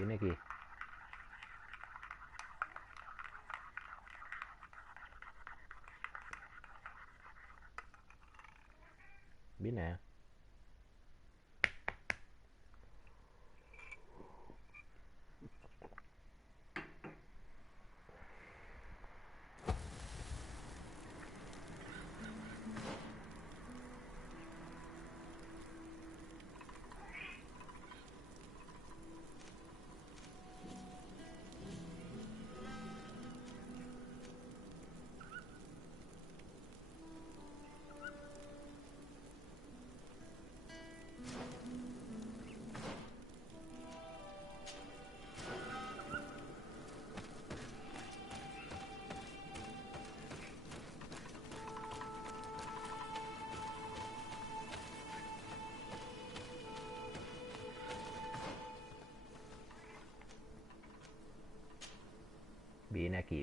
Vine aquí. Vine.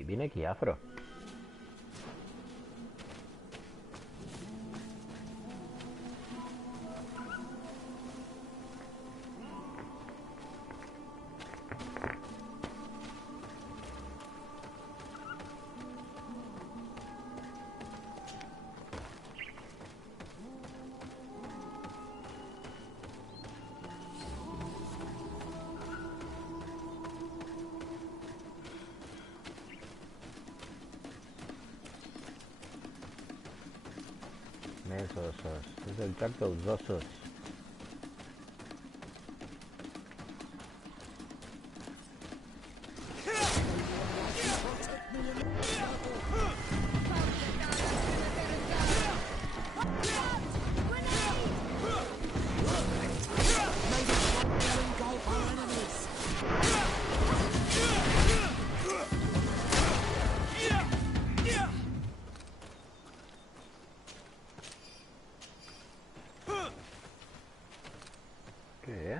Vine aquí, Afro. Emesos. És el joc dels ossos. Què?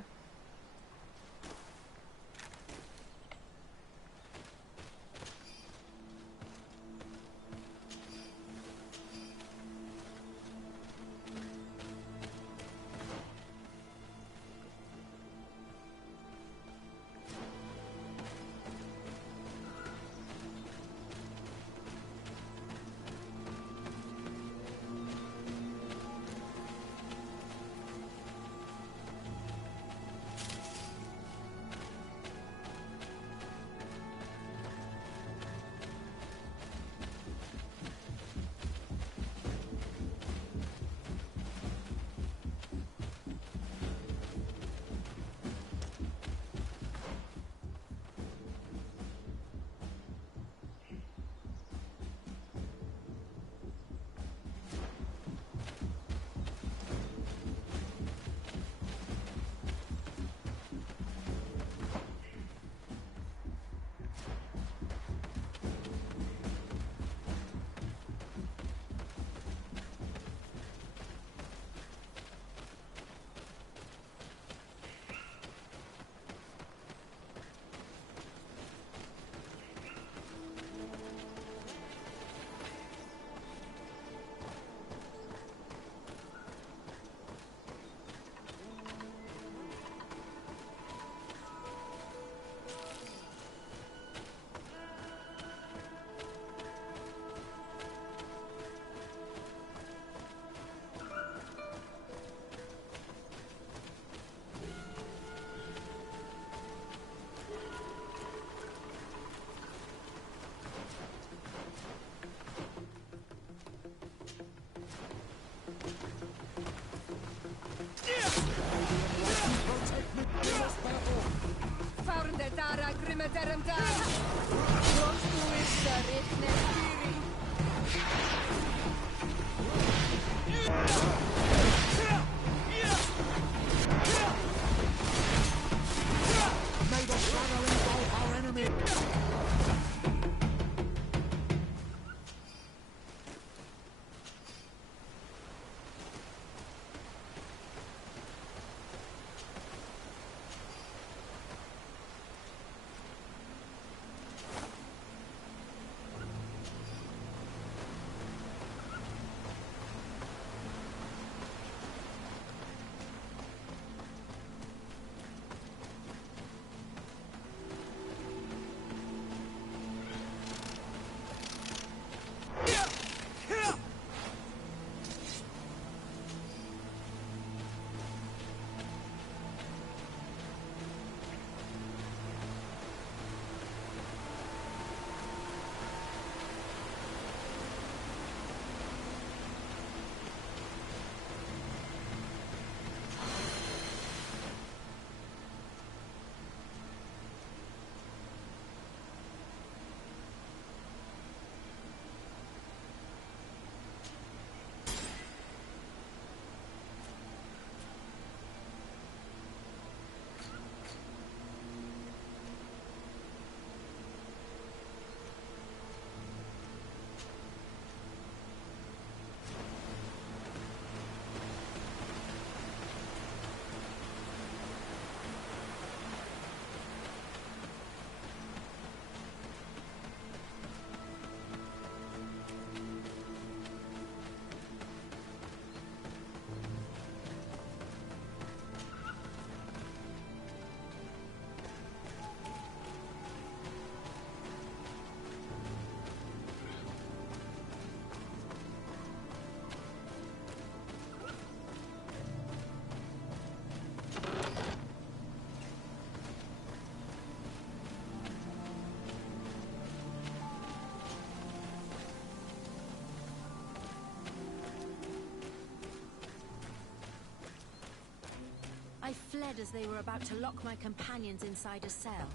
fled as they were about to lock my companions inside a cell.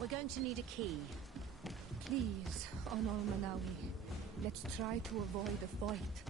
We're going to need a key. Please, Honor Manawi, let's try to avoid a fight.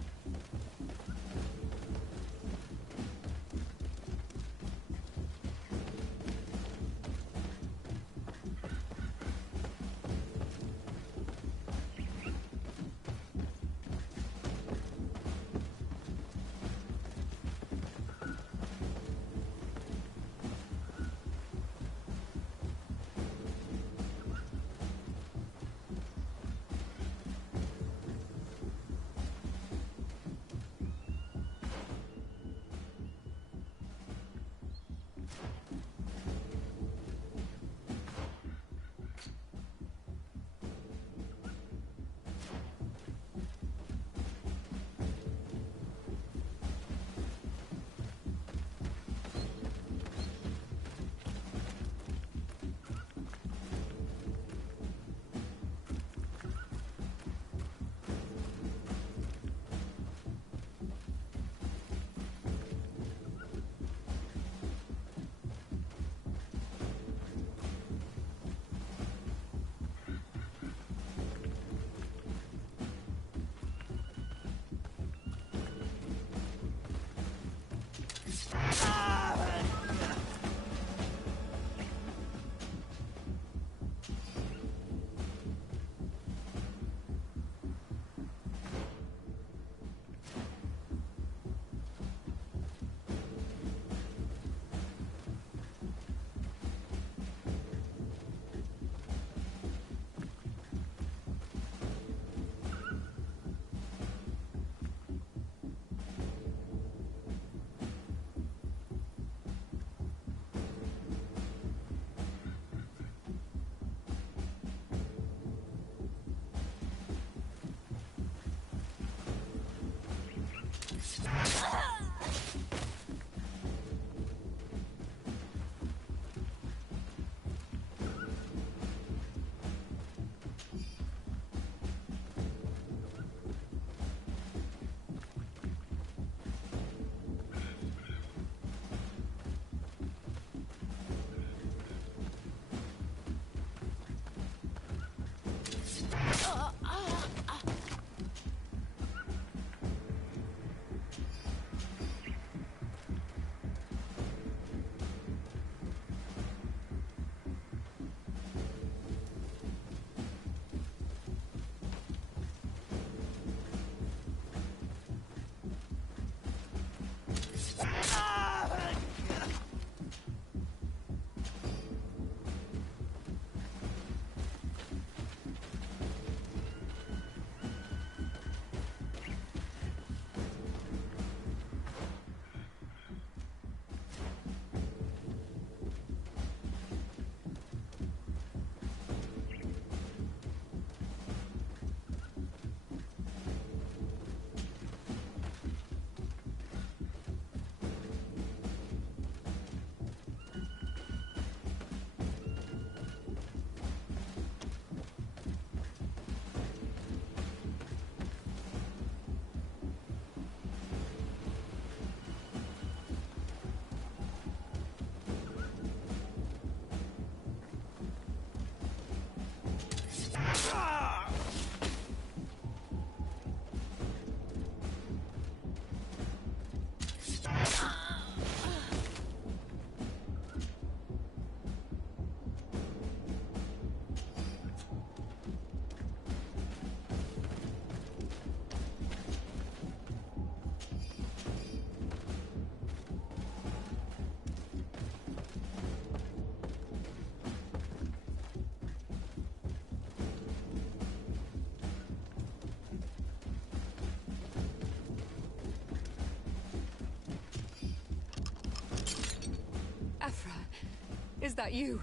Is that you?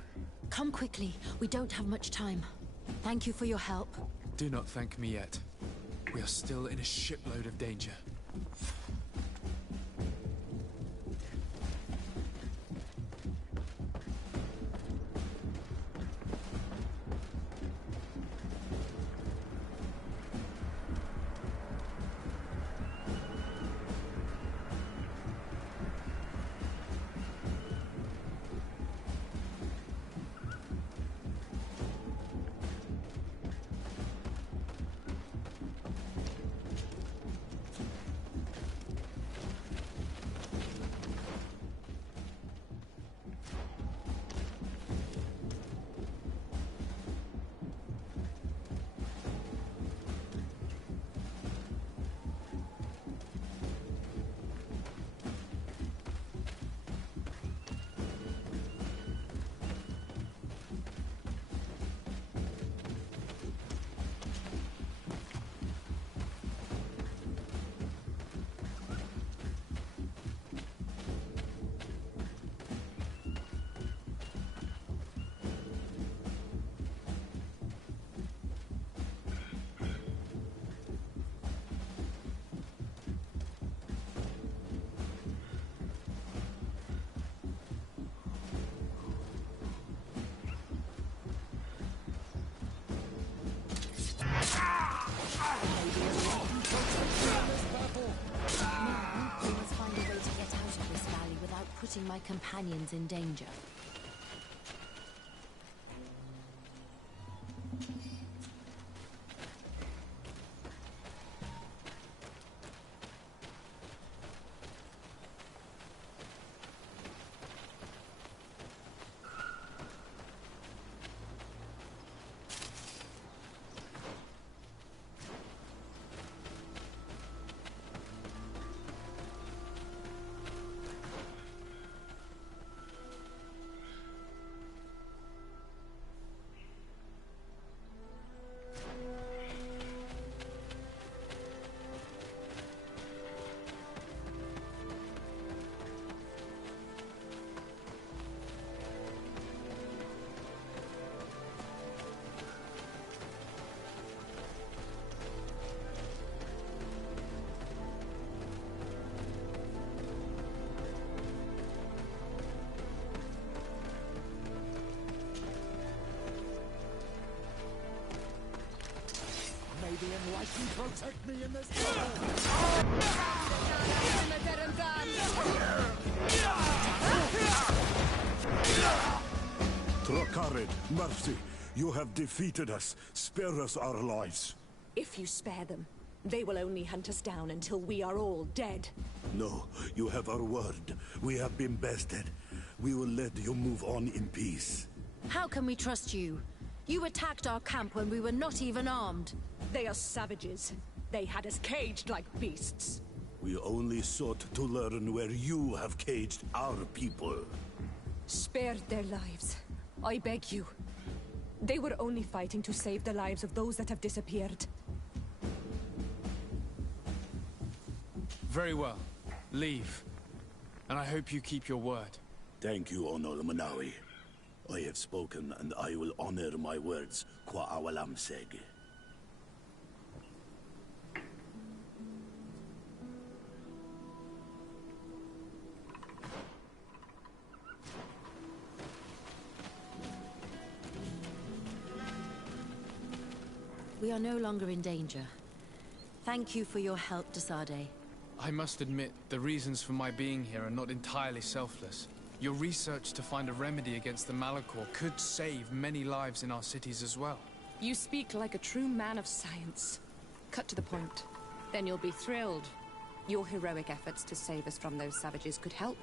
Come quickly. We don't have much time. Thank you for your help. Do not thank me yet. We are still in a shipload of danger. companions in danger. May the enlightened protect me in this Trakarid, mercy, you have defeated us. Spare us our lives. If you spare them, they will only hunt us down until we are all dead. No, you have our word. We have been bested. We will let you move on in peace. How can we trust you? You attacked our camp when we were not even armed. They are savages. They had us caged like beasts. We only sought to learn where you have caged our people. Spare their lives. I beg you. They were only fighting to save the lives of those that have disappeared. Very well. Leave. And I hope you keep your word. Thank you, Onol Manawi. I have spoken, and I will honor my words, qua awalam seg. We are no longer in danger. Thank you for your help, Desade. I must admit, the reasons for my being here are not entirely selfless. Your research to find a remedy against the Malachor could save many lives in our cities as well. You speak like a true man of science. Cut to the point. Then you'll be thrilled. Your heroic efforts to save us from those savages could help.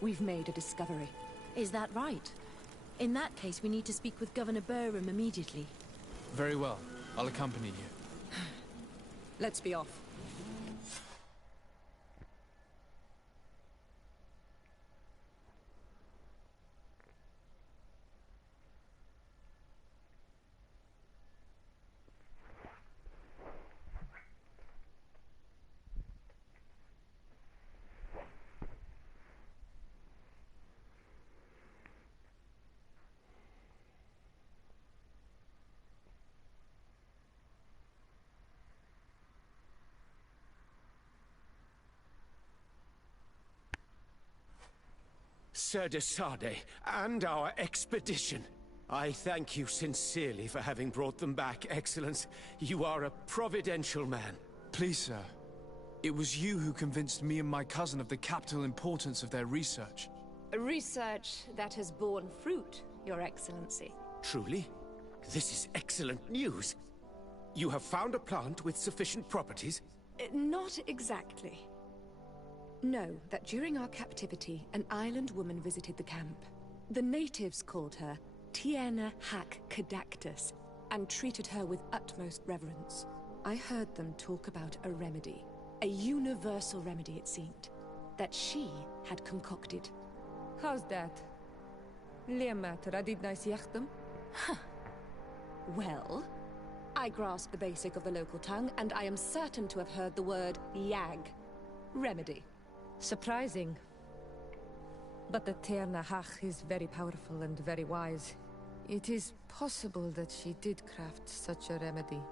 We've made a discovery. Is that right? In that case, we need to speak with Governor Burham immediately. Very well. I'll accompany you. Let's be off. Sir Desade, and our expedition. I thank you sincerely for having brought them back, Excellence. You are a providential man. Please, sir. It was you who convinced me and my cousin of the capital importance of their research. A research that has borne fruit, Your Excellency. Truly? This is excellent news. You have found a plant with sufficient properties? Not exactly. Know that during our captivity, an island woman visited the camp. The natives called her Tiena Hac Cadactus and treated her with utmost reverence. I heard them talk about a remedy, a universal remedy it seemed, that she had concocted. How's that? Liamat radidnais yachtem? Well, I grasp the basic of the local tongue, and I am certain to have heard the word yag, remedy. Surprising. But the Terna Hach is very powerful and very wise. It is possible that she did craft such a remedy.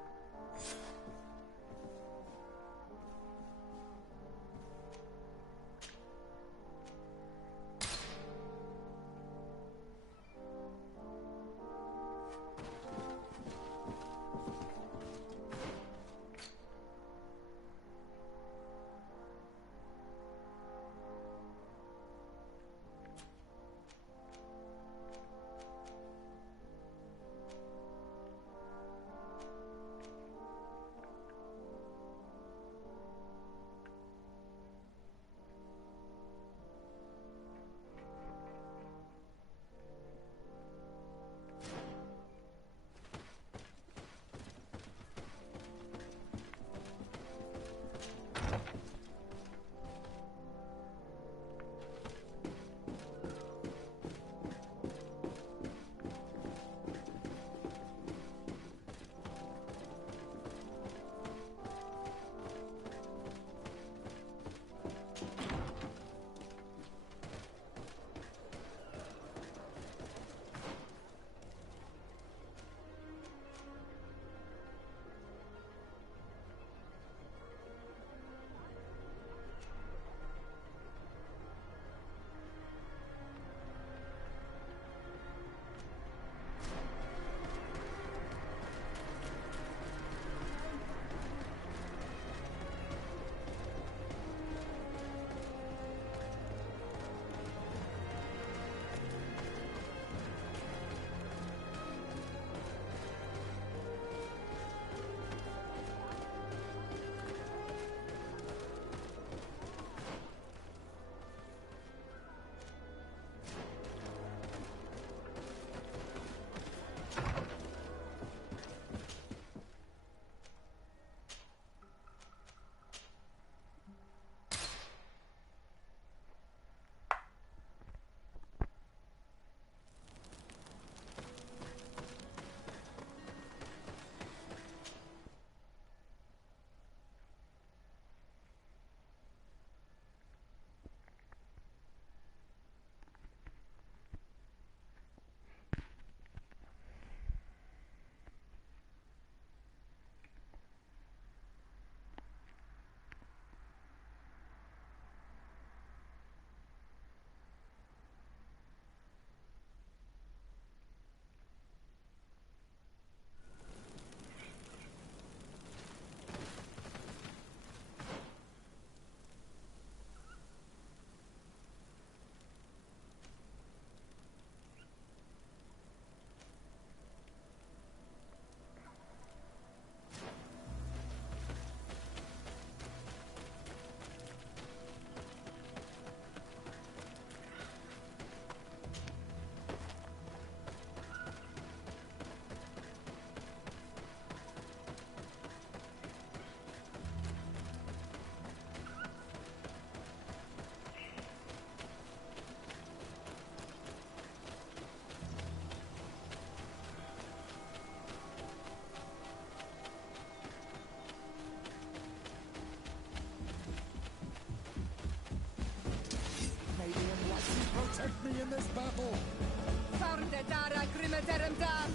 intentant!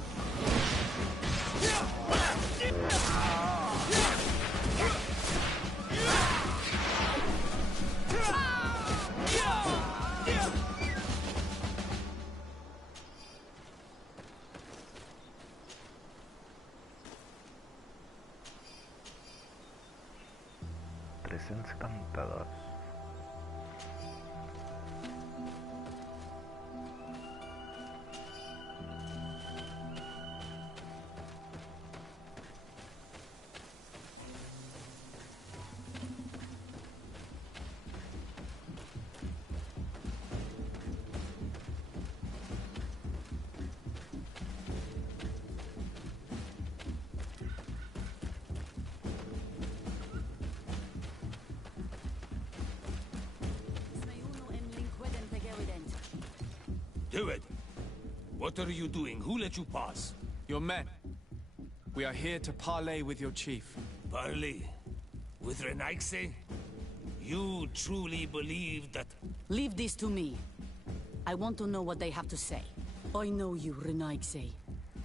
$372. Do it. What are you doing? Who let you pass? Your men. We are here to parley with your chief. Parley? With Renaigse? You truly believe that... Leave this to me. I want to know what they have to say. I know you, Renaigse.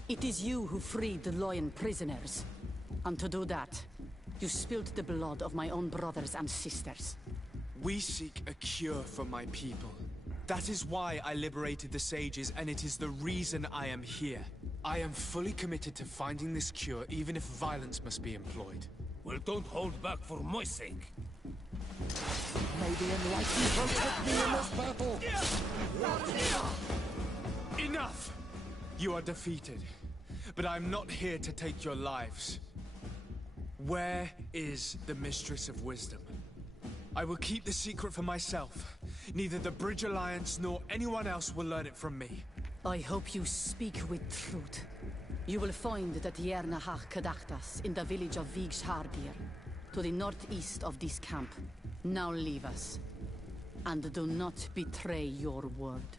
It is you who freed the Loyan prisoners. And to do that, you spilled the blood of my own brothers and sisters. We seek a cure for my people. That is why I liberated the sages, and it is the reason I am here. I am fully committed to finding this cure, even if violence must be employed. Well, don't hold back for my sake. May the enlightened protect me in this battle! Enough! You are defeated, but I am not here to take your lives. Where is the Mistress of Wisdom? I will keep the secret for myself. Neither the Bridge Alliance nor anyone else will learn it from me. I hope you speak with truth. You will find the Tierna Kadaktas in the village of Vigshardir, to the northeast of this camp. Now leave us. And do not betray your word.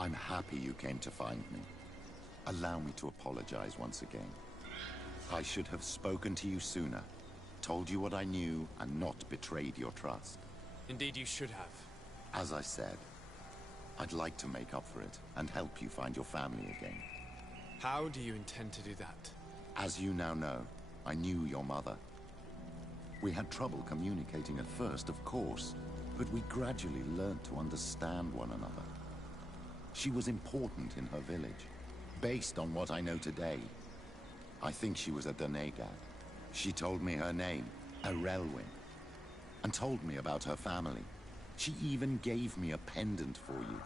I'm happy you came to find me. Allow me to apologize once again. I should have spoken to you sooner, told you what I knew, and not betrayed your trust. Indeed you should have. As I said, I'd like to make up for it and help you find your family again. How do you intend to do that? As you now know, I knew your mother, We had trouble communicating at first, of course, but we gradually learned to understand one another. She was important in her village, based on what I know today. I think she was a dedicat. She told me her name, Arelwin, and told me about her family. She even gave me a pendant for you.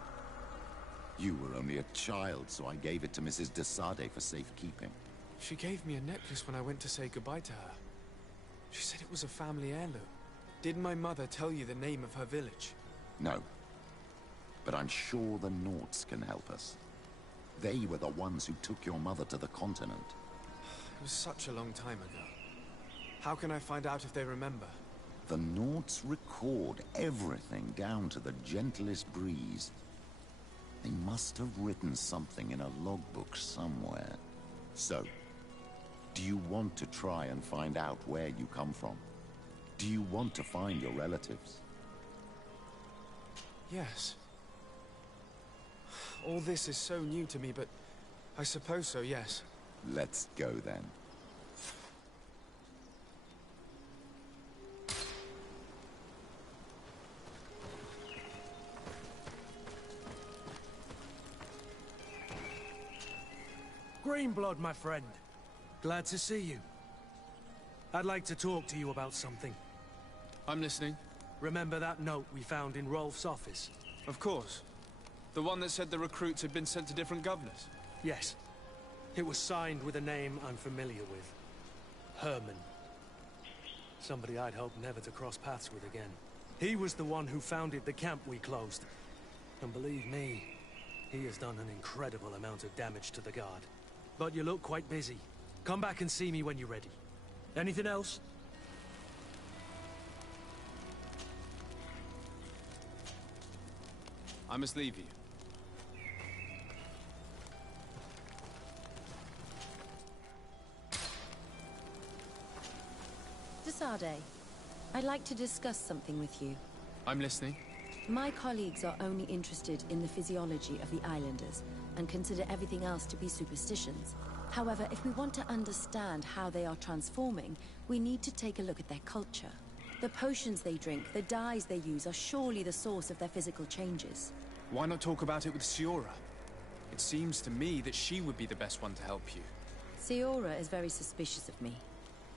You were only a child, so I gave it to Mrs. Desade for safekeeping. She gave me a necklace when I went to say goodbye to her. She said it was a family heirloom. Did my mother tell you the name of her village? No. But I'm sure the Norts can help us. They were the ones who took your mother to the continent. It was such a long time ago. How can I find out if they remember? The Norts record everything down to the gentlest breeze. They must have written something in a logbook somewhere. So, do you want to try and find out where you come from? Do you want to find your relatives? Yes. All this is so new to me, but I suppose so, yes. Let's go then. Greenblood, my friend. Glad to see you. I'd like to talk to you about something. I'm listening. Remember that note we found in Rolf's office? Of course. The one that said the recruits had been sent to different governors? Yes. It was signed with a name I'm familiar with. Herman. Somebody I'd hoped never to cross paths with again. He was the one who founded the camp we closed. And believe me, he has done an incredible amount of damage to the guard. But you look quite busy. Come back and see me when you're ready. Anything else? I must leave you. Desade, I'd like to discuss something with you. I'm listening. My colleagues are only interested in the physiology of the islanders and consider everything else to be superstitions. However, if we want to understand how they are transforming, we need to take a look at their culture. The potions they drink, the dyes they use are surely the source of their physical changes. Why not talk about it with Siora? It seems to me that she would be the best one to help you. Siora is very suspicious of me.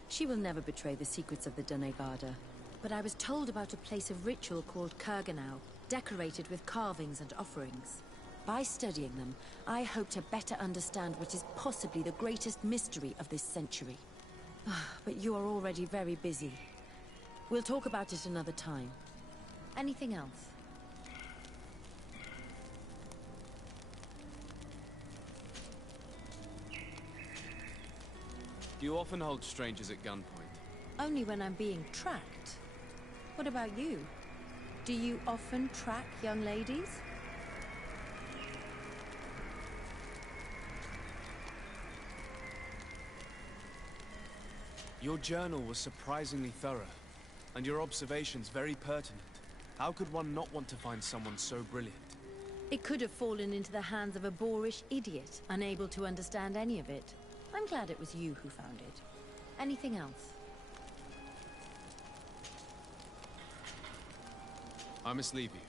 She will never betray the secrets of the Denegada. But I was told about a place of ritual called Canal, decorated with carvings and offerings. By studying them, I hope to better understand what is possibly the greatest mystery of this century. But you are already very busy. We'll talk about it another time. Anything else? Do you often hold strangers at gunpoint? Only when I'm being tracked. What about you? Do you often track young ladies? Your journal was surprisingly thorough, and your observations very pertinent. How could one not want to find someone so brilliant? It could have fallen into the hands of a boorish idiot, unable to understand any of it. I'm glad it was you who found it. Anything else? I must leave you.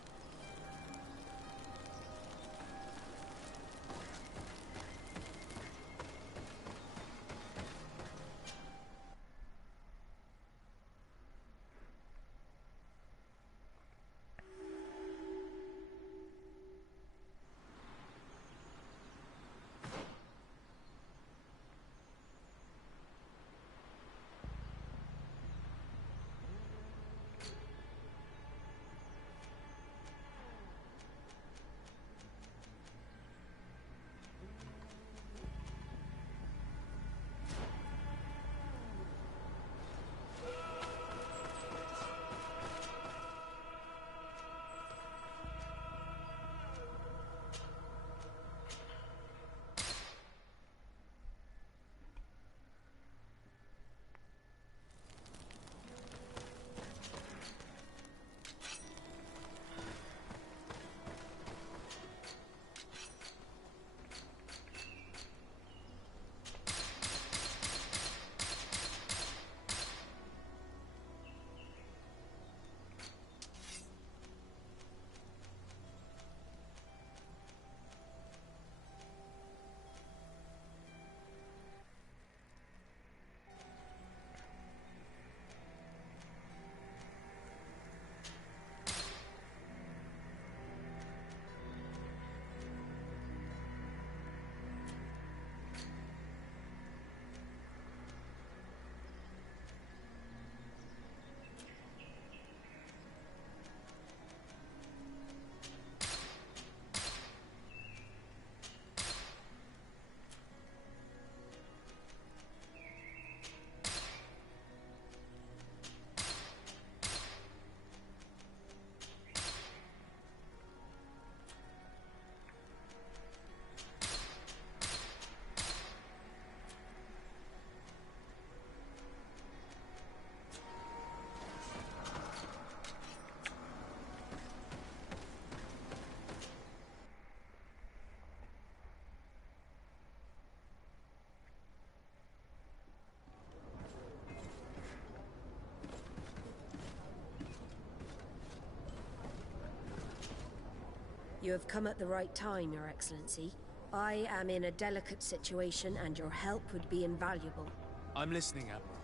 You have come at the right time, Your Excellency. I am in a delicate situation and your help would be invaluable. I'm listening, Admiral.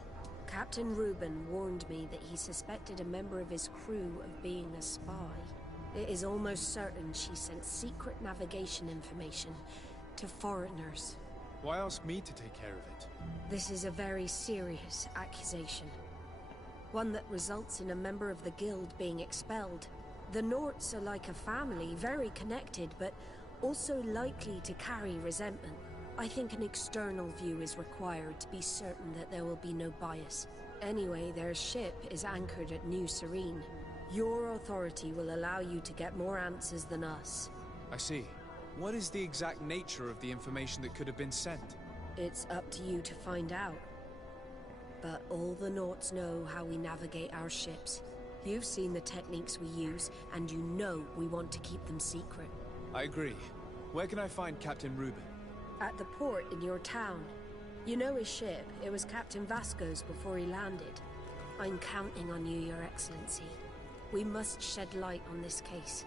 Captain Reuben warned me that he suspected a member of his crew of being a spy. It is almost certain she sent secret navigation information to foreigners. Why ask me to take care of it? This is a very serious accusation. One that results in a member of the guild being expelled. The Norts are like a family, very connected, but also likely to carry resentment. I think an external view is required to be certain that there will be no bias. Anyway, their ship is anchored at New Serene. Your authority will allow you to get more answers than us. I see. What is the exact nature of the information that could have been sent? It's up to you to find out. But all the Norts know how we navigate our ships. You've seen the techniques we use, and you know we want to keep them secret. I agree. Where can I find Captain Reuben? At the port in your town. You know his ship. It was Captain Vasco's before he landed. I'm counting on you, Your Excellency. We must shed light on this case.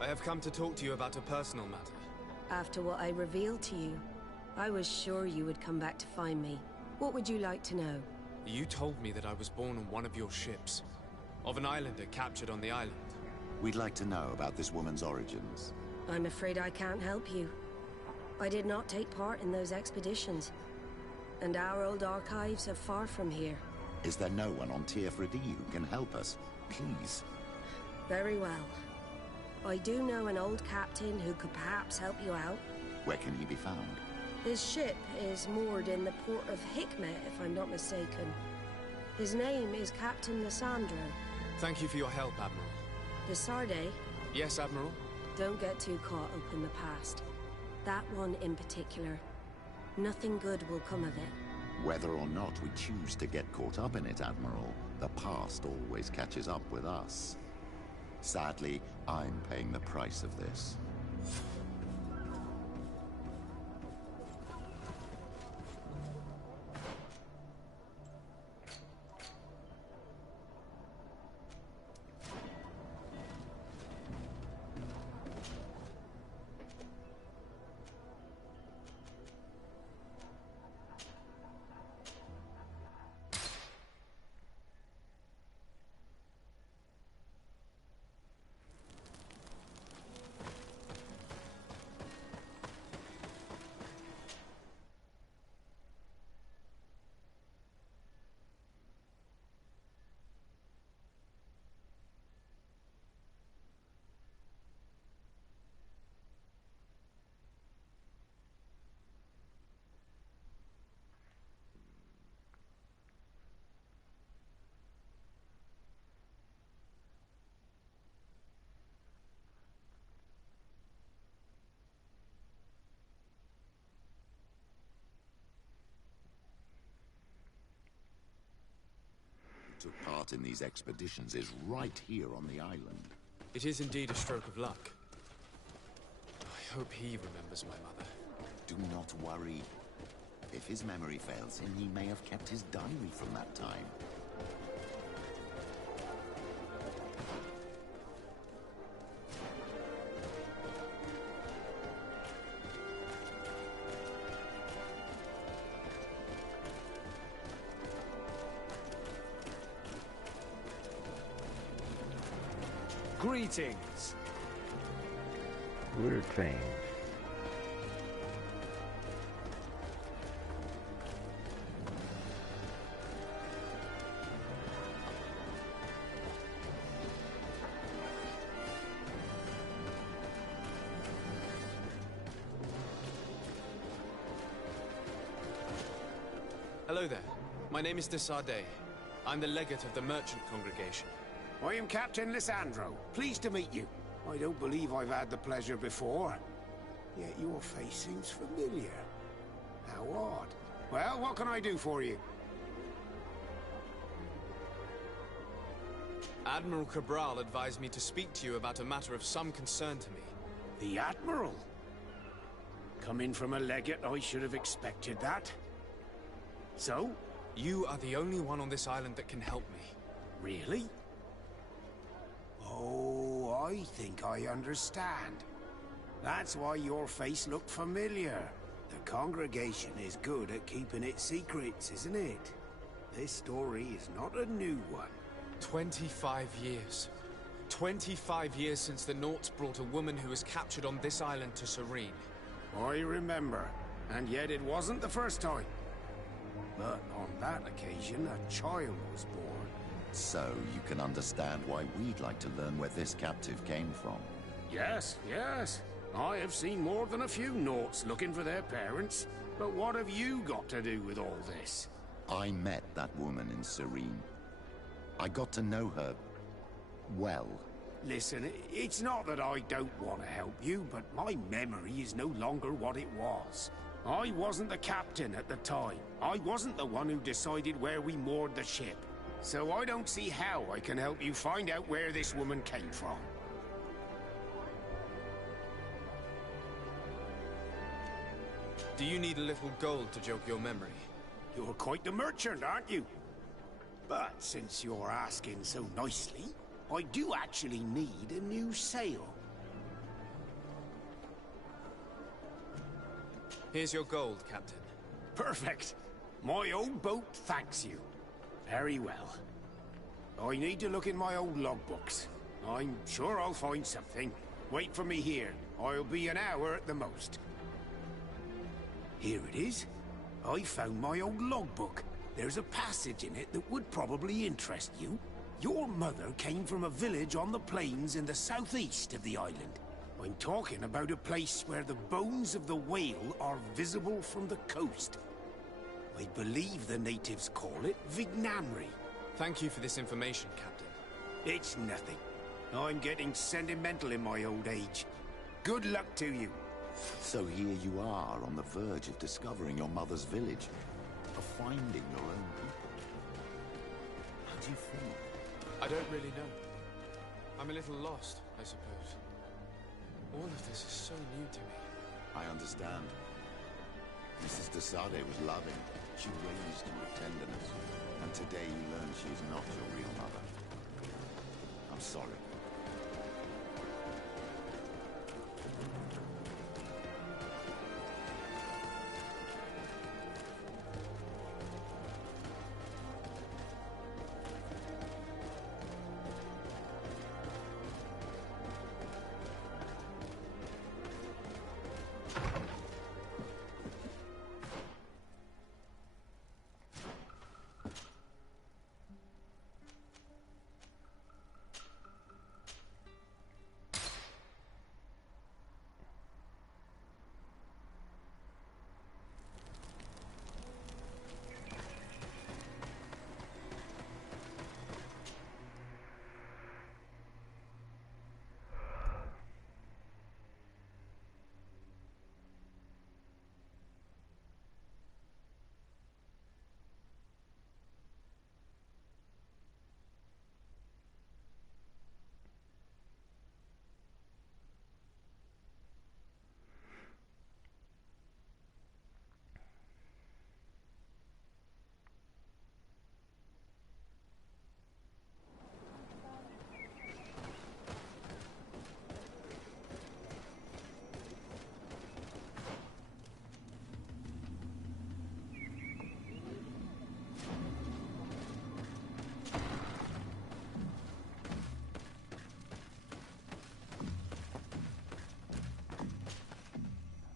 I have come to talk to you about a personal matter. After what I revealed to you, I was sure you would come back to find me. What would you like to know? You told me that I was born on one of your ships. Of an islander captured on the island. We'd like to know about this woman's origins. I'm afraid I can't help you. I did not take part in those expeditions. And our old archives are far from here. Is there no one on Tier 3D who can help us? Please. Very well. I do know an old captain who could perhaps help you out. Where can he be found? His ship is moored in the port of Hikmet, if I'm not mistaken. His name is Captain Lissandro. Thank you for your help, Admiral. Desarde? Yes, Admiral? Don't get too caught up in the past. That one in particular. Nothing good will come of it. Whether or not we choose to get caught up in it, Admiral, the past always catches up with us. Sadly, I'm paying the price of this. Took part in these expeditions is right here on the island. It is indeed a stroke of luck. I hope he remembers my mother. Do not worry. If his memory fails him, he may have kept his diary from that time. Greetings. Greetings. Hello there. My name is Desarde. I'm the legate of the merchant congregation. I am Captain Lissandro. Pleased to meet you. I don't believe I've had the pleasure before. Yet your face seems familiar. How odd. Well, what can I do for you? Admiral Cabral advised me to speak to you about a matter of some concern to me. The Admiral? Coming from a legate, I should have expected that. So? You are the only one on this island that can help me. Really? Oh, I think I understand. That's why your face looked familiar. The congregation is good at keeping its secrets, isn't it? This story is not a new one. 25 years. 25 years since the Nauts brought a woman who was captured on this island to Serene. I remember, and yet it wasn't the first time. But on that occasion, a child was born. So you can understand why we'd like to learn where this captive came from. Yes, yes. I have seen more than a few Nauts looking for their parents. But what have you got to do with all this? I met that woman in Serene. I got to know her... well. Listen, it's not that I don't want to help you, but my memory is no longer what it was. I wasn't the captain at the time. I wasn't the one who decided where we moored the ship. So I don't see how I can help you find out where this woman came from. Do you need a little gold to jog your memory? You're quite the merchant, aren't you? But since you're asking so nicely, I do actually need a new sail. Here's your gold, Captain. Perfect. My old boat thanks you. Very well. I need to look in my old logbooks. I'm sure I'll find something. Wait for me here. I'll be an hour at the most. Here it is. I found my old logbook. There's a passage in it that would probably interest you. Your mother came from a village on the plains in the southeast of the island. I'm talking about a place where the bones of the whale are visible from the coast. I believe the natives call it Vignamri. Thank you for this information, Captain. It's nothing. I'm getting sentimental in my old age. Good luck to you. So here you are on the verge of discovering your mother's village, of finding your own people. How do you feel? I don't really know. I'm a little lost, I suppose. All of this is so new to me. I understand. Mrs. Desade was loving. She raised you with tenderness. And today you learn she is not your real mother. I'm sorry.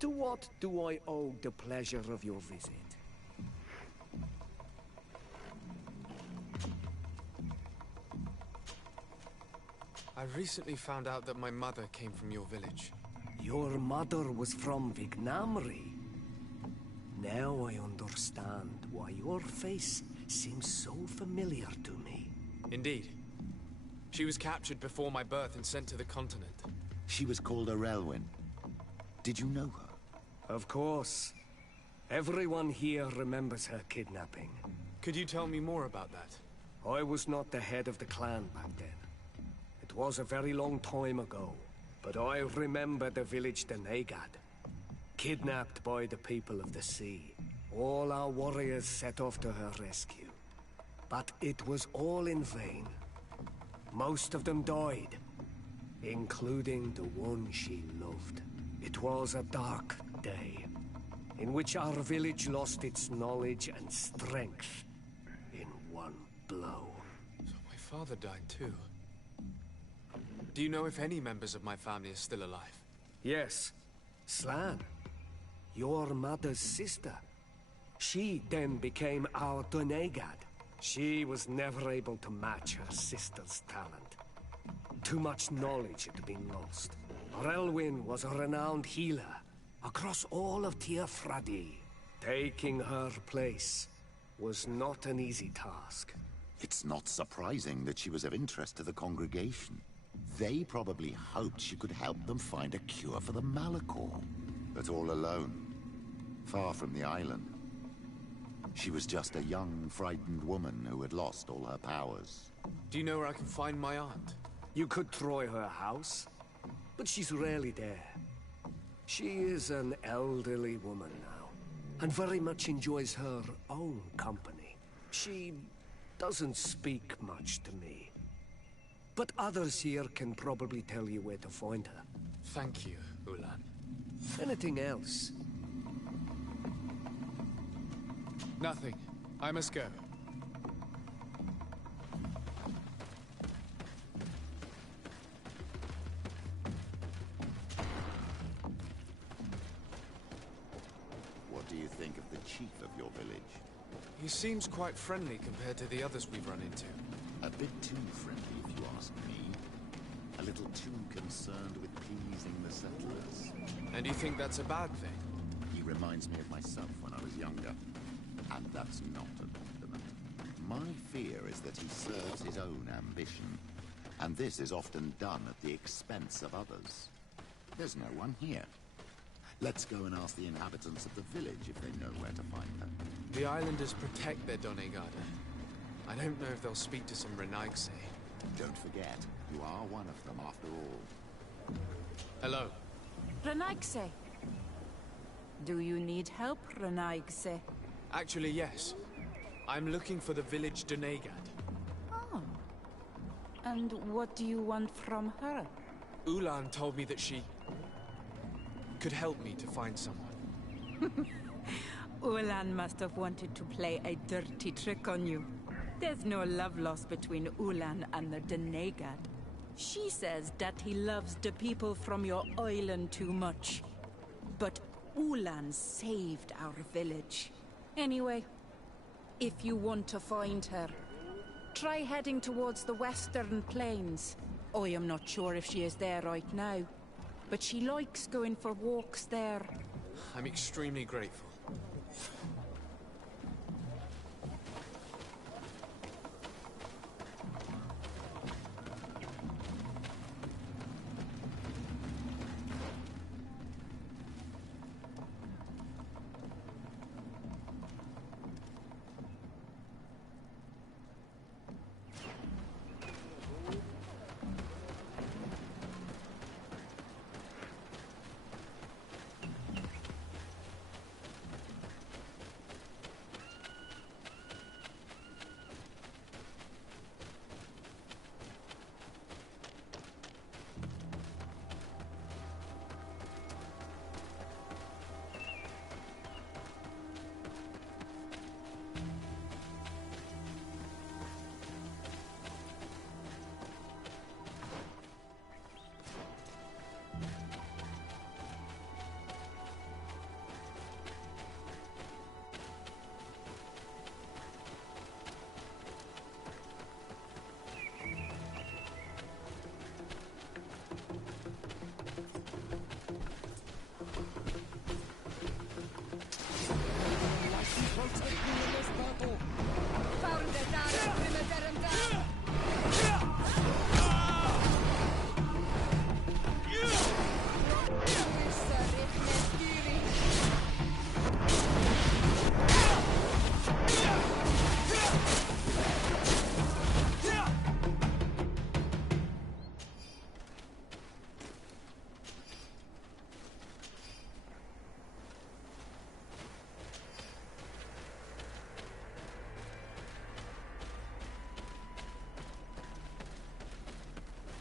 To what do I owe the pleasure of your visit? I recently found out that my mother came from your village. Your mother was from Vignamri. Now I understand why your face seems so familiar to me. Indeed. She was captured before my birth and sent to the continent. She was called Arelwyn. Did you know her? Of course. Everyone here remembers her kidnapping. Could you tell me more about that? I was not the head of the clan back then. It was a very long time ago. But I remember the village Dedicado. Kidnapped by the people of the sea. All our warriors set off to her rescue. But it was all in vain. Most of them died, including the one she loved. It was a dark day, in which our village lost its knowledge and strength in one blow. So my father died too. Do you know if any members of my family are still alive? Yes. Slan, your mother's sister. She then became our Donegad. She was never able to match her sister's talent. Too much knowledge had been lost. Relwyn was a renowned healer across all of Teofradi. Taking her place was not an easy task. It's not surprising that she was of interest to the congregation. They probably hoped she could help them find a cure for the Malachor. But all alone, far from the island. She was just a young, frightened woman who had lost all her powers. Do you know where I can find my aunt? You could try her house, but she's rarely there. She is an elderly woman now, and very much enjoys her own company. She doesn't speak much to me, but others here can probably tell you where to find her. Thank you, Ulan. Anything else? Nothing. I must go. What do you think of the chief of your village? He seems quite friendly compared to the others we've run into. A bit too friendly, if you ask me. A little too concerned with pleasing the settlers. And you think that's a bad thing? He reminds me of myself when I was younger. And that's not a compliment. My fear is that he serves his own ambition. And this is often done at the expense of others. There's no one here. Let's go and ask the inhabitants of the village if they know where to find her. The islanders protect their Donegada. I don't know if they'll speak to some Renaigse. Don't forget, you are one of them after all. Hello. Renaigse. Do you need help, Renaigse? Actually, yes. I'm looking for the village Donegad. Oh. And what do you want from her? Ulan told me that she could help me to find someone. Ulan must have wanted to play a dirty trick on you. There's no love lost between Ulan and the Donegad. She says that he loves the people from your island too much. But Ulan saved our village. Anyway, if you want to find her, try heading towards the western plains. I am not sure if she is there right now, but she likes going for walks there. I'm extremely grateful.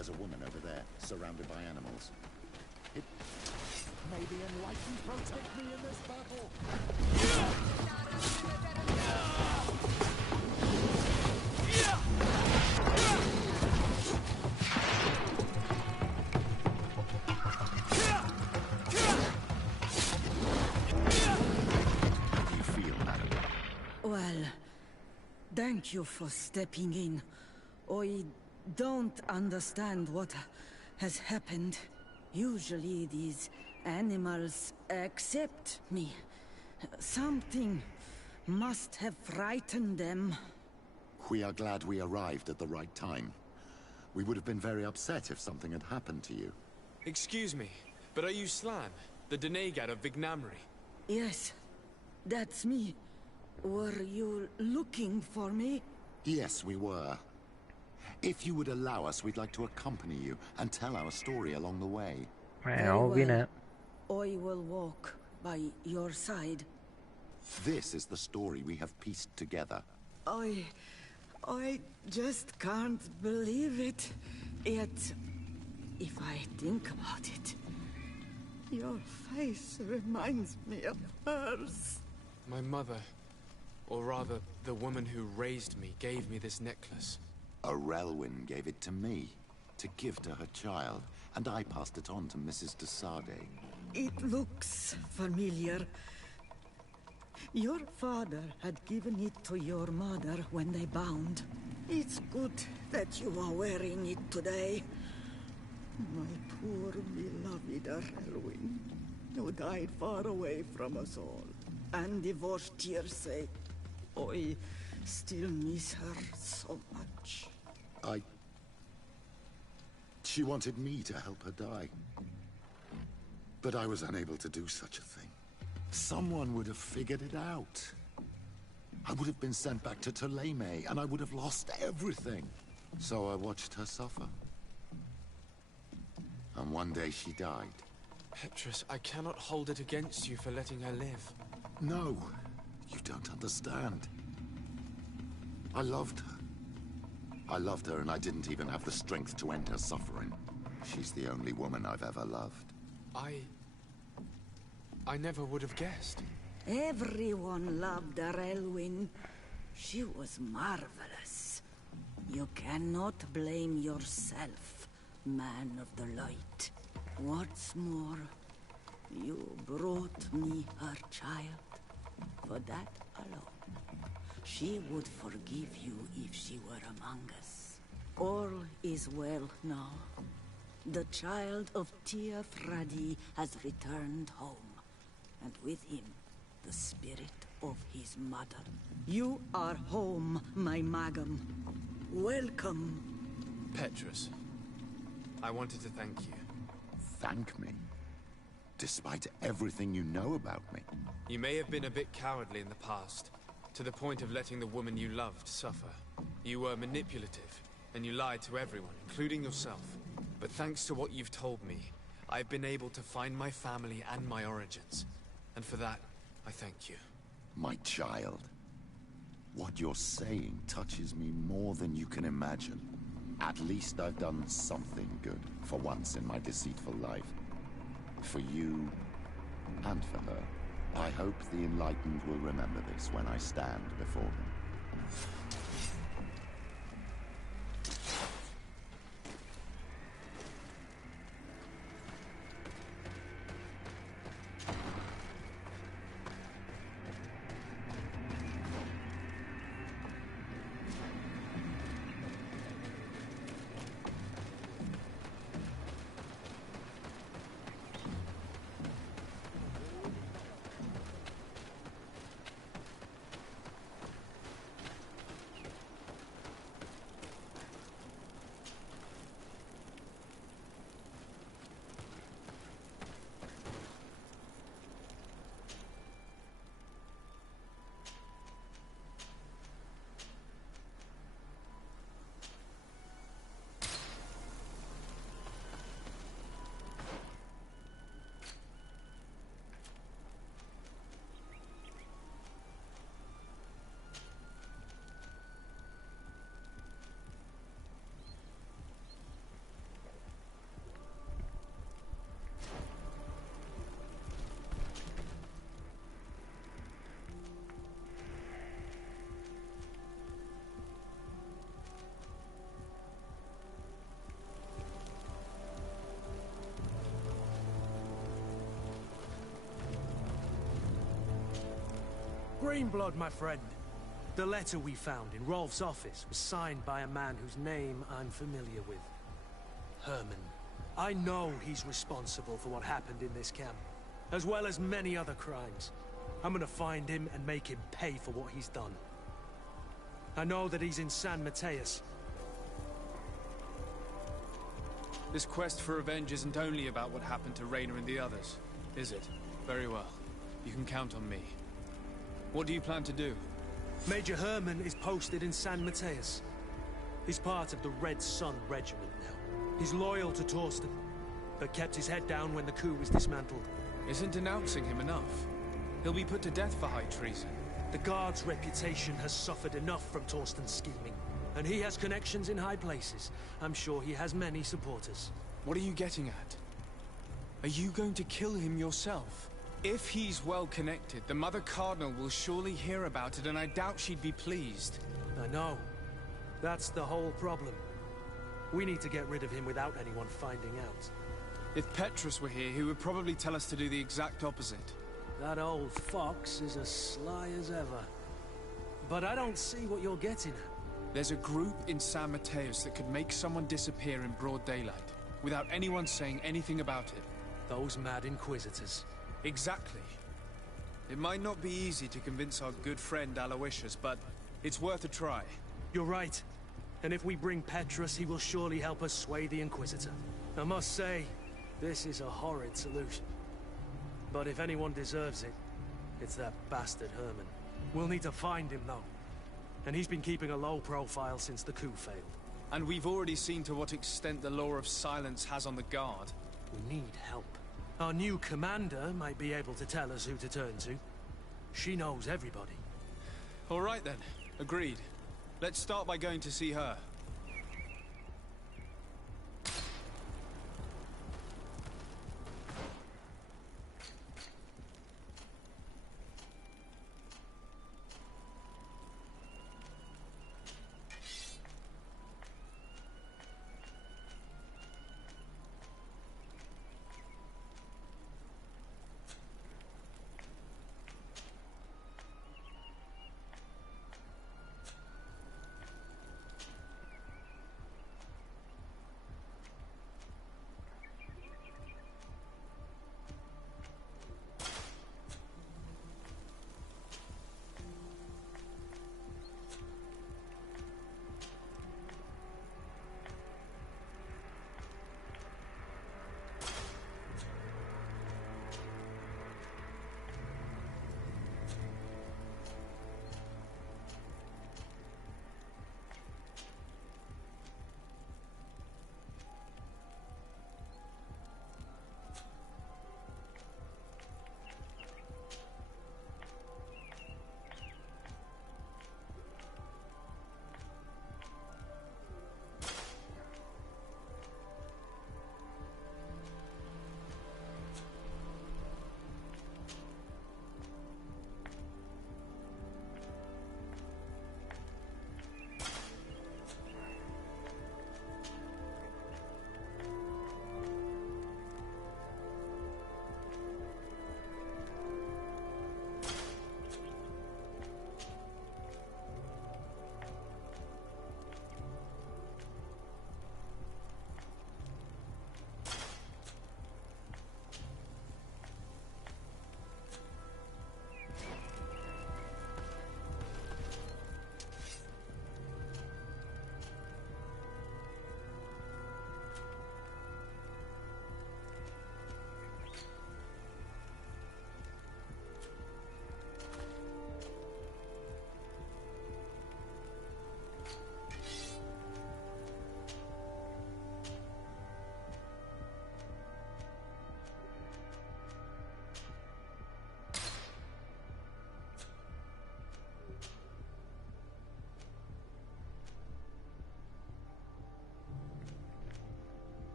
There's a woman over there, surrounded by animals. It may the enlightened protect me in this battle! How do you feel, madam? Well, thank you for stepping in. I don't understand what has happened. Usually these animals accept me. Something must have frightened them. We are glad we arrived at the right time. We would have been very upset if something had happened to you. Excuse me, but are you Slan, the Denegad of Vignamri? Yes, that's me. Were you looking for me? Yes, we were. If you would allow us, we'd like to accompany you and tell our story along the way. I will walk by your side. This is the story we have pieced together. I just can't believe it. Yet, if I think about it, your face reminds me of hers. My mother, or rather, the woman who raised me, gave me this necklace. Arelwyn gave it to me, to give to her child, and I passed it on to Mrs. de Sade. It looks familiar. Your father had given it to your mother when they bound. It's good that you are wearing it today. My poor beloved Arelwyn, who died far away from us all, and divorced Tierce. I still miss her so much. She wanted me to help her die. But I was unable to do such a thing. Someone would have figured it out. I would have been sent back to Ptolemy, and I would have lost everything. So I watched her suffer. And one day she died. Petrus, I cannot hold it against you for letting her live. No, you don't understand. I loved her. I loved her, and I didn't even have the strength to end her suffering. She's the only woman I've ever loved. I never would have guessed. Everyone loved Arelwyn. She was marvelous. You cannot blame yourself, man of the light. What's more, you brought me her child. For that alone, she would forgive you if she were among us. All is well now. The child of Tia Fradi has returned home, and with him, the spirit of his mother. You are home, my Magum. Welcome. Petrus, I wanted to thank you. Thank me? Despite everything you know about me? You may have been a bit cowardly in the past, to the point of letting the woman you loved suffer. You were manipulative, and you lied to everyone, including yourself. But thanks to what you've told me, I've been able to find my family and my origins. And for that, I thank you. My child. What you're saying touches me more than you can imagine. At least I've done something good for once in my deceitful life. For you, and for her. I hope the Enlightened will remember this when I stand before them. Greenblood, my friend. The letter we found in Rolf's office was signed by a man whose name I'm familiar with. Herman. I know he's responsible for what happened in this camp, as well as many other crimes. I'm gonna find him and make him pay for what he's done. I know that he's in San Mateus. This quest for revenge isn't only about what happened to Raynor and the others, is it? Very well. You can count on me. What do you plan to do? Major Herman is posted in San Mateus. He's part of the Red Sun Regiment now. He's loyal to Torsten, but kept his head down when the coup was dismantled. Isn't denouncing him enough? He'll be put to death for high treason. The Guard's reputation has suffered enough from Torsten's scheming, and he has connections in high places. I'm sure he has many supporters. What are you getting at? Are you going to kill him yourself? If he's well connected, the Mother Cardinal will surely hear about it, and I doubt she'd be pleased. I know. That's the whole problem. We need to get rid of him without anyone finding out. If Petrus were here, he would probably tell us to do the exact opposite. That old fox is as sly as ever. But I don't see what you're getting at. There's a group in San Mateus that could make someone disappear in broad daylight, without anyone saying anything about it. Those mad Inquisitors. Exactly. It might not be easy to convince our good friend Aloysius, but it's worth a try. You're right. And if we bring Petrus, he will surely help us sway the Inquisitor. I must say, this is a horrid solution. But if anyone deserves it, it's that bastard Herman. We'll need to find him, though. And he's been keeping a low profile since the coup failed. And we've already seen to what extent the law of silence has on the Guard. We need help. Our new commander might be able to tell us who to turn to. She knows everybody. All right then. Agreed. Let's start by going to see her.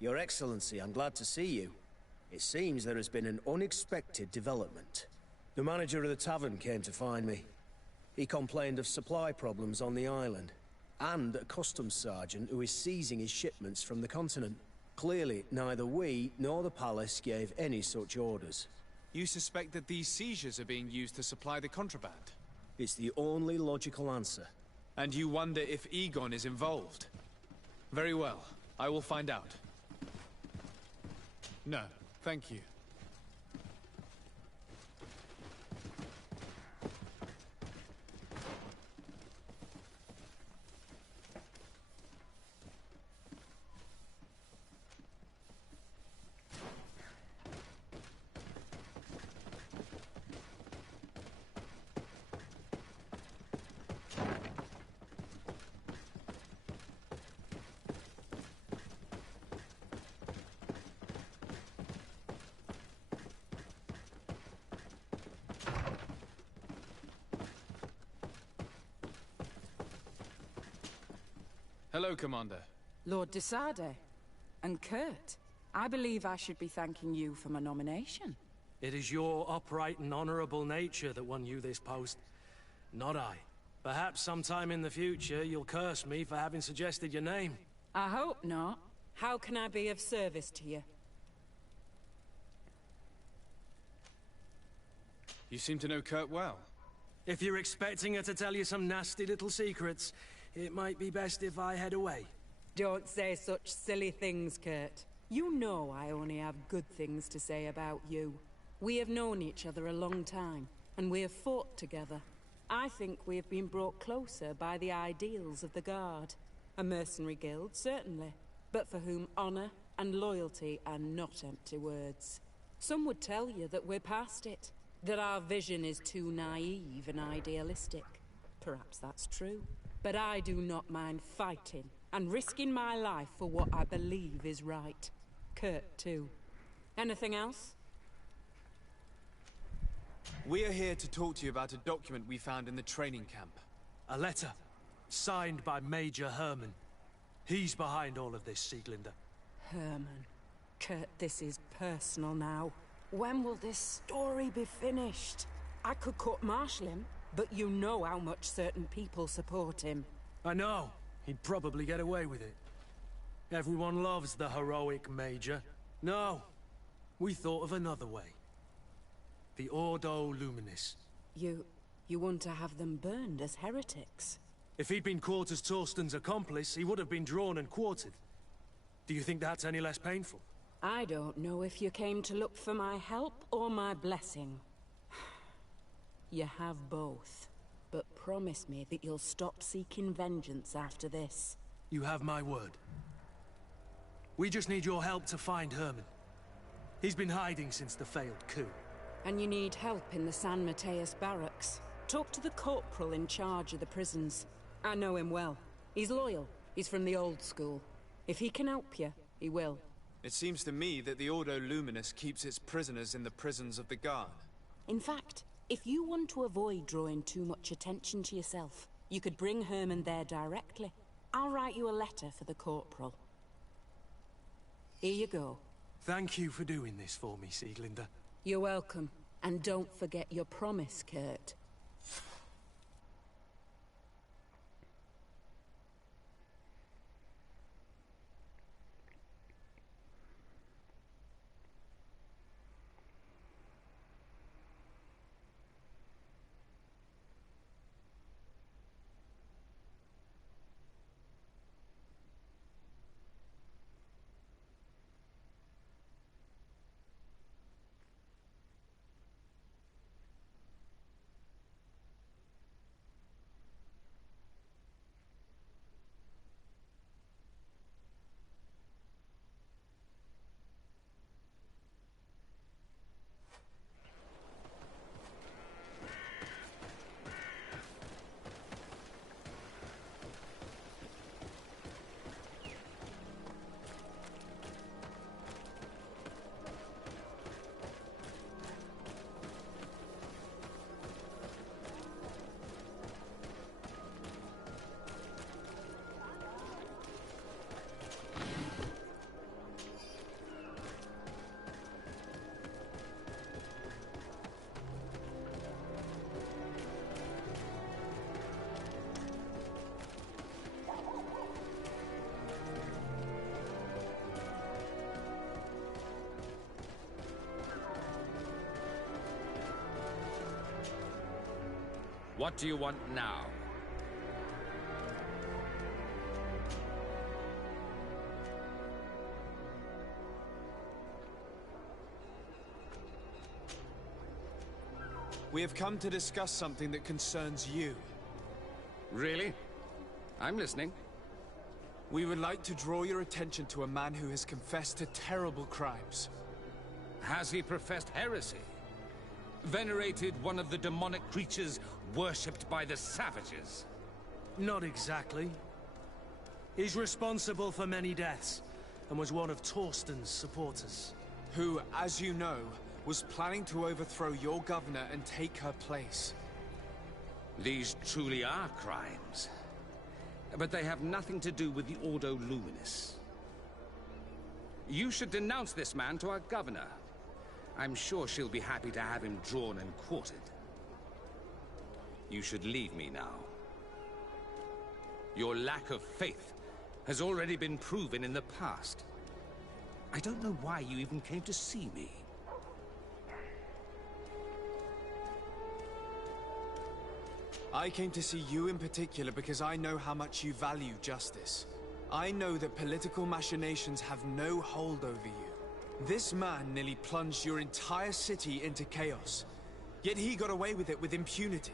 Your Excellency, I'm glad to see you. It seems there has been an unexpected development. The manager of the tavern came to find me. He complained of supply problems on the island, and a customs sergeant who is seizing his shipments from the continent. Clearly, neither we nor the palace gave any such orders. You suspect that these seizures are being used to supply the contraband? It's the only logical answer. And you wonder if Egon is involved? Very well. I will find out. No, thank you. Hello, Commander. Lord Desade. And Kurt. I believe I should be thanking you for my nomination. It is your upright and honorable nature that won you this post, not I. Perhaps sometime in the future you'll curse me for having suggested your name. I hope not. How can I be of service to you? You seem to know Kurt well. If you're expecting her to tell you some nasty little secrets, it might be best if I head away. Don't say such silly things, Kurt. You know I only have good things to say about you. We have known each other a long time, and we have fought together. I think we have been brought closer by the ideals of the Guard. A mercenary guild, certainly, but for whom honor and loyalty are not empty words. Some would tell you that we're past it, that our vision is too naive and idealistic. Perhaps that's true. But I do not mind fighting and risking my life for what I believe is right. Kurt, too. Anything else? We are here to talk to you about a document we found in the training camp. A letter, signed by Major Herman. He's behind all of this, Sieglinder. Herman. Kurt, this is personal now. When will this story be finished? I could court-martial him, but you know how much certain people support him. I know. He'd probably get away with it. Everyone loves the heroic Major. No, we thought of another way. The Ordo Luminis. You want to have them burned as heretics? If he'd been caught as Torsten's accomplice, he would have been drawn and quartered. Do you think that's any less painful? I don't know if you came to look for my help or my blessing. You have both. But promise me that you'll stop seeking vengeance after this. You have my word. We just need your help to find Herman. He's been hiding since the failed coup. And you need help in the San Mateus barracks. Talk to the corporal in charge of the prisons. I know him well. He's loyal. He's from the old school. If he can help you, he will. It seems to me that the Ordo Luminous keeps its prisoners in the prisons of the Guard. In fact, if you want to avoid drawing too much attention to yourself, you could bring Herman there directly. I'll write you a letter for the corporal. Here you go. Thank you for doing this for me, Sieglinder. You're welcome. And don't forget your promise, Kurt. What do you want now? We have come to discuss something that concerns you. Really? I'm listening. We would like to draw your attention to a man who has confessed to terrible crimes. Has he professed heresy? Venerated one of the demonic creatures worshipped by the savages? Not exactly. He's responsible for many deaths, and was one of Torsten's supporters. Who, as you know, was planning to overthrow your governor and take her place. These truly are crimes. But they have nothing to do with the Ordo Luminis. You should denounce this man to our governor. I'm sure she'll be happy to have him drawn and quartered. You should leave me now. Your lack of faith has already been proven in the past. I don't know why you even came to see me. I came to see you in particular because I know how much you value justice. I know that political machinations have no hold over you. This man nearly plunged your entire city into chaos. Yet he got away with it with impunity.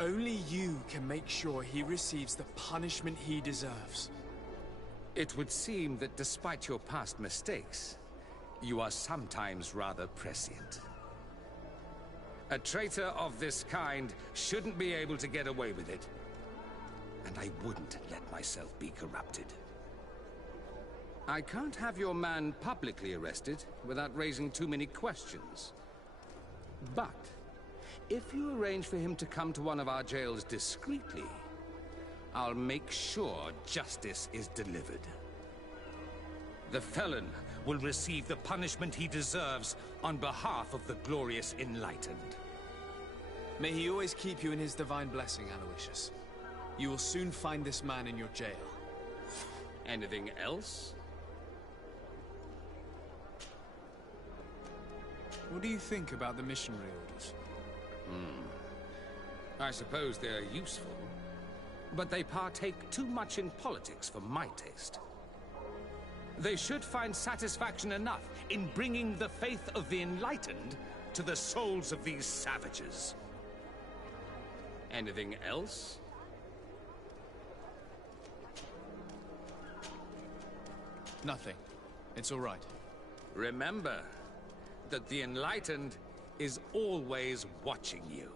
Only you can make sure he receives the punishment he deserves. It would seem that despite your past mistakes, you are sometimes rather prescient. A traitor of this kind shouldn't be able to get away with it. And I wouldn't let myself be corrupted. I can't have your man publicly arrested without raising too many questions. But if you arrange for him to come to one of our jails discreetly, I'll make sure justice is delivered. The felon will receive the punishment he deserves on behalf of the glorious Enlightened. May he always keep you in his divine blessing, Aloysius. You will soon find this man in your jail. Anything else? What do you think about the missionary orders? I suppose they're useful, but they partake too much in politics for my taste. They should find satisfaction enough in bringing the faith of the Enlightened to the souls of these savages. Anything else? Nothing. It's all right. Remember that the Enlightened is always watching you.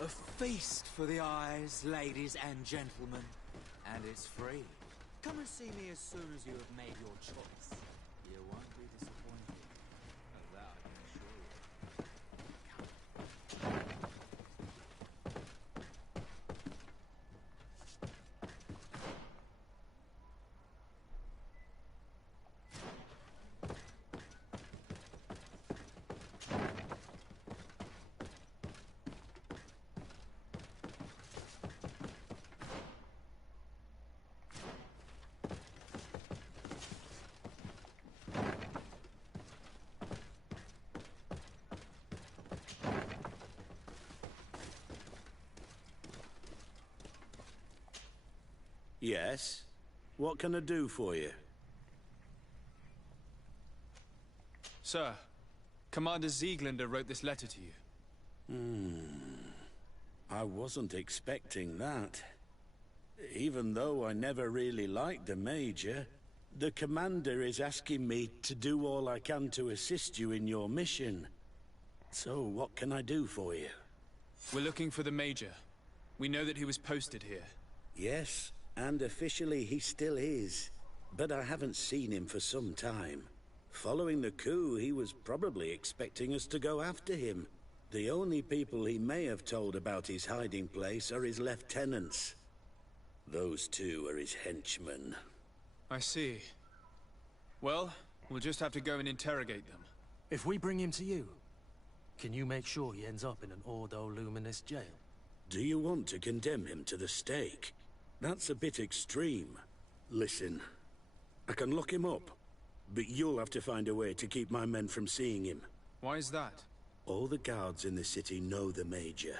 A feast for the eyes, ladies and gentlemen. And it's free. Come and see me as soon as you have made your choice. You won't be disappointed. Of that I can assure you. Yes? What can I do for you? Sir, Commander Zieglander wrote this letter to you. I wasn't expecting that. Even though I never really liked the Major, the Commander is asking me to do all I can to assist you in your mission. So, what can I do for you? We're looking for the Major. We know that he was posted here. Yes, and officially he still is. But I haven't seen him for some time. Following the coup, he was probably expecting us to go after him. The only people he may have told about his hiding place are his lieutenants. Those two are his henchmen. I see. Well, we'll just have to go and interrogate them. If we bring him to you, can you make sure he ends up in an Ordo Luminous jail? Do you want to condemn him to the stake? That's a bit extreme. Listen, I can lock him up, but you'll have to find a way to keep my men from seeing him. Why is that? All the guards in the city know the Major.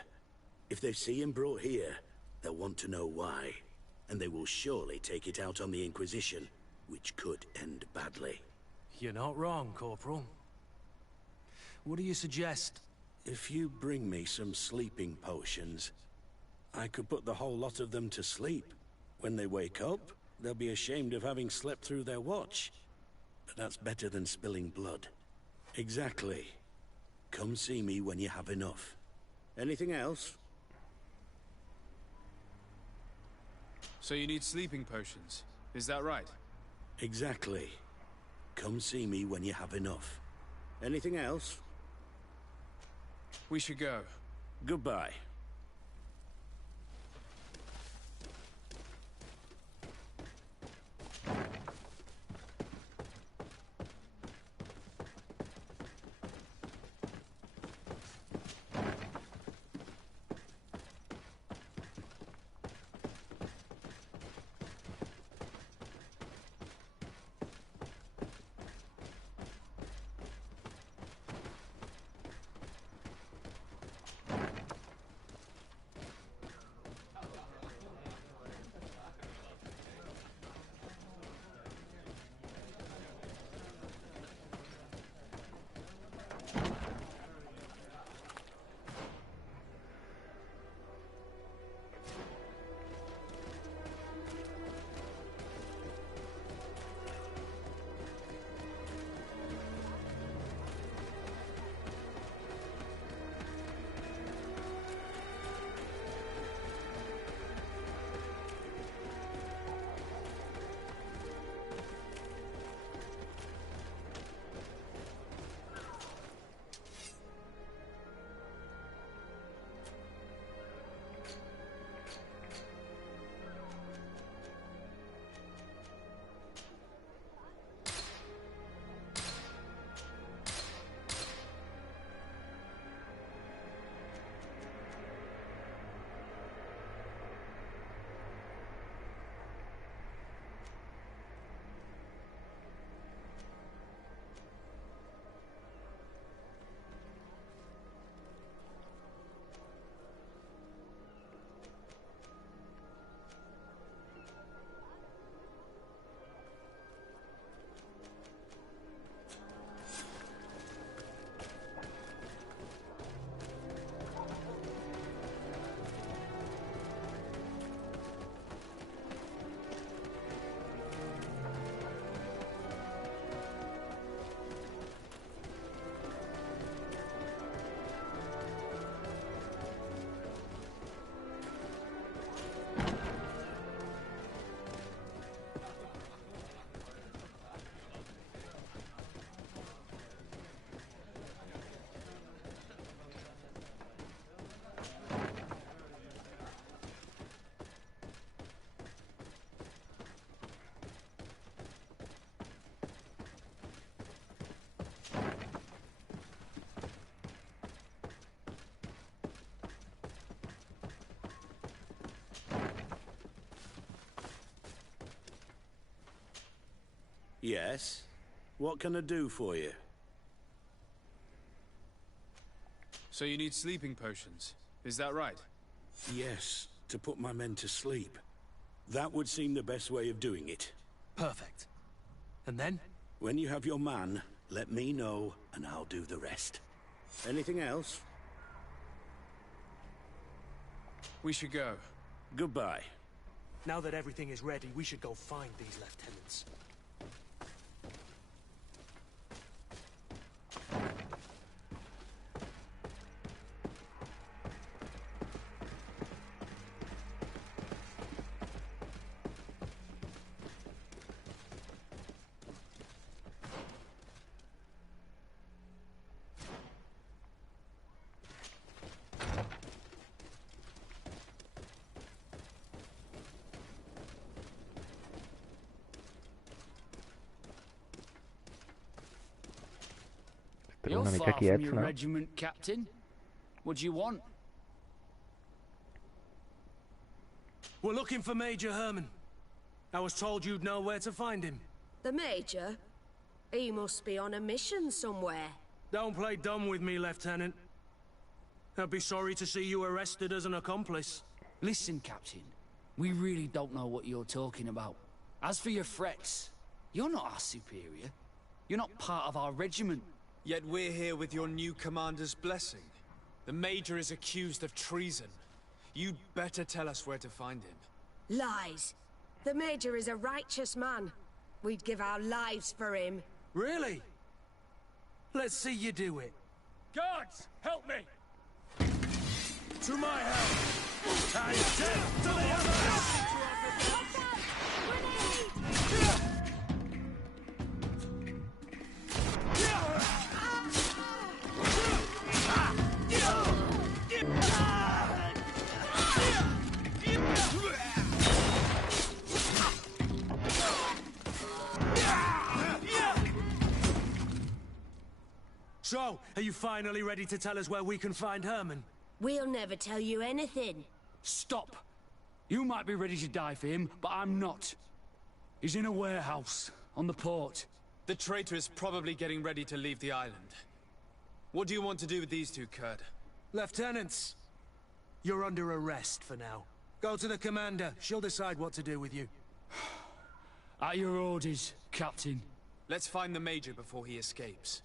If they see him brought here, they'll want to know why. And they will surely take it out on the Inquisition, which could end badly. You're not wrong, Corporal. What do you suggest? If you bring me some sleeping potions, I could put the whole lot of them to sleep. When they wake up, they'll be ashamed of having slept through their watch. But that's better than spilling blood. Exactly. Come see me when you have enough. Anything else? So you need sleeping potions, is that right? Exactly. Come see me when you have enough. Anything else? We should go. Goodbye. Yes? What can I do for you? So you need sleeping potions, is that right? Yes, to put my men to sleep. That would seem the best way of doing it. Perfect. And then? When you have your man, Let me know, and I'll do the rest. Anything else? We should go. Goodbye. Now that everything is ready, we should go find these lieutenants. You're far from your regiment, Captain. What do you want? We're looking for Major Herman. I was told you'd know where to find him. The Major? He must be on a mission somewhere. Don't play dumb with me, Lieutenant. I'd be sorry to see you arrested as an accomplice. Listen, Captain. We really don't know what you're talking about. As for your threats, you're not our superior. You're not part of our regiment. Yet we're here with your new commander's blessing. The Major is accused of treason. You'd better tell us where to find him. Lies. The Major is a righteous man. We'd give our lives for him. Really? Let's see you do it. Guards, help me! To my help! And death to the others! So, are you finally ready to tell us where we can find Herman? We'll never tell you anything. Stop! You might be ready to die for him, but I'm not. He's in a warehouse, on the port. The traitor is probably getting ready to leave the island. What do you want to do with these two, Kurt? Lieutenants, you're under arrest for now. Go to the commander. She'll decide what to do with you. At your orders, Captain. Let's find the Major before he escapes.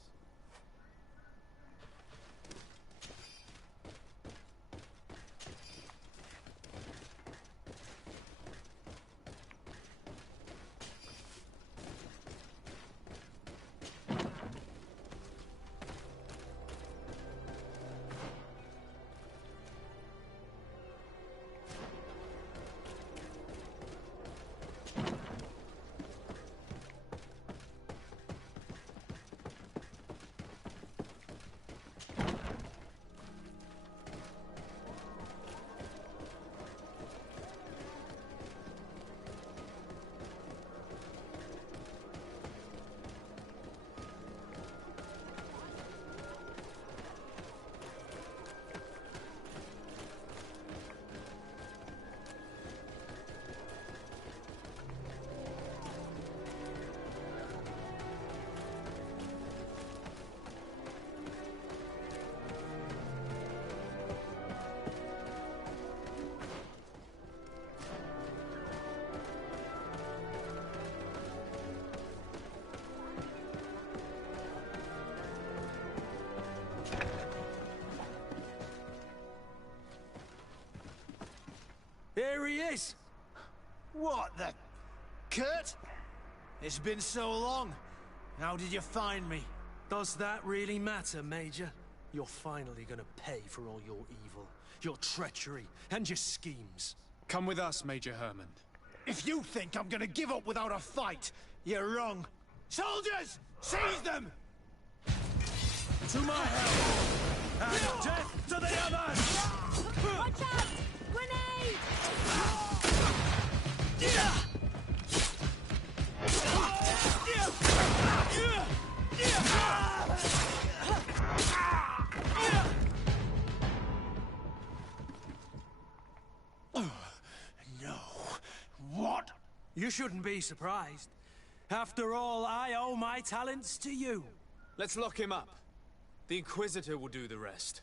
There he is! What the... Kurt? It's been so long. How did you find me? Does that really matter, Major? You're finally gonna pay for all your evil, your treachery, and your schemes. Come with us, Major Herman. If you think I'm gonna give up without a fight, you're wrong. Soldiers! Seize them! To my help! And death to the others! Watch out! Grenade! No. What? You shouldn't be surprised. After all, I owe my talents to you. Let's lock him up. The Inquisitor will do the rest.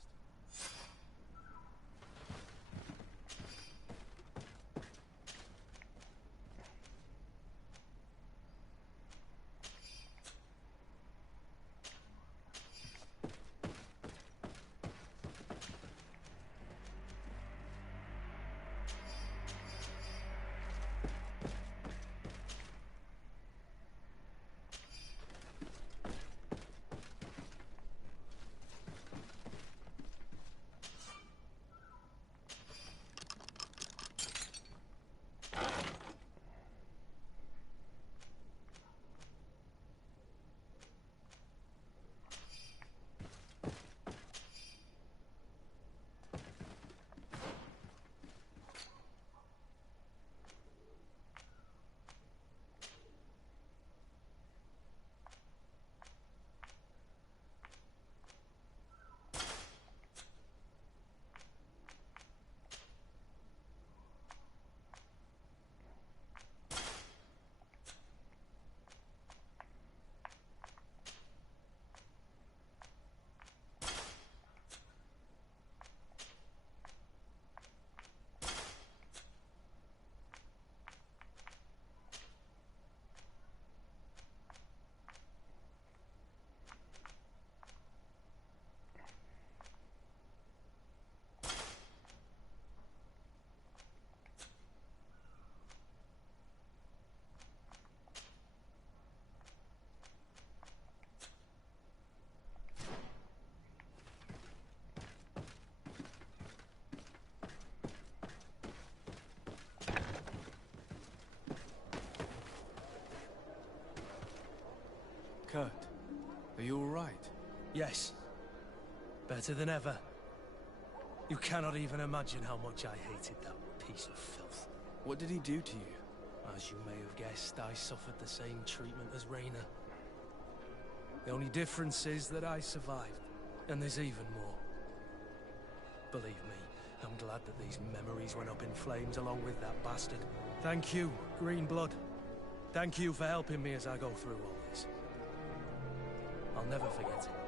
Kurt, are you all right? Yes. Better than ever. You cannot even imagine how much I hated that piece of filth. What did he do to you? As you may have guessed, I suffered the same treatment as Raina. The only difference is that I survived, and there's even more. Believe me, I'm glad that these memories went up in flames along with that bastard. Thank you, Green Blood. Thank you for helping me as I go through all this. I'll never forget it.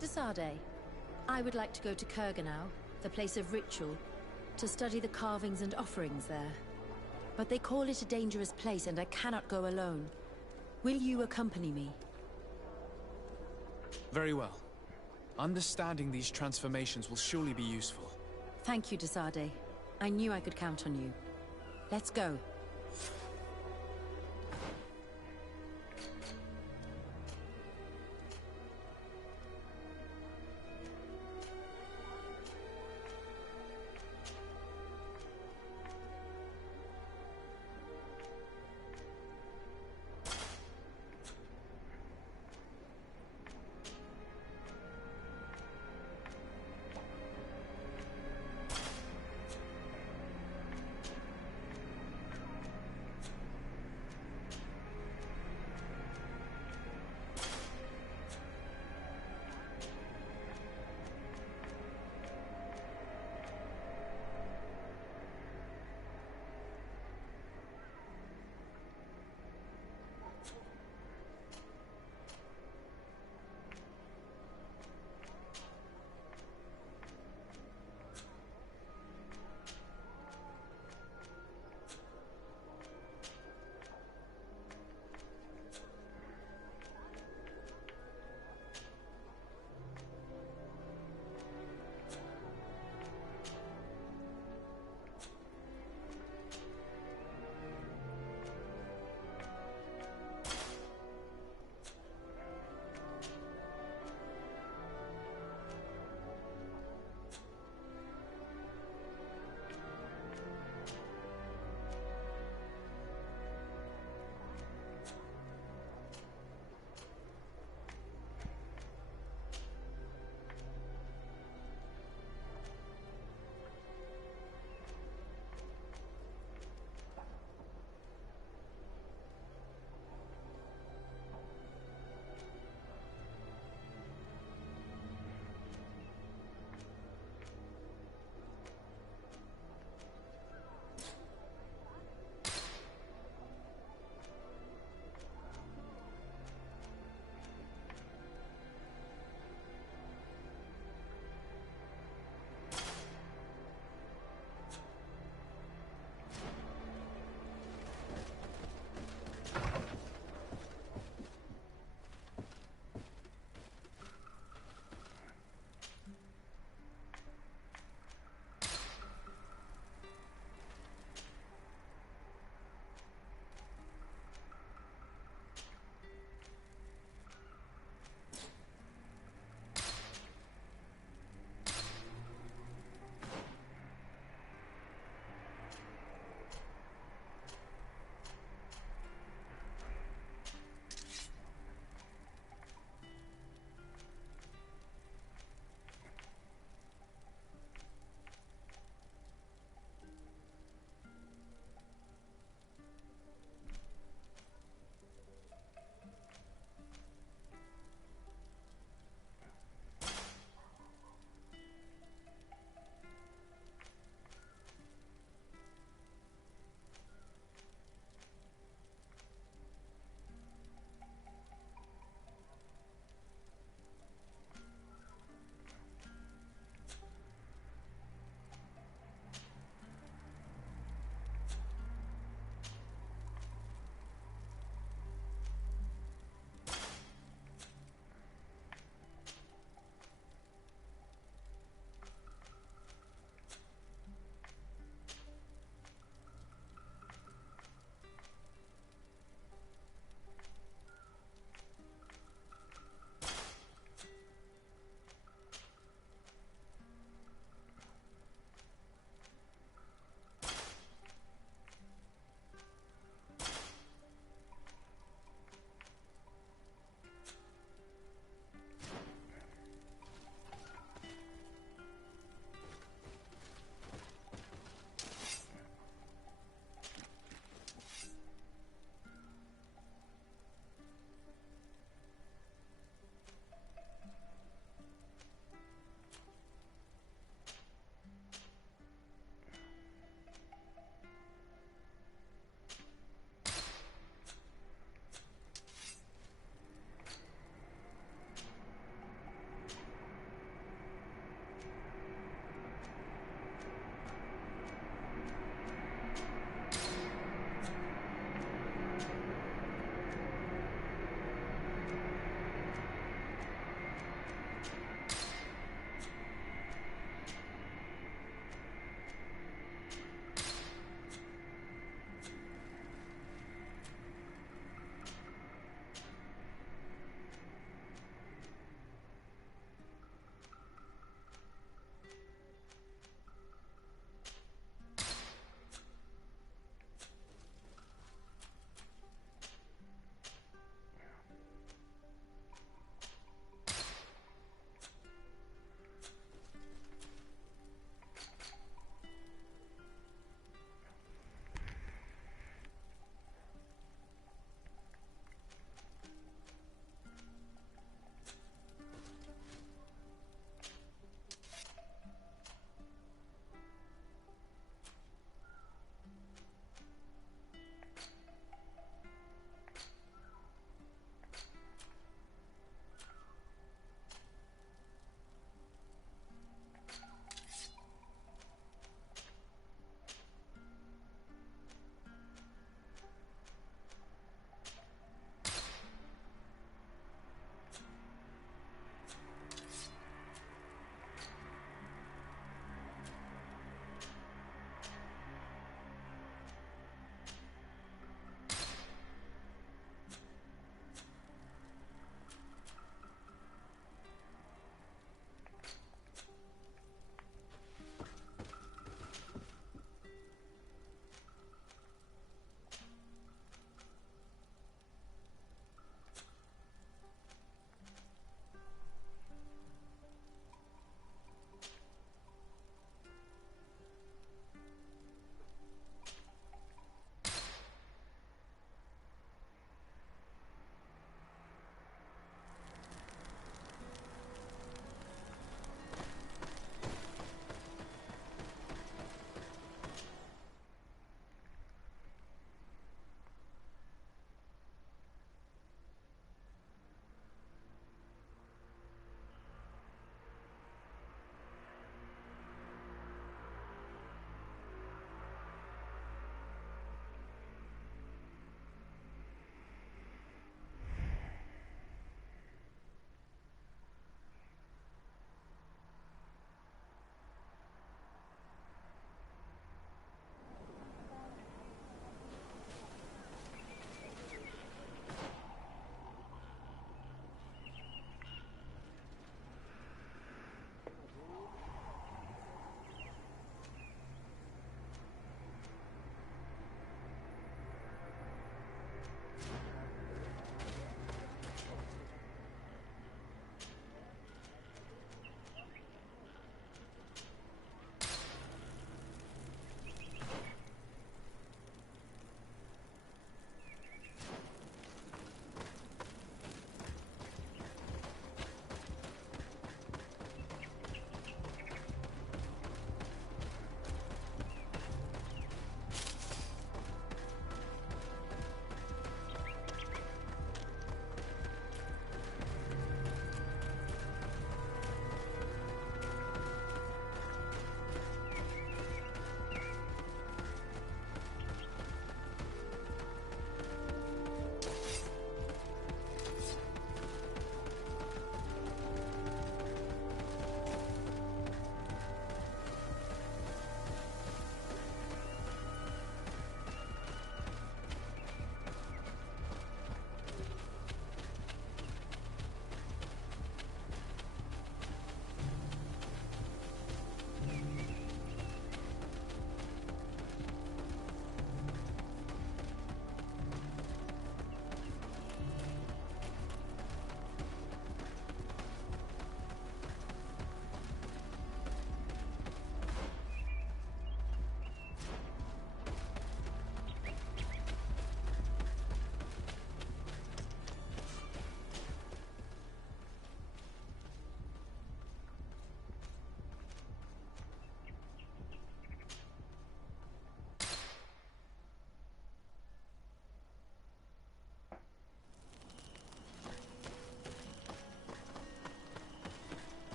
Desade, I would like to go to Kurganau, the place of ritual, to study the carvings and offerings there. But they call it a dangerous place and I cannot go alone. Will you accompany me? Very well. Understanding these transformations will surely be useful. Thank you, Desade. I knew I could count on you. Let's go.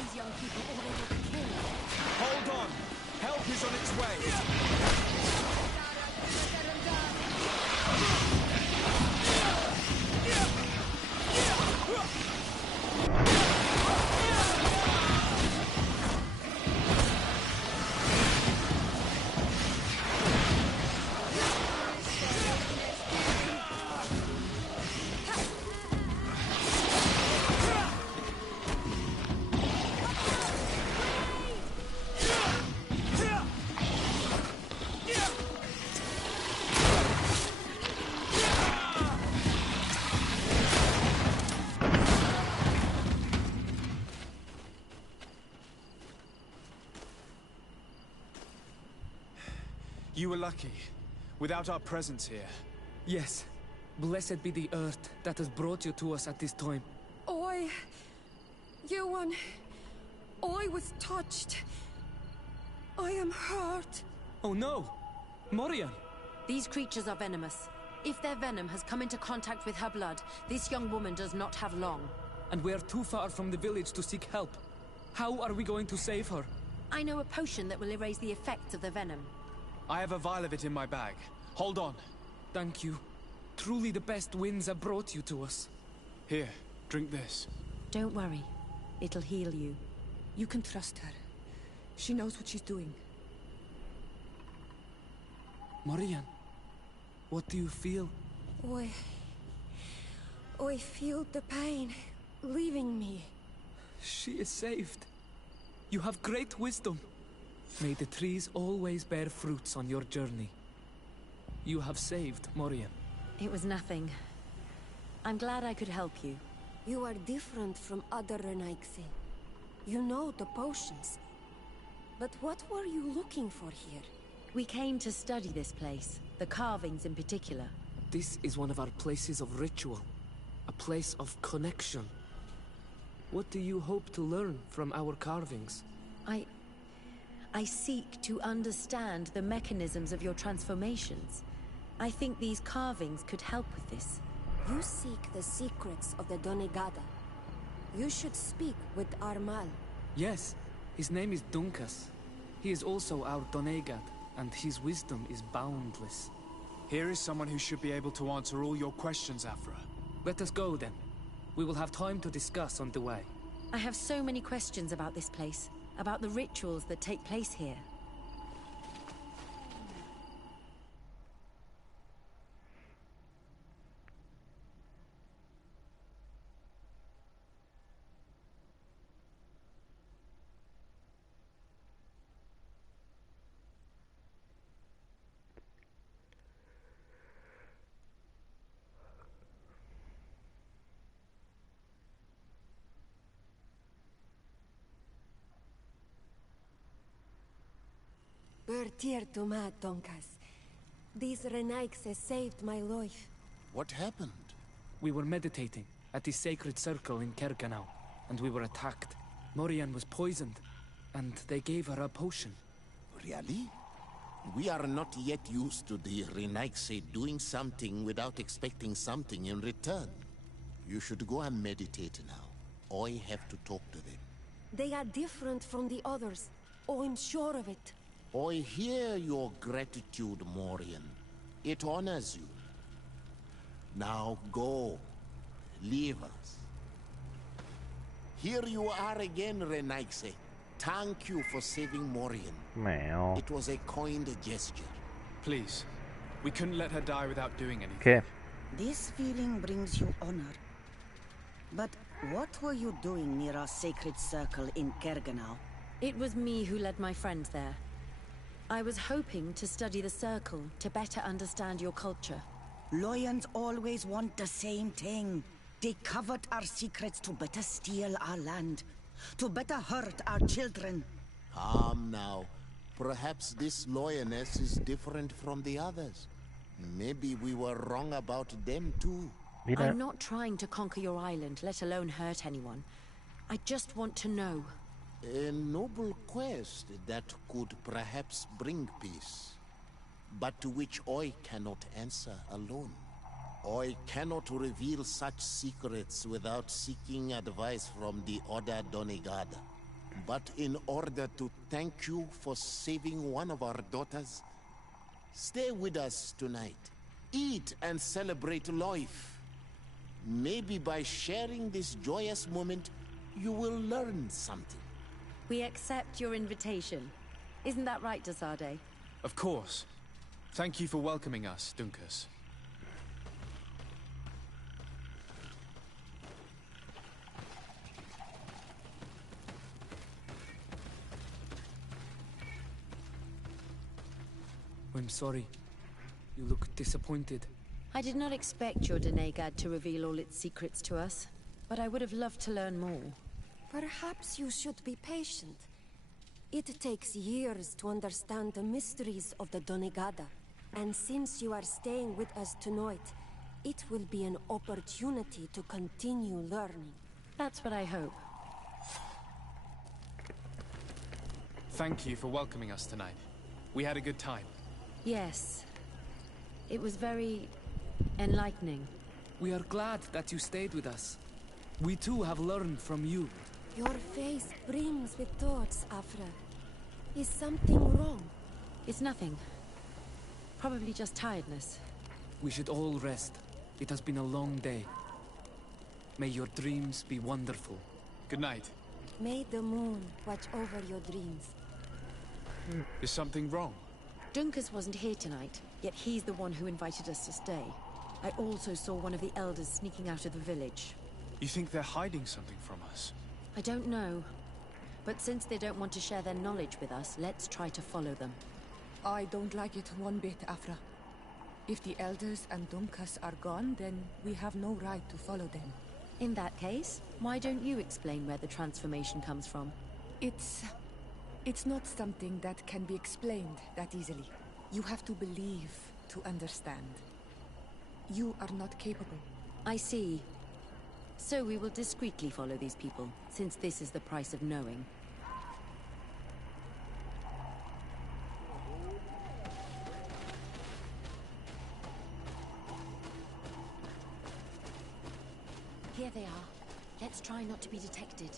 these young people or they will be killed. Hold on! Help is on its way! You were lucky. Without our presence here. Yes. Blessed be the earth that has brought you to us at this time. Ewan, I was touched. I am hurt. Oh no! Morian! These creatures are venomous. If their venom has come into contact with her blood, this young woman does not have long. And we're too far from the village to seek help. How are we going to save her? I know a potion that will erase the effects of the venom. I have a vial of it in my bag. Hold on. Thank you. Truly the best winds have brought you to us. Here, drink this. Don't worry. It'll heal you. You can trust her. She knows what she's doing. Morian, what do you feel? I feel the pain leaving me. She is saved. You have great wisdom. May the trees always bear fruits on your journey. You have saved Morian. It was nothing. I'm glad I could help you. You are different from other Renaigse. You know the potions. But what were you looking for here? We came to study this place, the carvings in particular. This is one of our places of ritual. A place of connection. What do you hope to learn from our carvings? I seek to understand the mechanisms of your transformations. I think these carvings could help with this. You seek the secrets of the Donegada. You should speak with Armal. Yes, his name is Dunkas. He is also our Donegad, and his wisdom is boundless. Here is someone who should be able to answer all your questions, Afra. Let us go then. We will have time to discuss on the way. I have so many questions about this place. About the rituals that take place here. Bertir to mad, Donkas. These Renaigse saved my life. What happened? We were meditating at the sacred circle in Canal, and we were attacked. Morian was poisoned, and they gave her a potion. Really? We are not yet used to the Renaigse doing something without expecting something in return. You should go and meditate now. I have to talk to them. They are different from the others. Oh, I'm sure of it. I hear your gratitude, Morian. It honors you. Now go. Leave us. Here you are again, Renaigse. Thank you for saving Morian. Meow. It was a kind gesture. Please. We couldn't let her die without doing anything. Okay. This feeling brings you honor. But what were you doing near our sacred circle in Canal? It was me who led my friends there. I was hoping to study the circle to better understand your culture. Lions always want the same thing. They covet our secrets to better steal our land, to better hurt our children. Calm now. Perhaps this lioness is different from the others. Maybe we were wrong about them too. I'm not trying to conquer your island, let alone hurt anyone. I just want to know. A noble quest that could perhaps bring peace, but to which I cannot answer alone. I cannot reveal such secrets without seeking advice from the other Donegada. But in order to thank you for saving one of our daughters, stay with us tonight. Eat and celebrate life. Maybe by sharing this joyous moment, you will learn something. We accept your invitation. Isn't that right, Desade? Of course. Thank you for welcoming us, Dunkus. I'm sorry. You look disappointed. I did not expect your denegad to reveal all its secrets to us, but I would have loved to learn more. Perhaps you should be patient. It takes years to understand the mysteries of the Donegada, and since you are staying with us tonight, it will be an opportunity to continue learning. That's what I hope. Thank you for welcoming us tonight. We had a good time. Yes. It was very enlightening. We are glad that you stayed with us. We too have learned from you. Your face brims with thoughts, Afra. Is something wrong? It's nothing. Probably just tiredness. We should all rest. It has been a long day. May your dreams be wonderful. Good night. May the moon watch over your dreams. Is something wrong? Dunkus wasn't here tonight, yet he's the one who invited us to stay. I also saw one of the elders sneaking out of the village. You think they're hiding something from us? I don't know. But since they don't want to share their knowledge with us, let's try to follow them. I don't like it one bit, Afra. If the elders and Dunkus are gone, then we have no right to follow them. In that case, why don't you explain where the transformation comes from? It's not something that can be explained that easily. You have to believe to understand. You are not capable. I see. So we will discreetly follow these people, since this is the price of knowing. Here they are. Let's try not to be detected.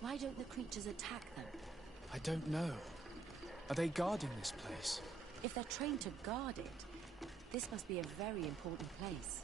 Why don't the creatures attack them? I don't know. Are they guarding this place? If they're trained to guard it, this must be a very important place.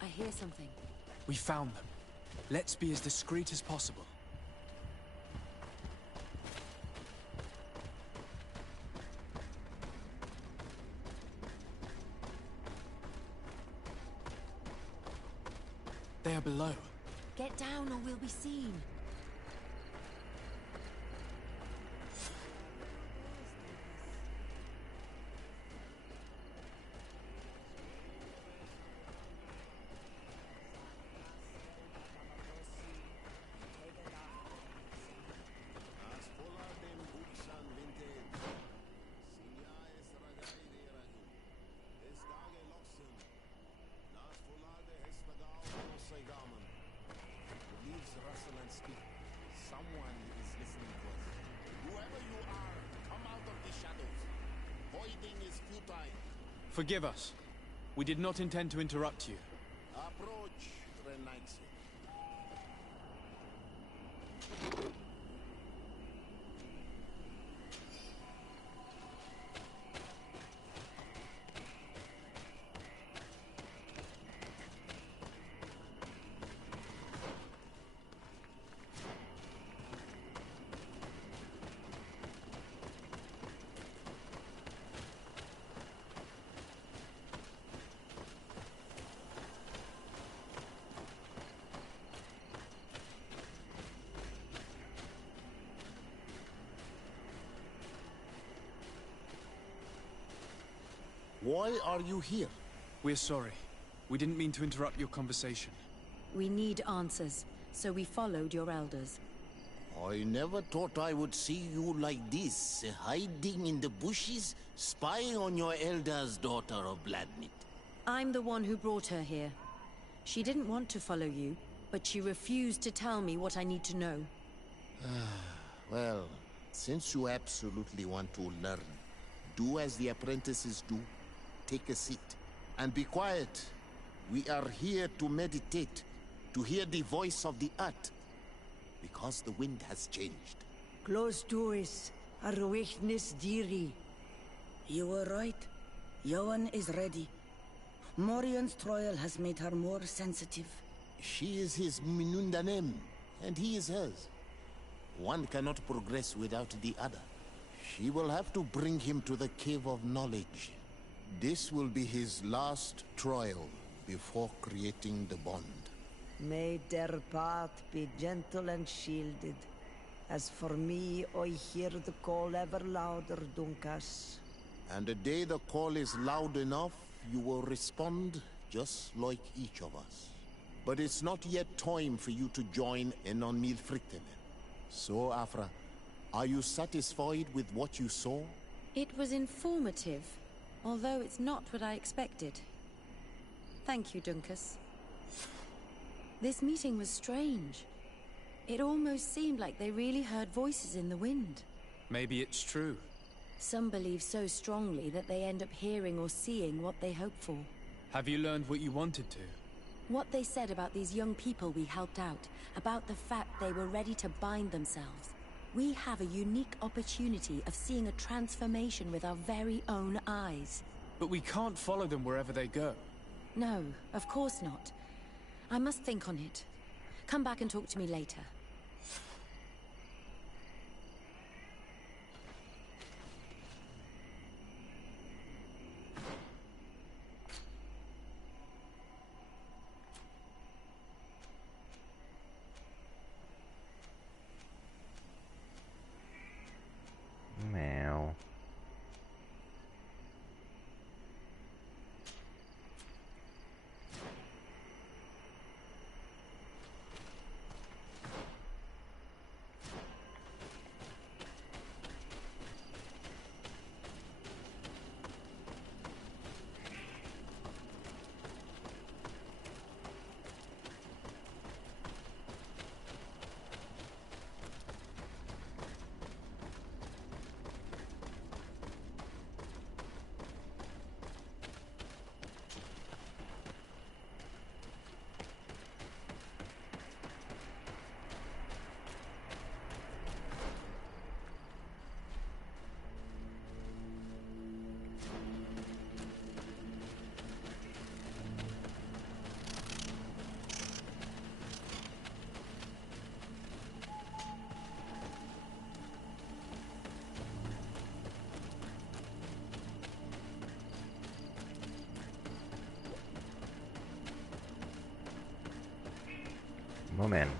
I hear something. We found them. Let's be as discreet as possible. They are below. Get down or we'll be seen. Avoiding is futile. Forgive us. We did not intend to interrupt you. Approach, Renaixi. Why are you here? We're sorry. We didn't mean to interrupt your conversation. We need answers, so we followed your elders. I never thought I would see you like this, hiding in the bushes, spying on your elder's daughter of Bladnit. I'm the one who brought her here. She didn't want to follow you, but she refused to tell me what I need to know. Well, since you absolutely want to learn, do as the apprentices do. Take a seat and be quiet. We are here to meditate, to hear the voice of the earth, because the wind has changed. Close doors, arwechnis diri. You were right. Johan is ready. Morian's trial has made her more sensitive. She is his Minundanem, and he is hers. One cannot progress without the other. She will have to bring him to the Cave of Knowledge. This will be his last trial before creating the bond. May their path be gentle and shielded. As for me, I hear the call ever louder, Dunkas. And the day the call is loud enough, you will respond just like each of us. But it's not yet time for you to join in on Milfriktenen. So, Afra, are you satisfied with what you saw? It was informative, although it's not what I expected. Thank you, Dunkas. This meeting was strange. It almost seemed like they really heard voices in the wind. Maybe it's true. Some believe so strongly that they end up hearing or seeing what they hope for. Have you learned what you wanted to? What they said about these young people we helped out, about the fact they were ready to bind themselves. We have a unique opportunity of seeing a transformation with our very own eyes. But we can't follow them wherever they go. No, of course not. I must think on it. Come back and talk to me later. Meow. Moment.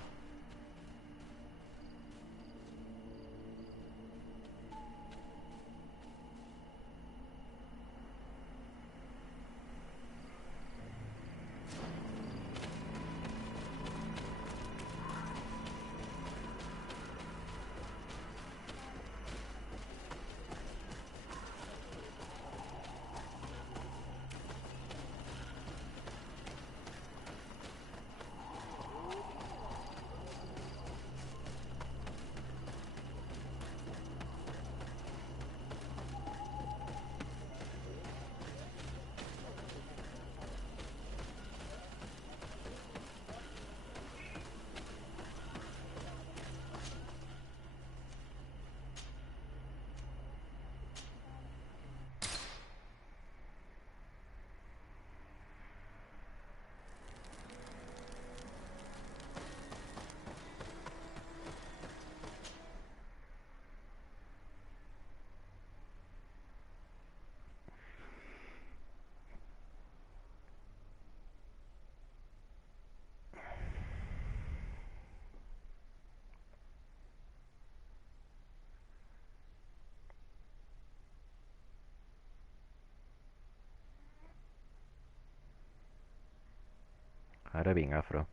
Ara vinc, Afro.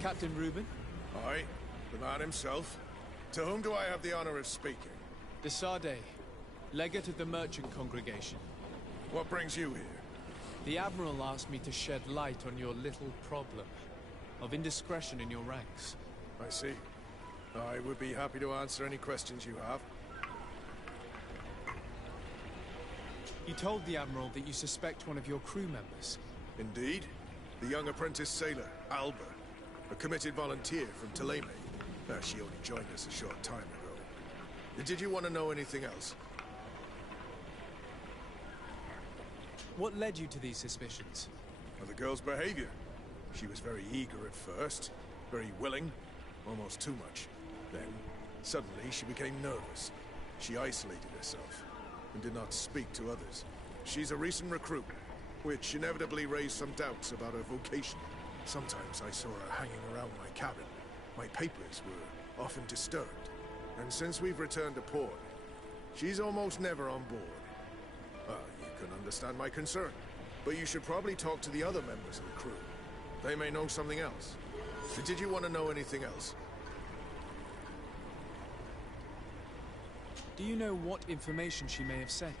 Captain Reuben? Aye, the man himself. To whom do I have the honor of speaking? Desade, legate of the merchant congregation. What brings you here? The Admiral asked me to shed light on your little problem of indiscretion in your ranks. I see. I would be happy to answer any questions you have. You told the Admiral that you suspect one of your crew members. Indeed. The young apprentice sailor, Alba. A committed volunteer from Teleme. She only joined us a short time ago. Did you want to know anything else? What led you to these suspicions? Well, the girl's behavior. She was very eager at first, very willing, almost too much. Then, suddenly, she became nervous. She isolated herself, and did not speak to others. She's a recent recruit, which inevitably raised some doubts about her vocation. Sometimes I saw her hanging around my cabin. My papers were often disturbed, and since we've returned to port, she's almost never on board. You can understand my concern, but you should probably talk to the other members of the crew. They may know something else. Did you want to know anything else? Do you know what information she may have sent?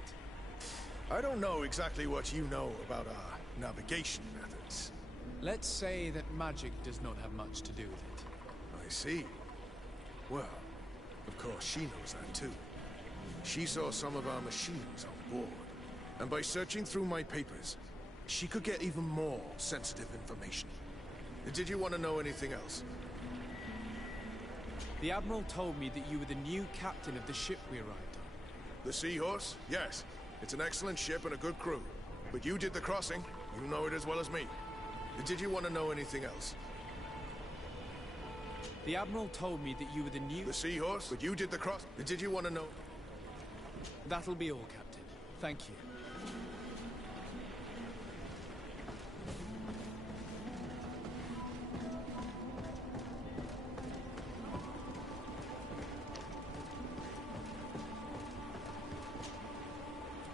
I don't know exactly what you know about our navigation methods. Let's say that magic does not have much to do with it. I see. Well, of course she knows that too. She saw some of our machines on board, and by searching through my papers, she could get even more sensitive information. Did you want to know anything else? The Admiral told me that you were the new captain of the ship we arrived on. The Seahorse? Yes. It's an excellent ship and a good crew. But you did the crossing. You know it as well as me. Did you want to know anything else? The Admiral told me that you were the new... The Seahorse? But you did the cross... Did you want to know... That'll be all, Captain. Thank you.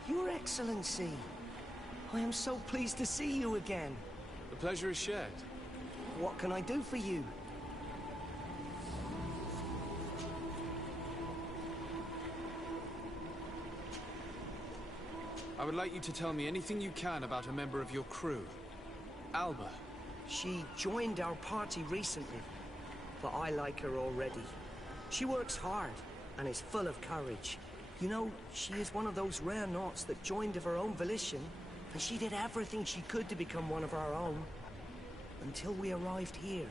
Your Excellency, I am so pleased to see you again. The pleasure is shared. What can I do for you? I would like you to tell me anything you can about a member of your crew. Alba. She joined our party recently, but I like her already. She works hard and is full of courage. You know, she is one of those rare naughts that joined of her own volition, and she did everything she could to become one of our own. Until we arrived here,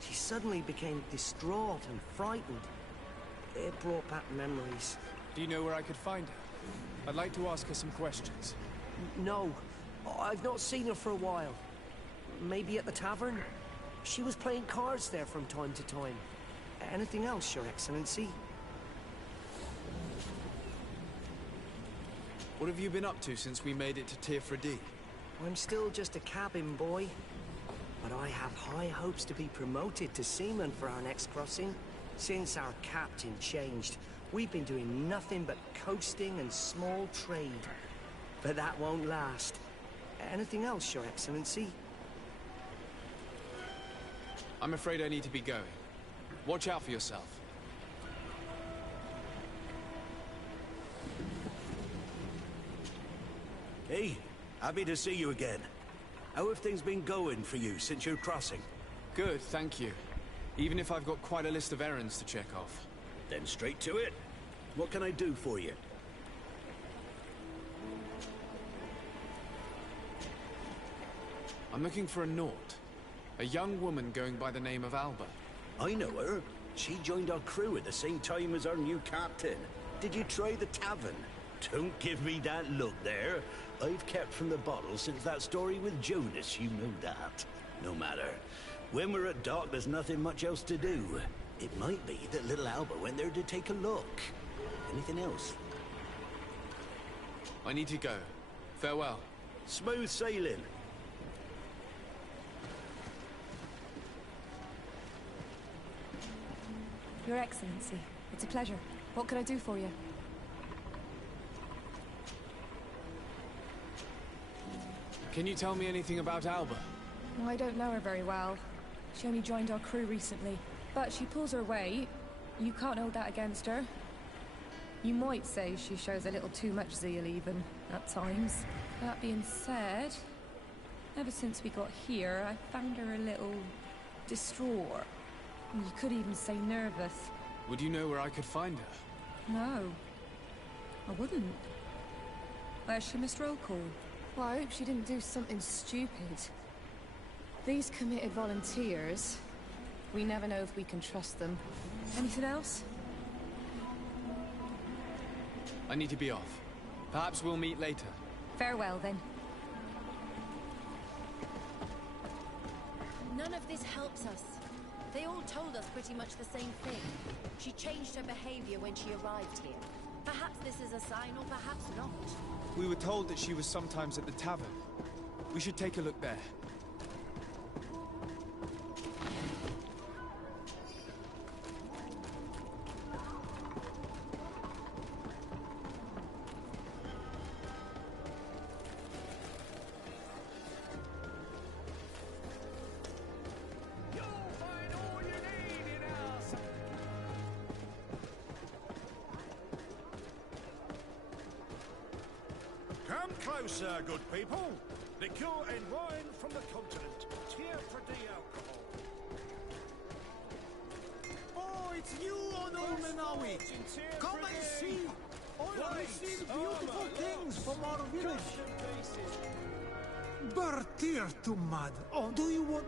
she suddenly became distraught and frightened. It brought back memories. Do you know where I could find her? I'd like to ask her some questions. No, I've not seen her for a while. Maybe at the tavern? She was playing cards there from time to time. Anything else, Your Excellency? What have you been up to since we made it to Tirfredi? I'm still just a cabin boy, but I have high hopes to be promoted to seaman for our next crossing. Since our captain changed, we've been doing nothing but coasting and small trade. But that won't last. Anything else, Your Excellency? I'm afraid I need to be going. Watch out for yourself. Hey, happy to see you again. How have things been going for you since your crossing? Good, thank you. Even if I've got quite a list of errands to check off. Then straight to it. What can I do for you? I'm looking for a Naut. A young woman going by the name of Alba. I know her. She joined our crew at the same time as our new captain. Did you try the tavern? Don't give me that look there. I've kept from the bottle since that story with Jonas, you know that. No matter. When we're at dock, there's nothing much else to do. It might be that little Alba went there to take a look. Anything else? I need to go. Farewell. Smooth sailing. Your Excellency, it's a pleasure. What can I do for you? Can you tell me anything about Alba? I don't know her very well. She only joined our crew recently, but she pulls her weight. You can't hold that against her. You might say she shows a little too much zeal even, at times. That being said, ever since we got here, I found her a little distraught. You could even say nervous. Would you know where I could find her? No, I wouldn't. Where's she missed roll call? Well, I hope she didn't do something stupid. These committed volunteers, we never know if we can trust them. Anything else? I need to be off. Perhaps we'll meet later. Farewell, then. None of this helps us. They all told us pretty much the same thing. She changed her behavior when she arrived here. Perhaps this is a sign, or perhaps not. We were told that she was sometimes at the tavern. We should take a look there. Come closer, good people. Liqueur and wine from the continent. Tier for the alcohol. Oh, it's you, Onomenawi. Come and see. I received beautiful things from our village. Bertir to mud. Oh, do you want...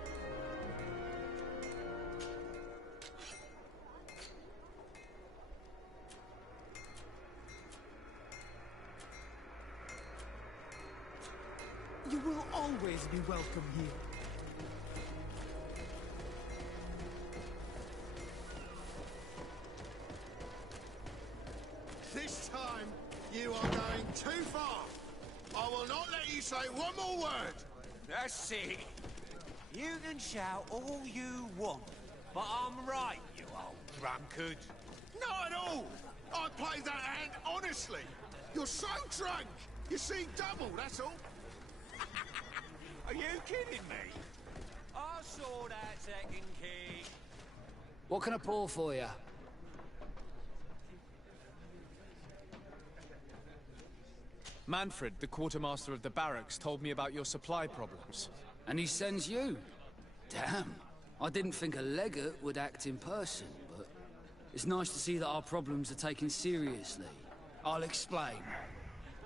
You will always be welcome here. This time, you are going too far. I will not let you say one more word. That's it. You can shout all you want, but I'm right, you old drunkard. Not at all. I played that hand honestly. You're so drunk. You see double, that's all. Are you kidding me? I saw that second key. What can I pour for you? Manfred, the quartermaster of the barracks, told me about your supply problems. And he sends you? Damn. I didn't think a legate would act in person, but it's nice to see that our problems are taken seriously. I'll explain.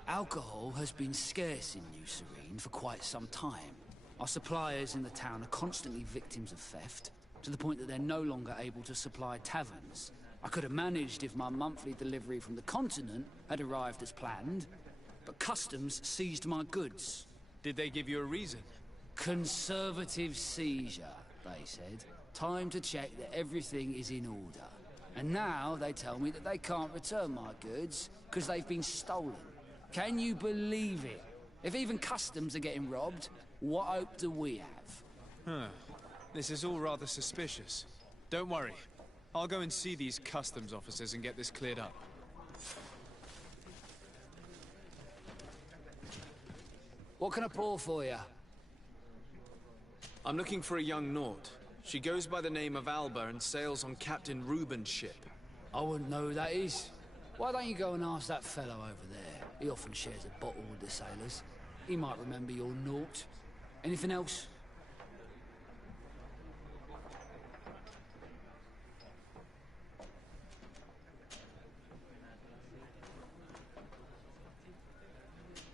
Alcohol has been scarce in New Serene for quite some time. Our suppliers in the town are constantly victims of theft, to the point that they're no longer able to supply taverns. I could have managed if my monthly delivery from the continent had arrived as planned, but customs seized my goods. Did they give you a reason? Conservative seizure, they said. Time to check that everything is in order. And now they tell me that they can't return my goods because they've been stolen. Can you believe it? If even customs are getting robbed, what hope do we have? Huh. This is all rather suspicious. Don't worry. I'll go and see these customs officers and get this cleared up. What can I pour for you? I'm looking for a young Naut. She goes by the name of Alba and sails on Captain Reuben's ship. I wouldn't know who that is. Why don't you go and ask that fellow over there? He often shares a bottle with the sailors. He might remember your Naut. Anything else?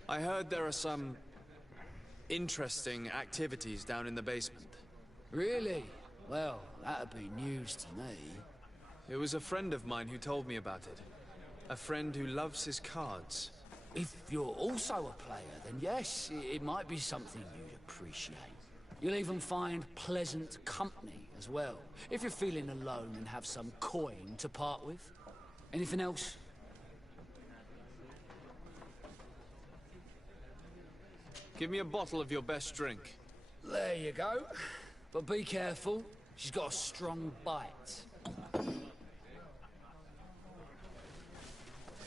I heard there are some interesting activities down in the basement. Really? Well, that'd be news to me. It was a friend of mine who told me about it. A friend who loves his cards. If you're also a player, then yes, it might be something you'd appreciate. You'll even find pleasant company as well, if you're feeling alone and have some coin to part with. Anything else? Give me a bottle of your best drink. There you go. But be careful, she's got a strong bite.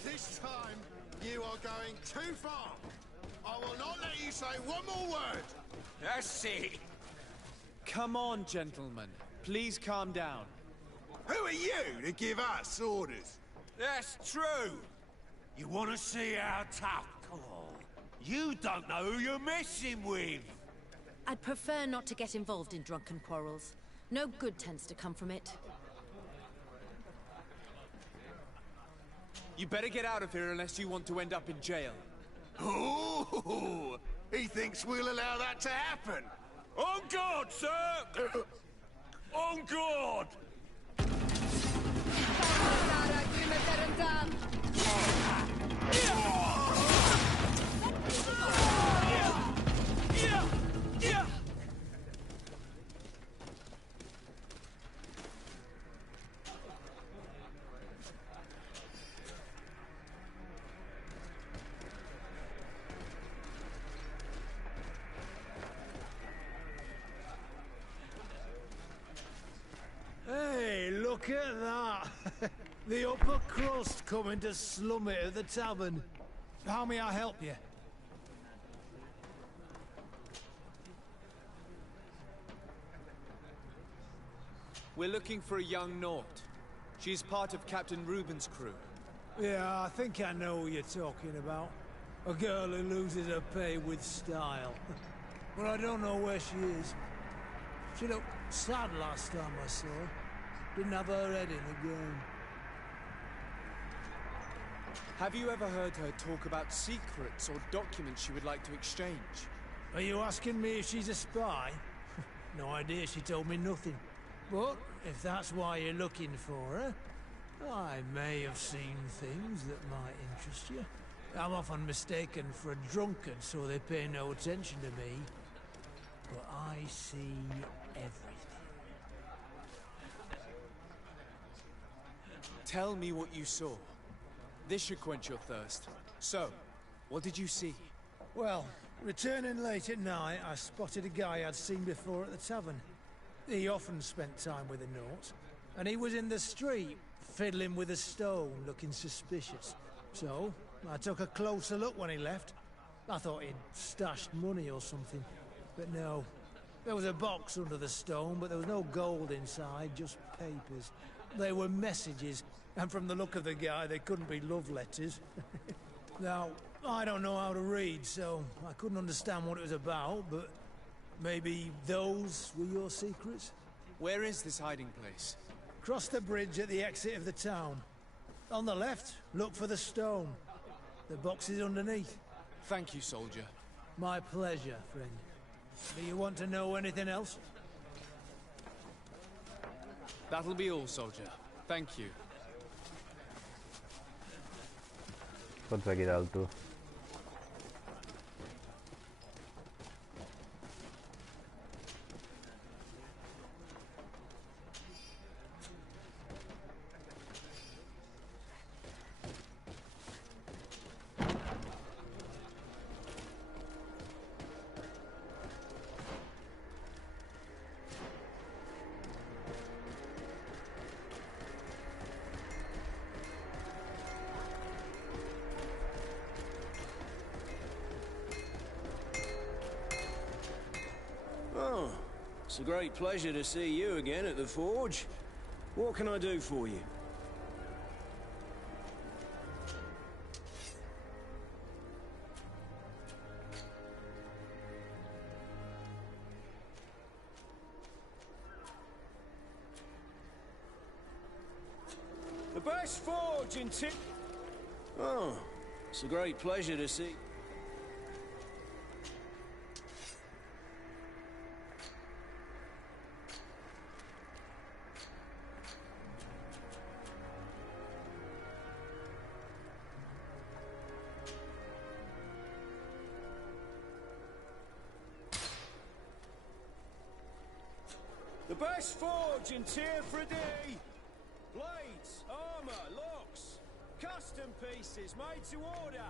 This time, you are going too far. I will not let you say one more word. That's it. come on, gentlemen. Please calm down. Who are you to give us orders? That's true. You want to see how tough? Oh, you don't know who you're messing with. I'd prefer not to get involved in drunken quarrels. No good tends to come from it. You better get out of here unless you want to end up in jail. Ooh, he thinks we'll allow that to happen. On guard, sir! On guard! Hey, look at that! The upper crust coming to slum it at the tavern. How may I help you? We're looking for a young Naut. She's part of Captain Reuben's crew. Yeah, I think I know what you're talking about. A girl who loses her pay with style. But I don't know where she is. She looked sad last time I saw her. Didn't have her head in the game. Have you ever heard her talk about secrets or documents she would like to exchange? Are you asking me if she's a spy? No idea, she told me nothing. But if that's why you're looking for her, I may have seen things that might interest you. I'm often mistaken for a drunkard, so they pay no attention to me. But I see everything. Tell me what you saw. This should quench your thirst. So, what did you see? Well, returning late at night, I spotted a guy I'd seen before at the tavern. He often spent time with the Naut, and he was in the street, fiddling with a stone, looking suspicious. So, I took a closer look when he left. I thought he'd stashed money or something, but no. There was a box under the stone, but there was no gold inside, just papers. They were messages, and from the look of the guy, they couldn't be love letters. Now, I don't know how to read, so I couldn't understand what it was about, but maybe those were your secrets? Where is this hiding place? Cross the bridge at the exit of the town. On the left, look for the stone. The box is underneath. Thank you, soldier. My pleasure, friend. Do you want to know anything else? That'll be all, soldier. Thank you. Poți să ghidal tu. Oh, it's a great pleasure to see you again at the forge. What can I do for you? The best forge in Oh, it's a great pleasure to see. The best forge in Tier 3D. Blades, armor, locks, custom pieces made to order.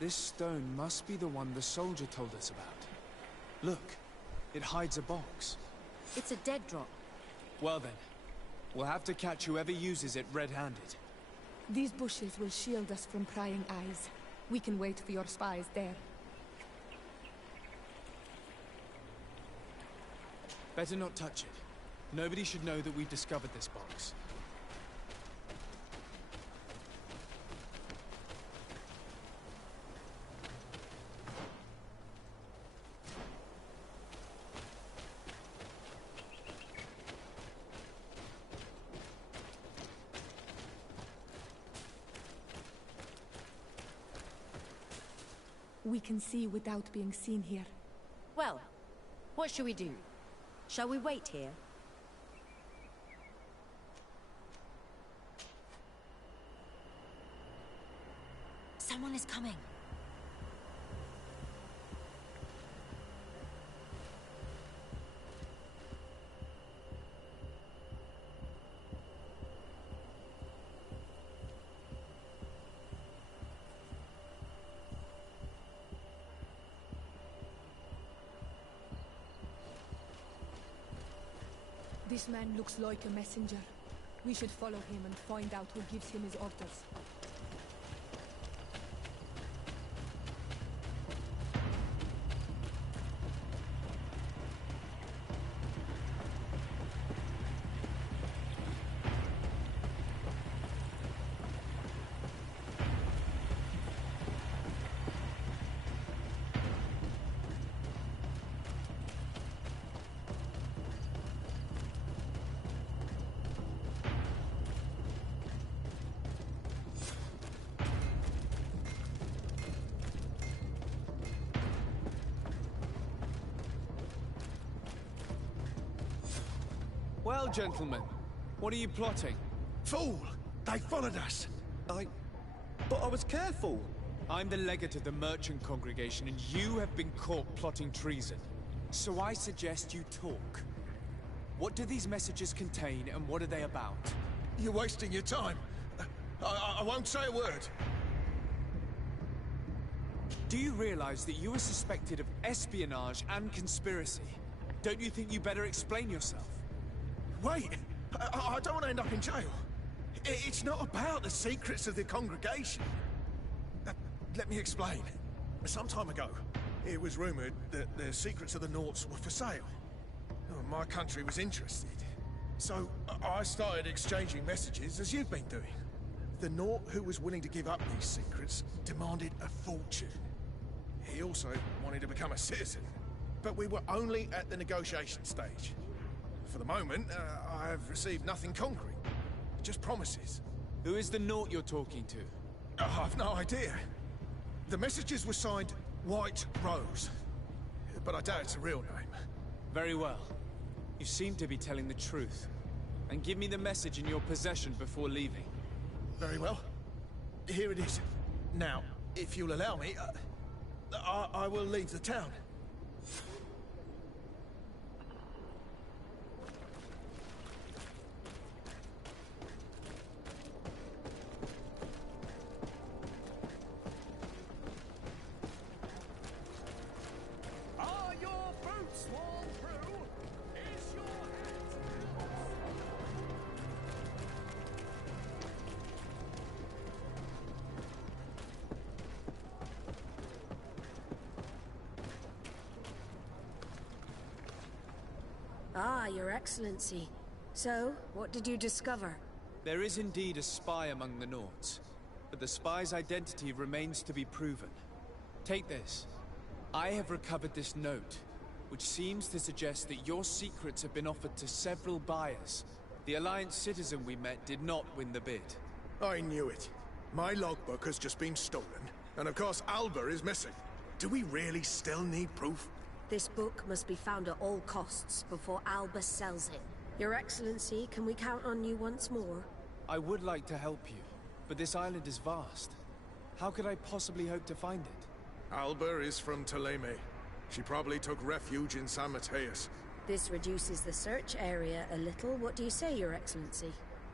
This stone must be the one the soldier told us about. Look, it hides a box. It's a dead drop. Well then, we'll have to catch whoever uses it red-handed. These bushes will shield us from prying eyes. We can wait for your spies there. Better not touch it. Nobody should know that we've discovered this box. We can see without being seen here. Well, what should we do? Shall we wait here? Someone is coming. This man looks like a messenger. We should follow him and find out who gives him his orders. Well, gentlemen, what are you plotting? Fool! They followed us! But I was careful! I'm the legate of the merchant congregation, and you have been caught plotting treason. So I suggest you talk. What do these messages contain, and what are they about? You're wasting your time. I won't say a word. Do you realize that you are suspected of espionage and conspiracy? Don't you think you better explain yourself? Wait! I don't want to end up in jail. It's not about the secrets of the congregation. Let me explain. Some time ago, it was rumored that the secrets of the Nauts were for sale. My country was interested. So I started exchanging messages as you've been doing. The Naut who was willing to give up these secrets demanded a fortune. He also wanted to become a citizen. But we were only at the negotiation stage. For the moment, I have received nothing concrete. Just promises. Who is the Naut you're talking to? I've no idea. The messages were signed White Rose. But I doubt it's a real name. Very well. You seem to be telling the truth. And give me the message in your possession before leaving. Very well. Here it is. Now, if you'll allow me, I will leave the town. Ah, Your Excellency. So, what did you discover? There is indeed a spy among the Nauts, but the spy's identity remains to be proven. Take this. I have recovered this note, which seems to suggest that your secrets have been offered to several buyers. The Alliance citizen we met did not win the bid. I knew it. My logbook has just been stolen, and of course Alba is missing. Do we really still need proof? This book must be found at all costs before Alba sells it. Your Excellency, can we count on you once more? I would like to help you, but this island is vast. How could I possibly hope to find it? Alba is from Ptolemy. She probably took refuge in San Mateus. This reduces the search area a little. What do you say, Your Excellency?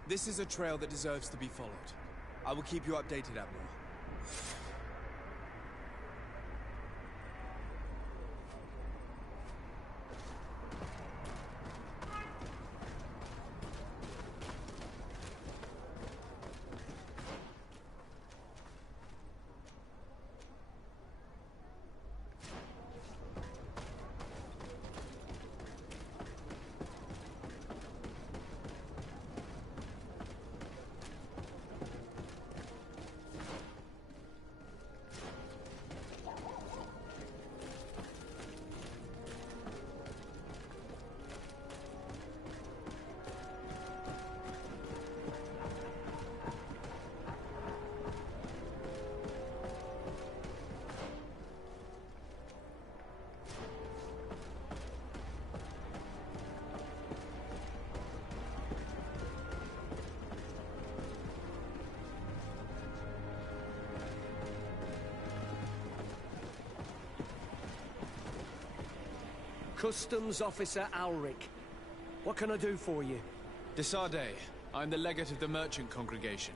This is a trail that deserves to be followed. I will keep you updated, Admiral. Customs Officer Alric. What can I do for you? Desade. I'm the legate of the merchant congregation.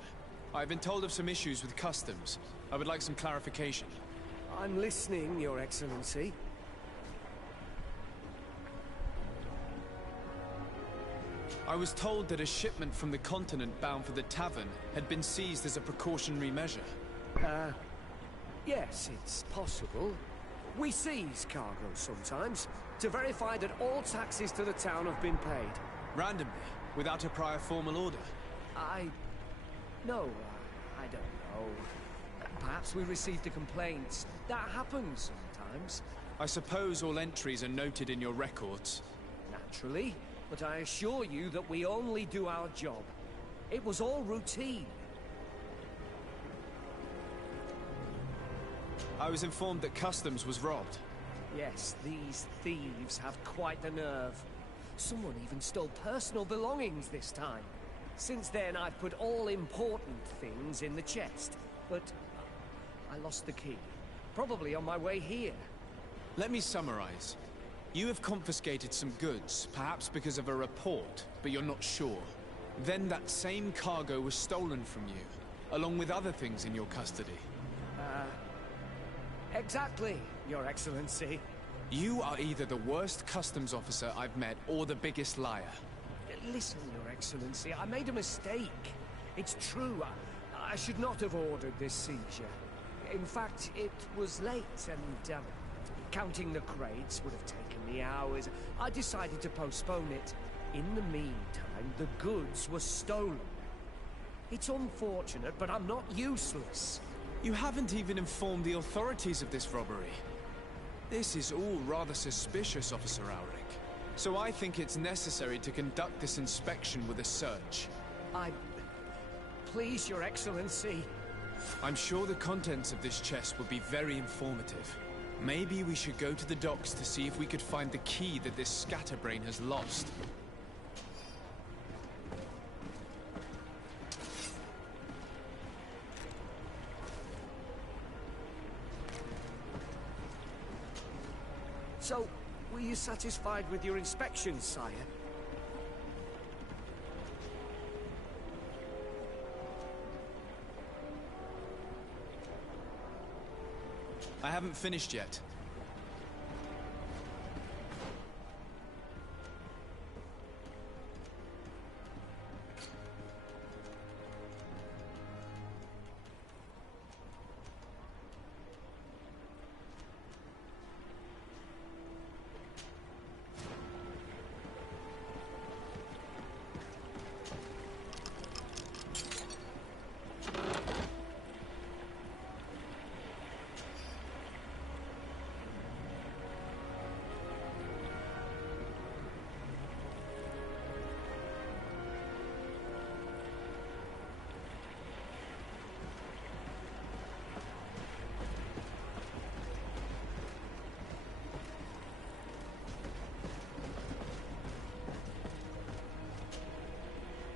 I've been told of some issues with customs. I would like some clarification. I'm listening, Your Excellency. I was told that a shipment from the continent bound for the tavern had been seized as a precautionary measure. Yes, it's possible. We seize cargo sometimes, to verify that all taxes to the town have been paid. Randomly, without a prior formal order? No, I don't know. Perhaps we received a complaint. That happens sometimes. I suppose all entries are noted in your records. Naturally, but I assure you that we only do our job. It was all routine. I was informed that customs was robbed. Yes, these thieves have quite the nerve. Someone even stole personal belongings this time. Since then, I've put all important things in the chest. But I lost the key. Probably on my way here. Let me summarize. You have confiscated some goods, perhaps because of a report, but you're not sure. Then that same cargo was stolen from you, along with other things in your custody. Exactly, Your Excellency. You are either the worst customs officer I've met or the biggest liar. Listen, Your Excellency, I made a mistake. It's true, I should not have ordered this seizure. In fact, it was late and, counting the crates would have taken me hours. I decided to postpone it. In the meantime, the goods were stolen. It's unfortunate, but I'm not useless. You haven't even informed the authorities of this robbery. This is all rather suspicious, Officer Ulrich. So I think it's necessary to conduct this inspection with a search. Please, Your Excellency. I'm sure the contents of this chest will be very informative. Maybe we should go to the docks to see if we could find the key that this scatterbrain has lost. So, were you satisfied with your inspection, sire? I haven't finished yet.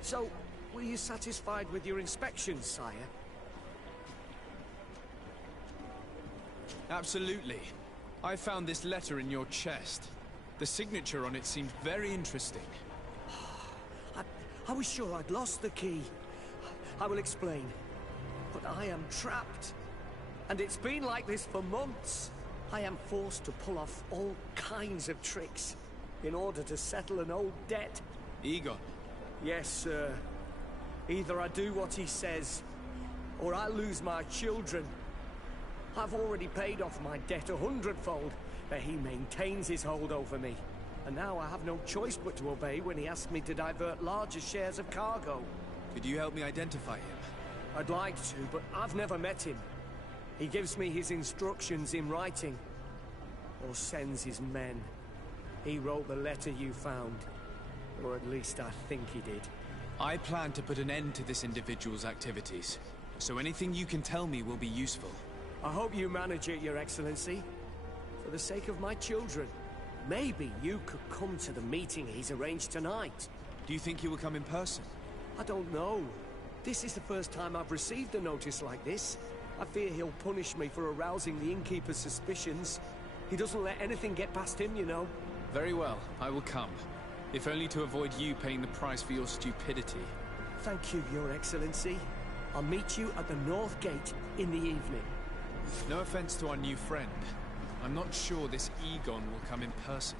So, were you satisfied with your inspection, sire? Absolutely. I found this letter in your chest. The signature on it seemed very interesting. I was sure I'd lost the key. I will explain. But I am trapped. And it's been like this for months. I am forced to pull off all kinds of tricks in order to settle an old debt. Egon? Yes, sir. Either I do what he says, or I lose my children. I've already paid off my debt 100-fold, but he maintains his hold over me. And now I have no choice but to obey when he asks me to divert larger shares of cargo. Could you help me identify him? I'd like to, but I've never met him. He gives me his instructions in writing, or sends his men. He wrote the letter you found. Or at least I think he did. I plan to put an end to this individual's activities, so anything you can tell me will be useful. I hope you manage it, Your Excellency. For the sake of my children, maybe you could come to the meeting he's arranged tonight. Do you think he will come in person? I don't know. This is the first time I've received a notice like this. I fear he'll punish me for arousing the innkeeper's suspicions. He doesn't let anything get past him, you know. Very well, I will come. If only to avoid you paying the price for your stupidity. Thank you, Your Excellency. I'll meet you at the North Gate in the evening. No offense to our new friend. I'm not sure this Egon will come in person.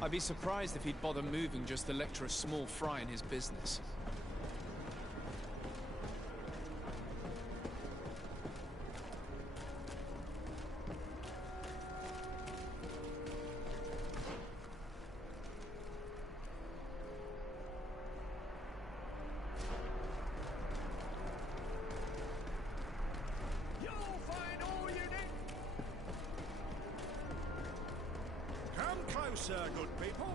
I'd be surprised if he'd bother moving just to lecture a small fry in his business. Closer, good people.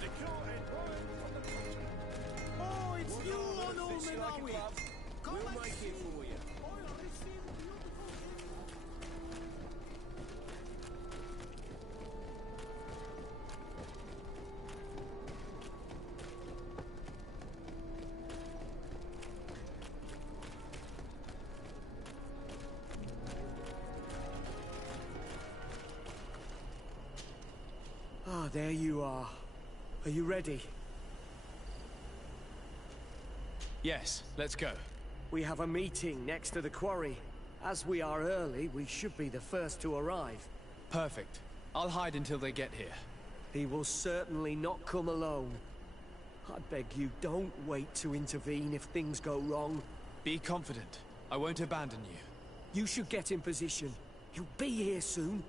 The court from the country. Oh, it's you, Norman, are we? Come We'll make it for you. Ah, there you are. Are you ready? Yes, let's go. We have a meeting next to the quarry. As we are early, we should be the first to arrive. Perfect. I'll hide until they get here. He will certainly not come alone. I beg you, don't wait to intervene if things go wrong. Be confident. I won't abandon you. You should get in position. You'll be here soon.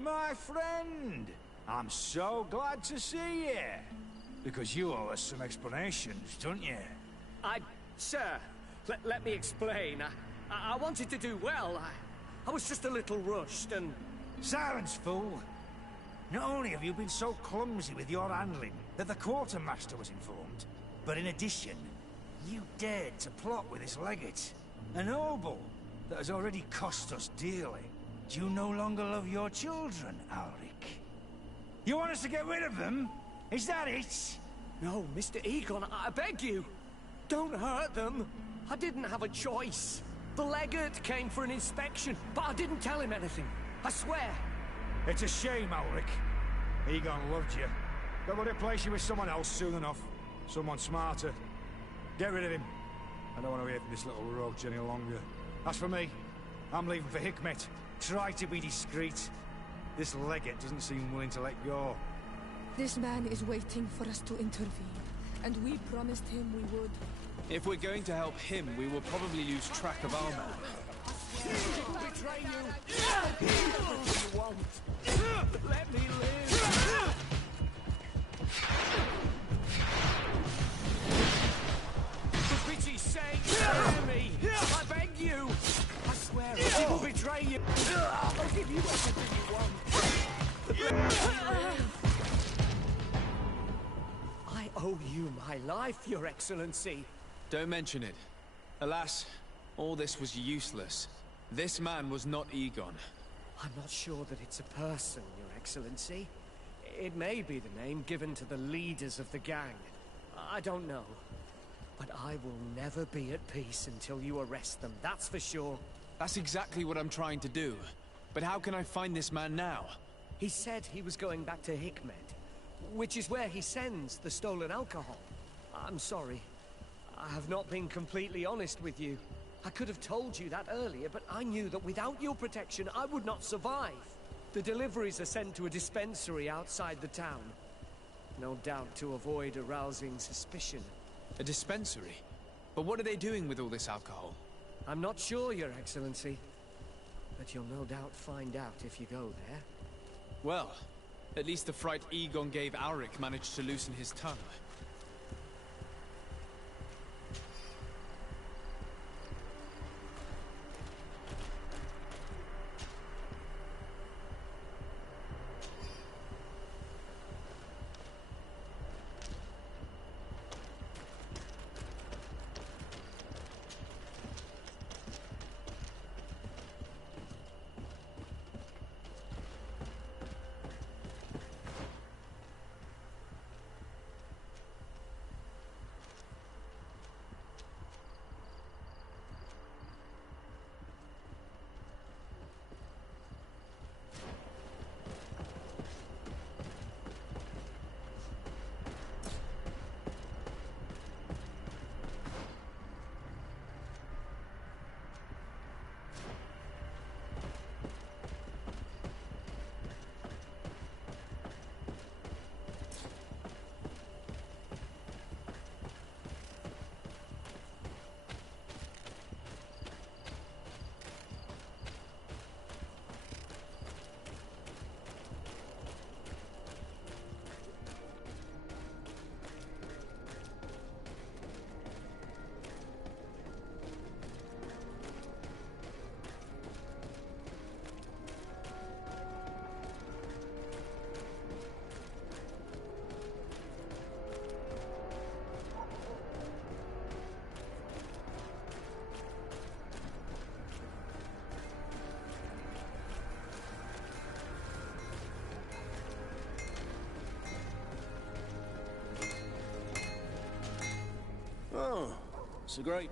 My friend, I'm so glad to see you. Because you owe us some explanations, don't you? Sir, let me explain. I wanted to do well. I was just a little rushed and... Silence, fool. Not only have you been so clumsy with your handling that the quartermaster was informed, but in addition, you dared to plot with this legate, a noble that has already cost us dearly. Do you no longer love your children, Ulrich? You want us to get rid of them? Is that it? No, Mr. Egon, I beg you. Don't hurt them. I didn't have a choice. The legate came for an inspection, but I didn't tell him anything. I swear. It's a shame, Ulrich. Egon loved you. But we'll replace you with someone else soon enough. Someone smarter. Get rid of him. I don't want to hear from this little roach any longer. As for me, I'm leaving for Hikmet. Try to be discreet. This legate doesn't seem willing to let go. This man is waiting for us to intervene, and we promised him we would. If we're going to help him, we will probably lose track of our man. Betray you. You won't. Let me live. For pity's sake, spare me. I beg you. I swear I will betray you. I'll give you everything you want. I owe you my life, Your Excellency. Don't mention it. Alas, all this was useless. This man was not Egon. I'm not sure that it's a person, Your Excellency. It may be the name given to the leaders of the gang. I don't know. But I will never be at peace until you arrest them, that's for sure. That's exactly what I'm trying to do. But how can I find this man now? He said he was going back to Hikmet, which is where he sends the stolen alcohol. I'm sorry. I have not been completely honest with you. I could have told you that earlier, but I knew that without your protection, I would not survive. The deliveries are sent to a dispensary outside the town. No doubt to avoid arousing suspicion. A dispensary? But what are they doing with all this alcohol? I'm not sure, Your Excellency. But you'll no doubt find out if you go there. Well, at least the fright Egon gave Auric managed to loosen his tongue. It's a great...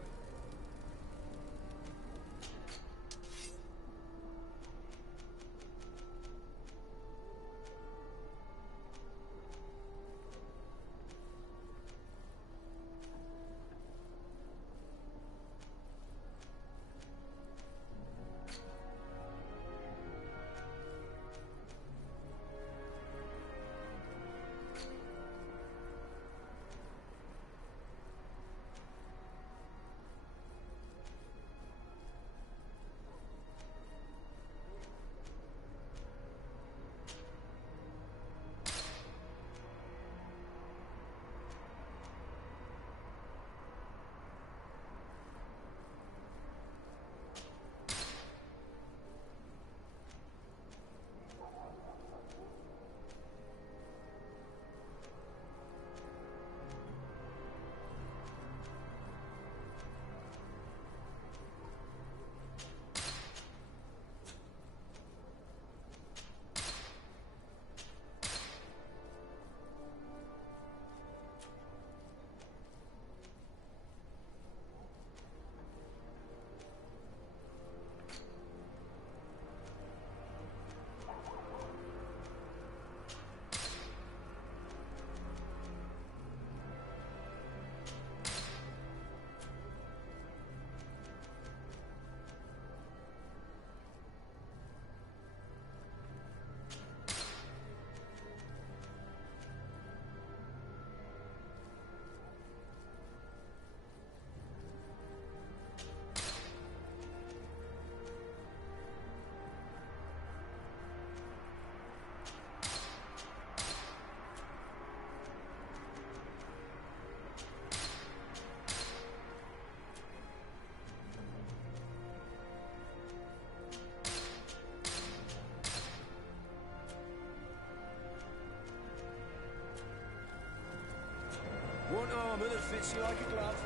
Want armor that fits you like a glove?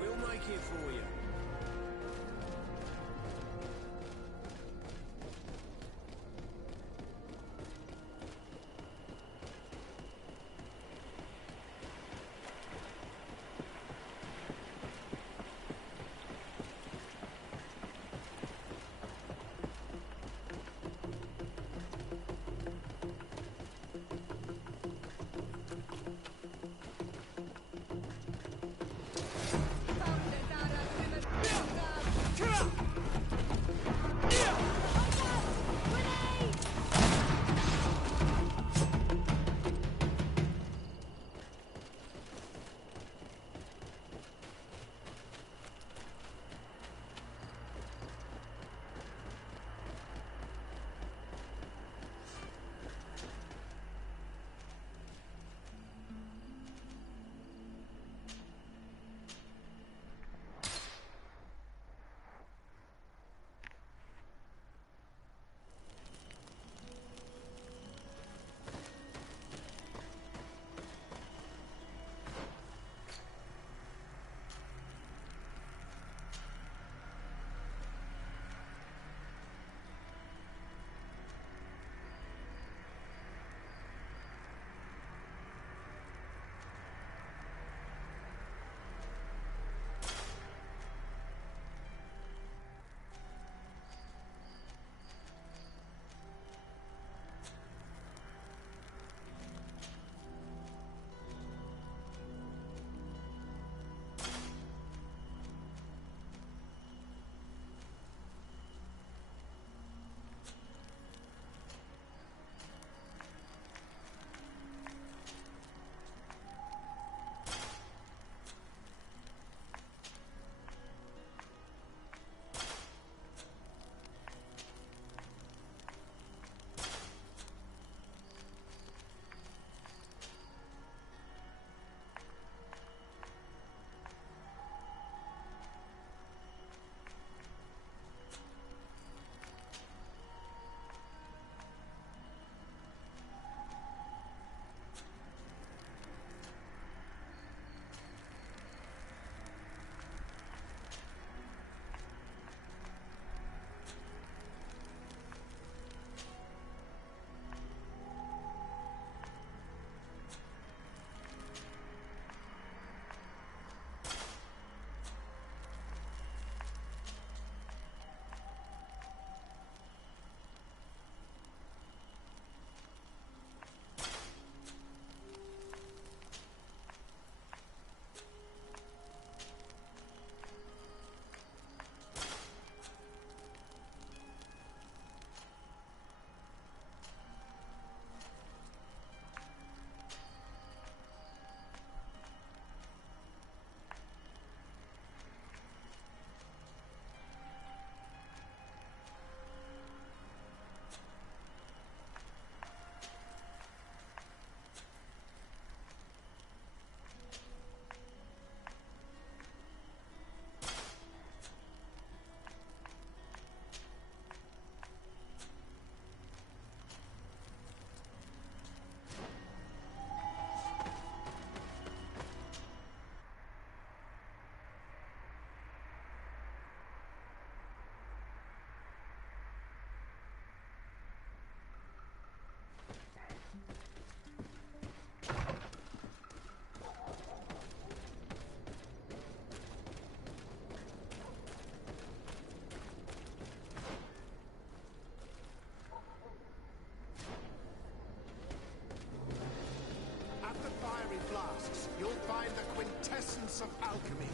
We'll make it for you. arts of alchemy.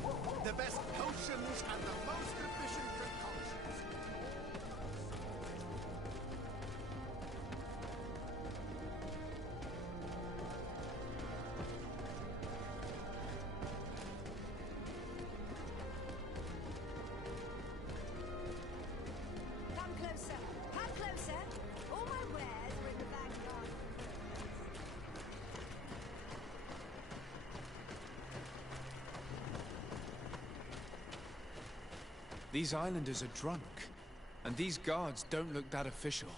The best potions and the most efficient concoctions. Come closer. Come closer. All my wares are in the vanguard. These islanders are drunk. And these guards don't look that official.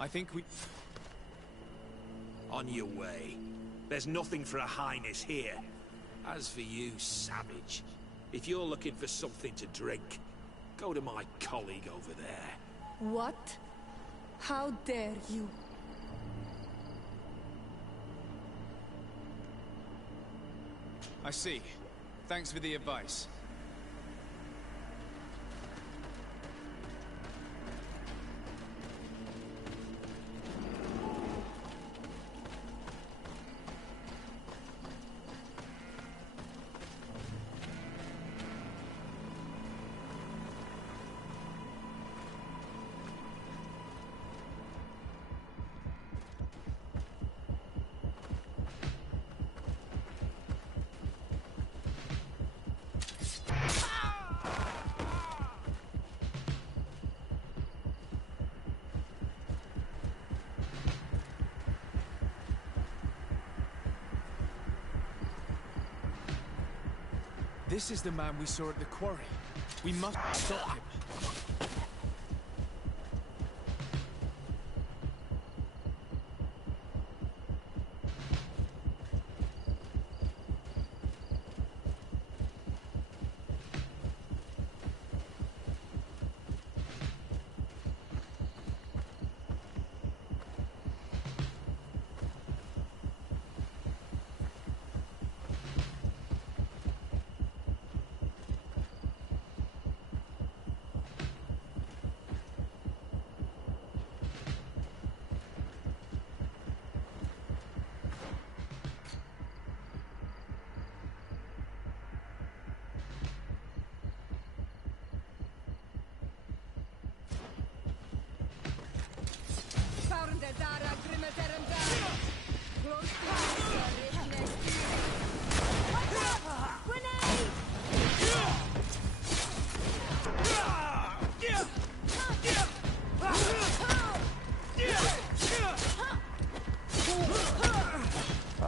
I think we... On your way. There's nothing for a highness here. As for you, savage, if you're looking for something to drink, go to my colleague over there. What? How dare you? I see. Thanks for the advice. This is the man we saw at the quarry. We must stop him.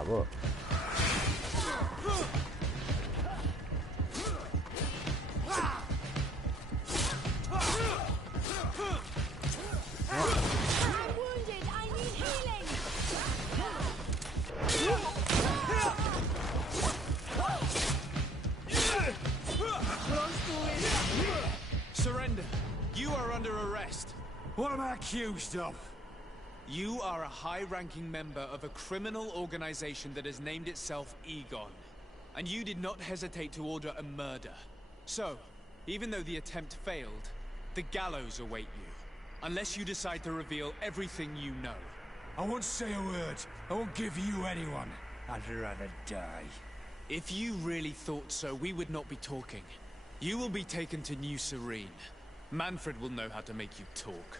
Bravo. I'm wounded. I need healing. Surrender. You are under arrest. What am I accused of? You are a high-ranking member of a criminal organization that has named itself Egon. And you did not hesitate to order a murder. So, even though the attempt failed, the gallows await you. Unless you decide to reveal everything you know. I won't say a word. I won't give you anyone. I'd rather die. If you really thought so, we would not be talking. You will be taken to New Serene. Manfred will know how to make you talk.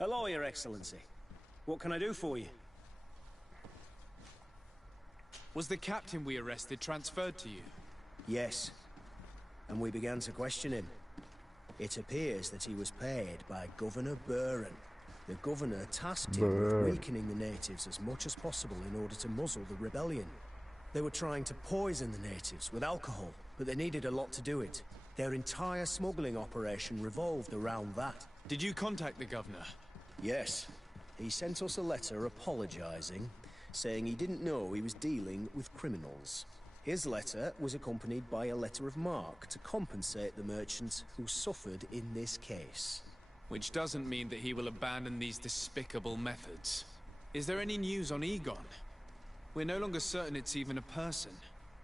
Hello, Your Excellency. What can I do for you? Was the captain we arrested transferred to you? Yes. And we began to question him. It appears that he was paid by Governor Buren. The governor tasked him with weakening the natives as much as possible in order to muzzle the rebellion. They were trying to poison the natives with alcohol, but they needed a lot to do it. Their entire smuggling operation revolved around that. Did you contact the governor? Yes. He sent us a letter apologizing, saying he didn't know he was dealing with criminals. His letter was accompanied by a letter of marque to compensate the merchants who suffered in this case. Which doesn't mean that he will abandon these despicable methods. Is there any news on Egon? We're no longer certain it's even a person.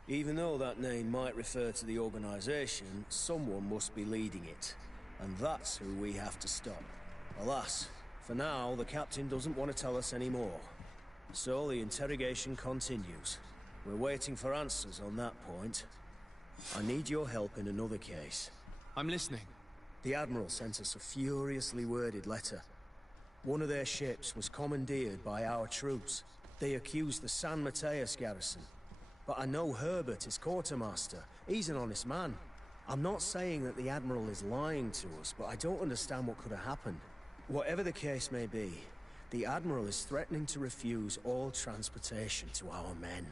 Even though that name might refer to the organization, someone must be leading it. And that's who we have to stop. Alas, for now, the captain doesn't want to tell us any more. So the interrogation continues. We're waiting for answers on that point. I need your help in another case. I'm listening. The Admiral sent us a furiously worded letter. One of their ships was commandeered by our troops. They accused the San Mateus garrison. But I know Herbert is quartermaster. He's an honest man. I'm not saying that the Admiral is lying to us, but I don't understand what could have happened. Whatever the case may be, the Admiral is threatening to refuse all transportation to our men.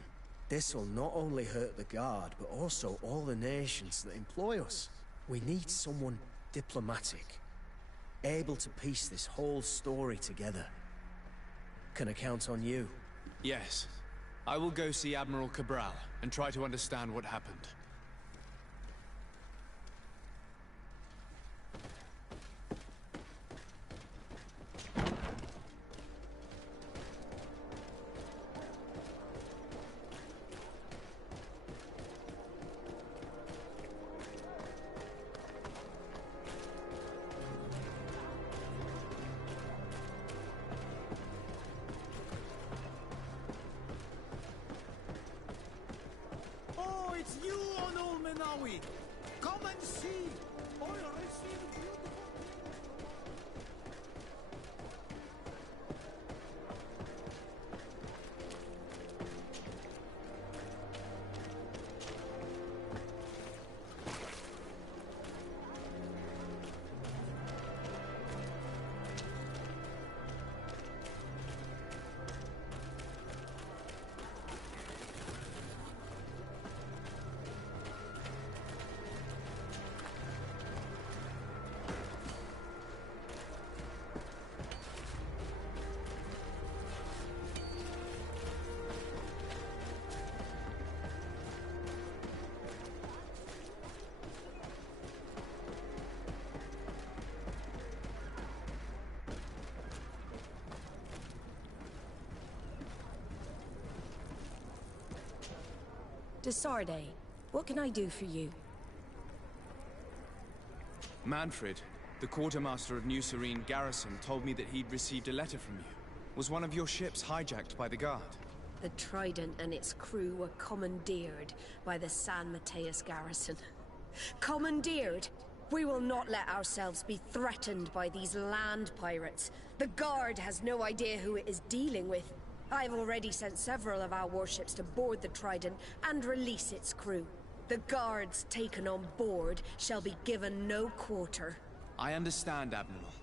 This will not only hurt the Guard, but also all the nations that employ us. We need someone diplomatic, able to piece this whole story together. Can I count on you? Yes. I will go see Admiral Cabral and try to understand what happened. It's you, Onul Menawi! Come and see! Oil received beautiful... Desarde, what can I do for you? Manfred, the quartermaster of New Serene Garrison, told me that he'd received a letter from you. Was one of your ships hijacked by the Guard? The Trident and its crew were commandeered by the San Mateus Garrison. Commandeered? We will not let ourselves be threatened by these land pirates. The Guard has no idea who it is dealing with. I've already sent several of our warships to board the Trident and release its crew. The Guards taken on board shall be given no quarter. I understand, Admiral.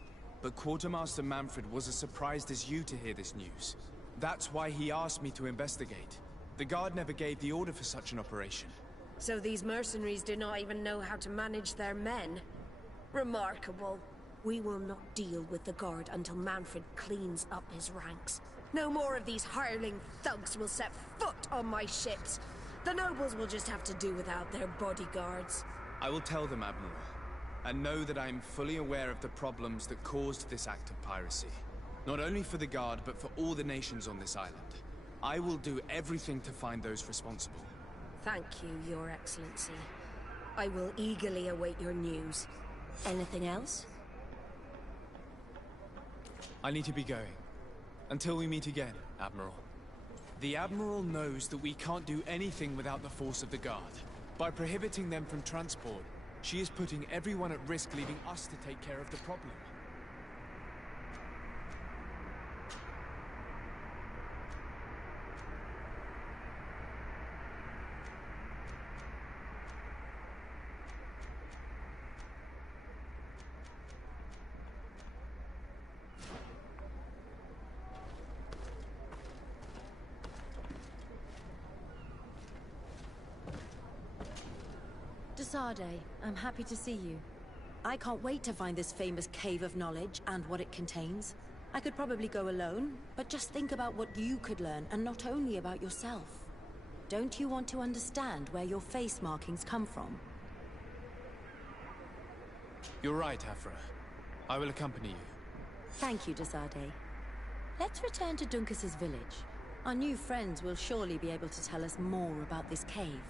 But Quartermaster Manfred was as surprised as you to hear this news. That's why he asked me to investigate. The Guard never gave the order for such an operation. So these mercenaries do not even know how to manage their men? Remarkable. We will not deal with the Guard until Manfred cleans up his ranks. No more of these hireling thugs will set foot on my ships. The nobles will just have to do without their bodyguards. I will tell them, Admiral. And know that I am fully aware of the problems that caused this act of piracy. Not only for the Guard, but for all the nations on this island. I will do everything to find those responsible. Thank you, Your Excellency. I will eagerly await your news. Anything else? I need to be going. Until we meet again, Admiral. The Admiral knows that we can't do anything without the force of the Guard. By prohibiting them from transport, she is putting everyone at risk, leaving us to take care of the problem. Desade, I'm happy to see you. I can't wait to find this famous cave of knowledge and what it contains. I could probably go alone, but just think about what you could learn, and not only about yourself. Don't you want to understand where your face markings come from? You're right, Afra. I will accompany you. Thank you, Desade. Let's return to Duncas's village. Our new friends will surely be able to tell us more about this cave.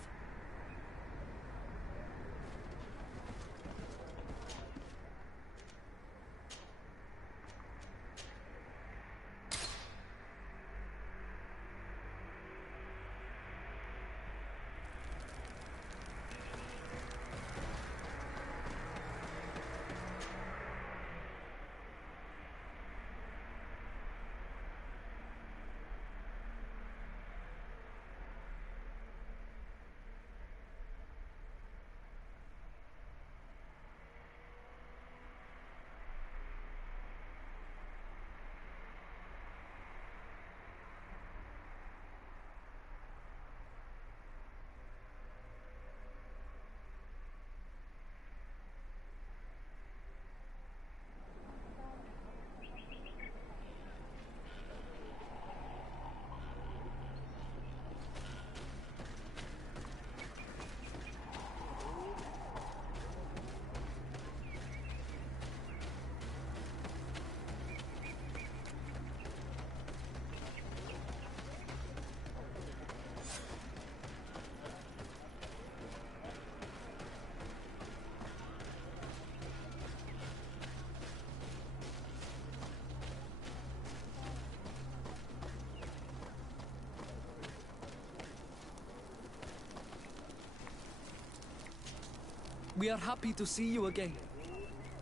We are happy to see you again.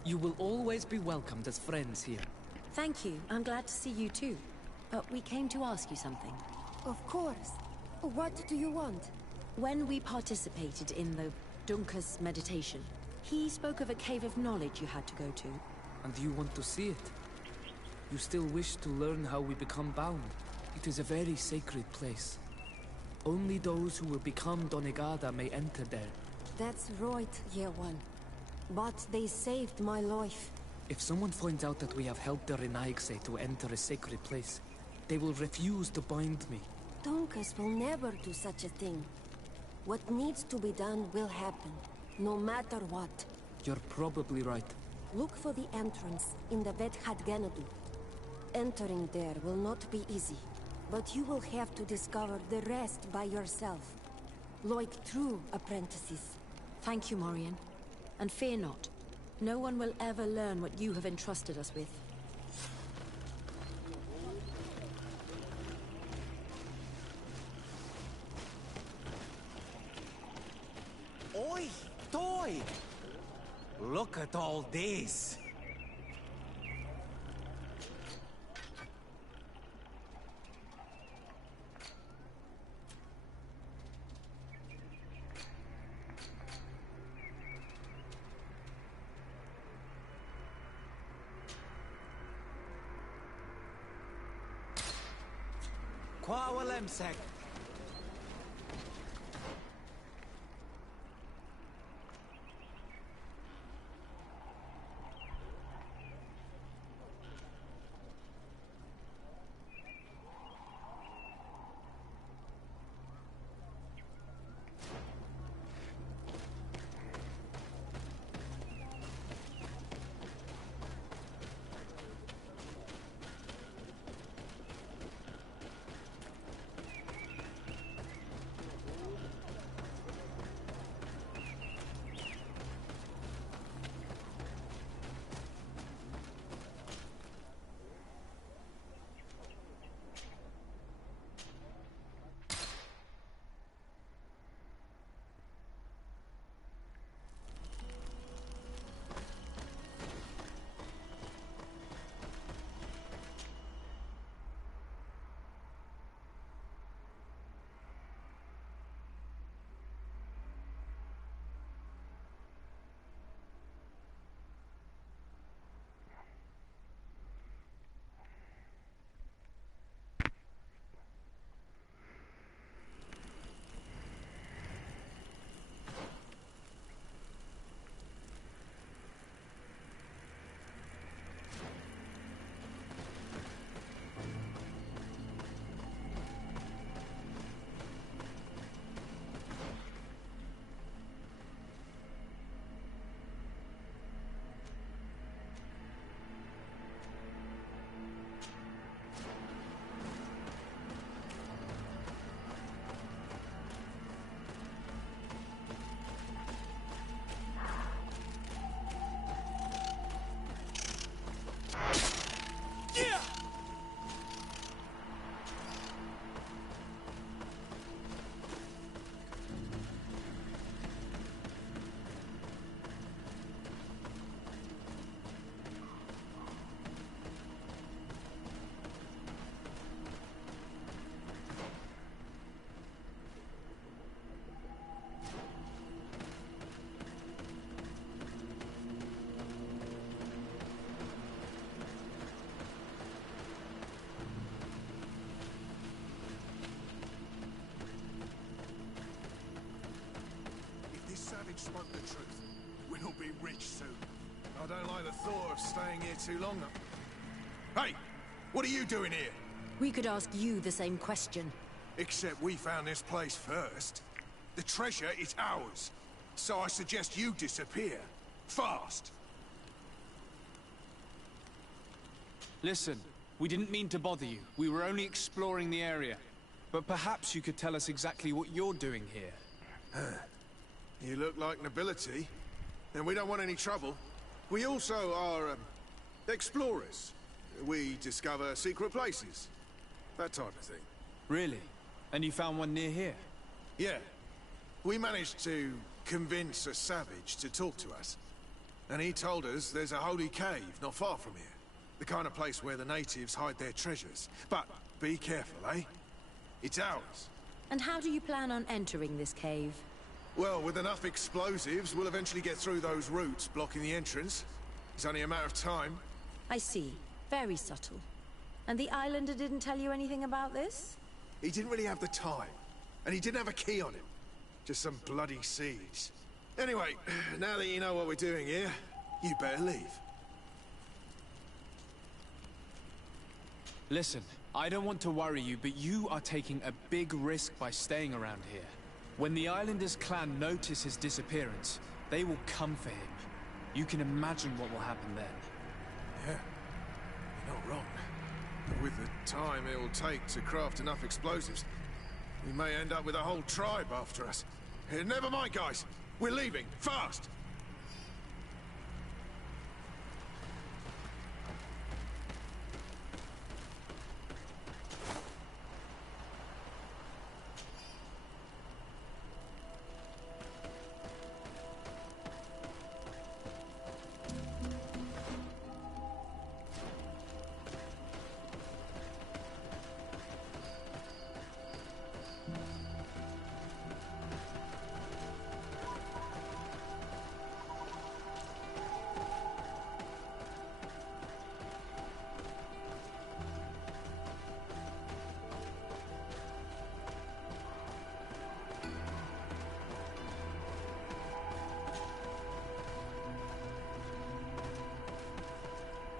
You will always be welcomed as friends here. Thank you. I'm glad to see you too. But we came to ask you something. Of course. What do you want? When we participated in the Duncas meditation, he spoke of a cave of knowledge you had to go to. And you want to see it? You still wish to learn how we become bound? It is a very sacred place. Only those who will become Donegada may enter there. That's right, Year One. But they saved my life. If someone finds out that we have helped the Renaigse to enter a sacred place, they will refuse to bind me. Duncas will never do such a thing. What needs to be done will happen, no matter what. You're probably right. Look for the entrance in the Vedhat Ganadu. Entering there will not be easy, but you will have to discover the rest by yourself. Like true apprentices. Thank you, Morian. And fear not. No one will ever learn what you have entrusted us with. Oi, toy! Look at all this! Lemsek. spoke the truth. We'll be rich soon. I don't like the thought of staying here too long. Hey! What are you doing here? We could ask you the same question. Except we found this place first. The treasure is ours. So I suggest you disappear. Fast! Listen, we didn't mean to bother you. We were only exploring the area. But perhaps you could tell us exactly what you're doing here. You look like nobility. And we don't want any trouble. We also are, explorers. We discover secret places. That type of thing. Really? And you found one near here? Yeah. We managed to convince a savage to talk to us. And he told us there's a holy cave not far from here. The kind of place where the natives hide their treasures. But be careful, eh? It's ours. And how do you plan on entering this cave? Well, with enough explosives, we'll eventually get through those roots blocking the entrance. It's only a matter of time. I see. Very subtle. And the islander didn't tell you anything about this? He didn't really have the time. And he didn't have a key on him. Just some bloody seeds. Anyway, now that you know what we're doing here, you better leave. Listen, I don't want to worry you, but you are taking a big risk by staying around here. When the Islanders' clan notice his disappearance, they will come for him. You can imagine what will happen then. Yeah, you're not wrong. But with the time it will take to craft enough explosives, we may end up with a whole tribe after us. Never mind, guys. We're leaving, fast!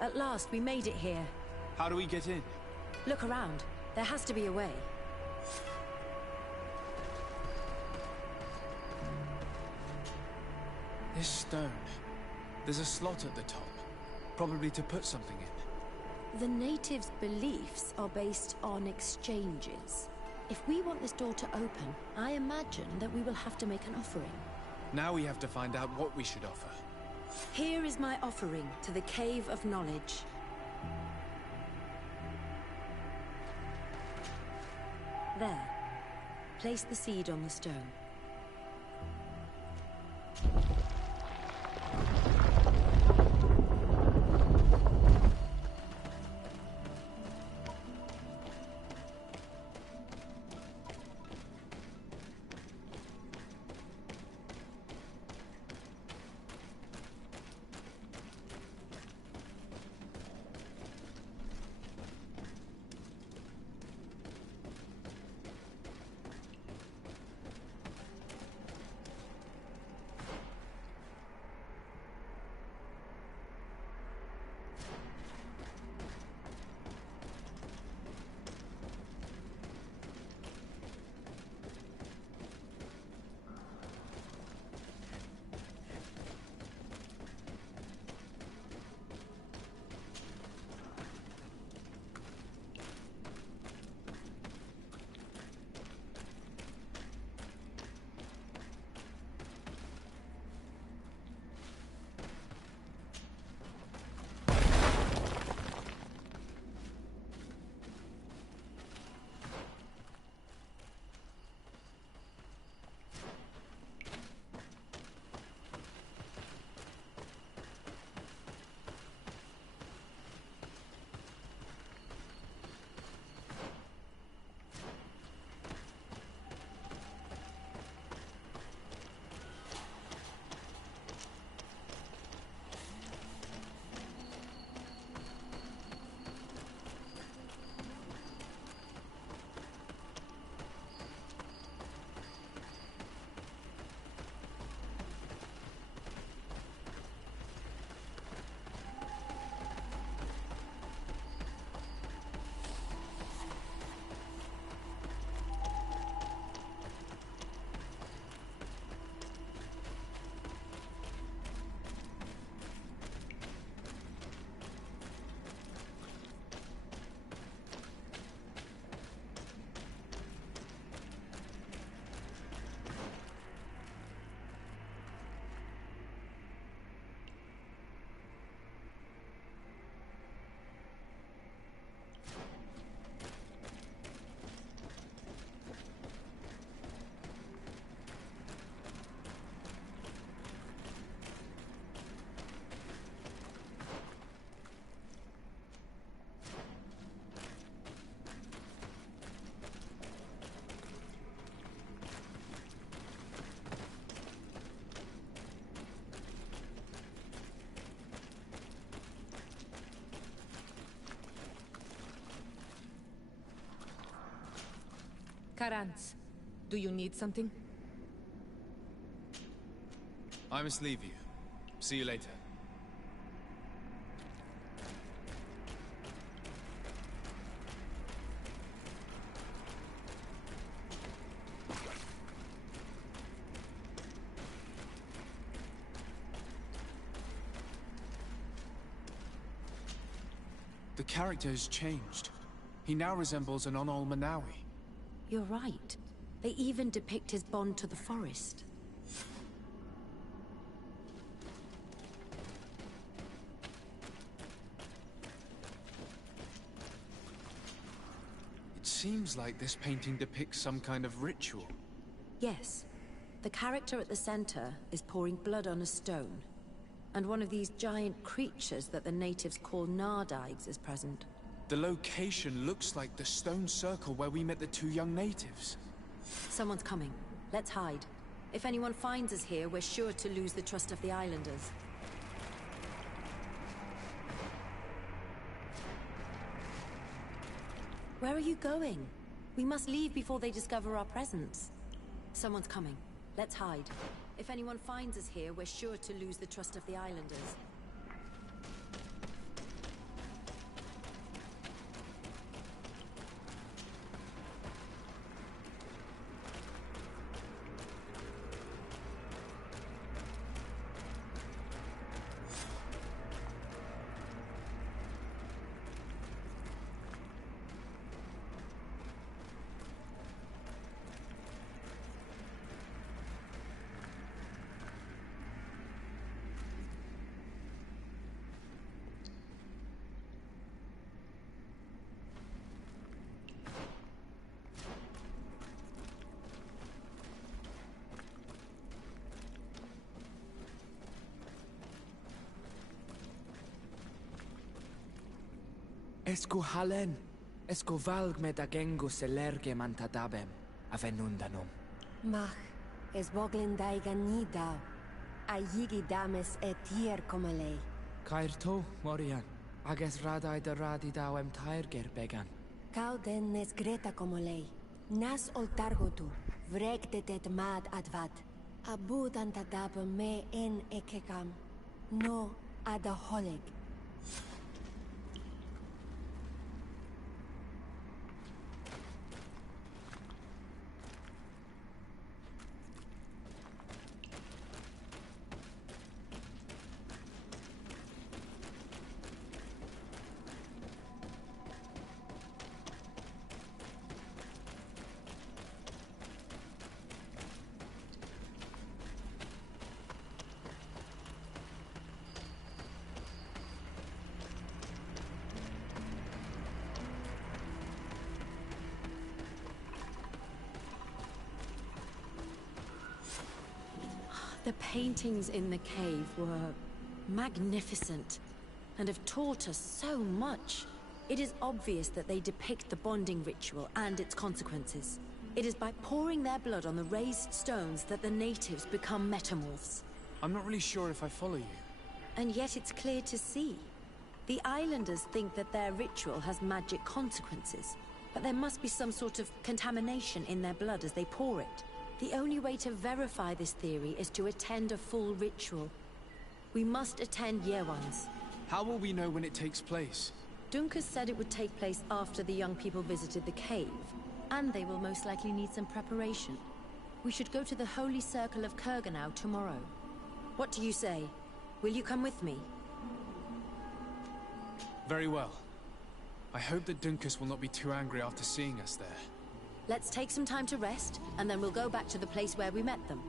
At last, we made it here. How do we get in? Look around. There has to be a way. This stone. There's a slot at the top. Probably to put something in. The natives' beliefs are based on exchanges. If we want this door to open, I imagine that we will have to make an offering. Now we have to find out what we should offer. Here is my offering to the Cave of Knowledge. There. Place the seed on the stone. Karans, do you need something? I must leave you. See you later. The character has changed. He now resembles an Onol Manawi. You're right. They even depict his bond to the forest. It seems like this painting depicts some kind of ritual. Yes. The character at the center is pouring blood on a stone. And one of these giant creatures that the natives call Nardigs is present. The location looks like the stone circle where we met the two young natives. Someone's coming. Let's hide. If anyone finds us here, we're sure to lose the trust of the islanders. Where are you going? We must leave before they discover our presence. Someone's coming. Let's hide. If anyone finds us here, we're sure to lose the trust of the islanders. Esco halen, esco valg med agengo selerge mantadabem, avenundanum. Mach, es boglin daigan nidau, a yigi dames etier comalei. Cairto, Morian, ages radai de radidauem tairger began. Cauden nes greta comalei, nas oltargotur, vregtetet mad advat, abud antadabem me en ekekam, no adaholeg. The paintings in the cave were magnificent and have taught us so much. It is obvious that they depict the bonding ritual and its consequences. It is by pouring their blood on the raised stones that the natives become metamorphs. I'm not really sure if I follow you. And yet it's clear to see. The islanders think that their ritual has magic consequences, but there must be some sort of contamination in their blood as they pour it. The only way to verify this theory is to attend a full ritual. We must attend year ones. How will we know when it takes place? Dunkus said it would take place after the young people visited the cave, and they will most likely need some preparation. We should go to the Holy Circle of Kurganau tomorrow. What do you say? Will you come with me? Very well. I hope that Dunkus will not be too angry after seeing us there. Let's take some time to rest, and then we'll go back to the place where we met them.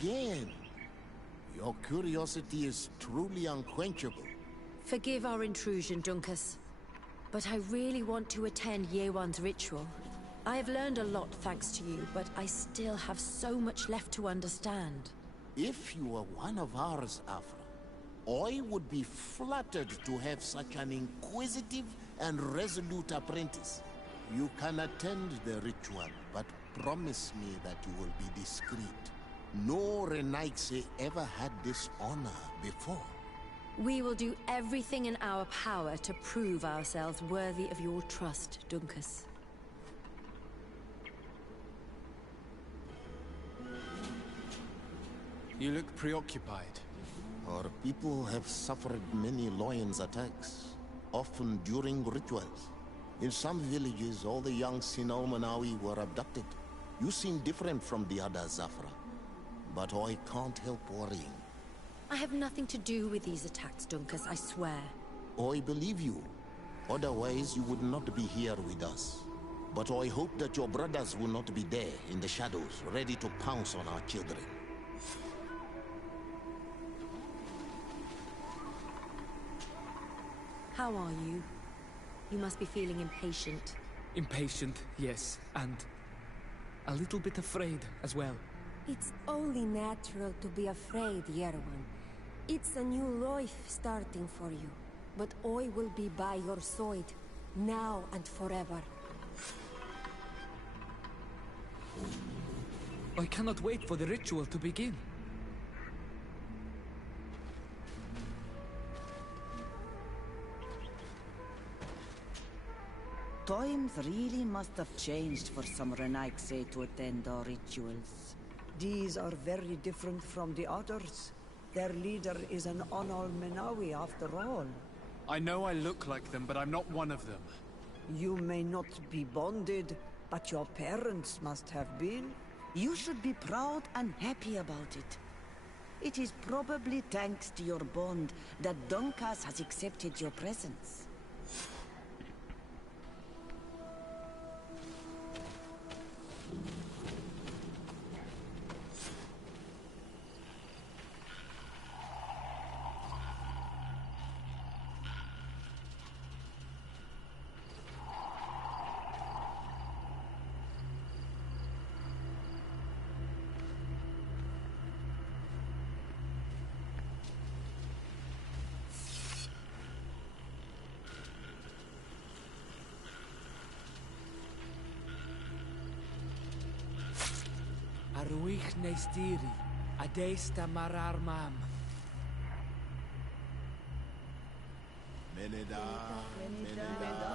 again. Your curiosity is truly unquenchable. Forgive our intrusion, Duncas. But I really want to attend Yewan's ritual. I have learned a lot thanks to you, but I still have so much left to understand. If you were one of ours, Afra, I would be flattered to have such an inquisitive and resolute apprentice. You can attend the ritual, but promise me that you will be discreet. No Renaigse ever had this honor before. We will do everything in our power to prove ourselves worthy of your trust, Duncas. You look preoccupied. Our people have suffered many lions attacks, often during rituals. In some villages, all the young Sinalmanawi were abducted. You seem different from the other Zafra, but I can't help worrying. I have nothing to do with these attacks, Duncas, I swear. I believe you. Otherwise, you would not be here with us. But I hope that your brothers will not be there in the shadows, ready to pounce on our children. How are you? You must be feeling impatient. Impatient, yes, and a little bit afraid as well. It's only natural to be afraid, Yerewan. It's a new life starting for you. But I will be by your side, now and forever. I cannot wait for the ritual to begin. Times really must have changed for some Renaigse to attend our rituals. These are very different from the others. Their leader is an Onol Menawi after all. I know I look like them, but I'm not one of them. You may not be bonded, but your parents must have been. You should be proud and happy about it. It is probably thanks to your bond that Duncas has accepted your presence. Arwich neistiri, adesta marar mam. Meneda, Meneda.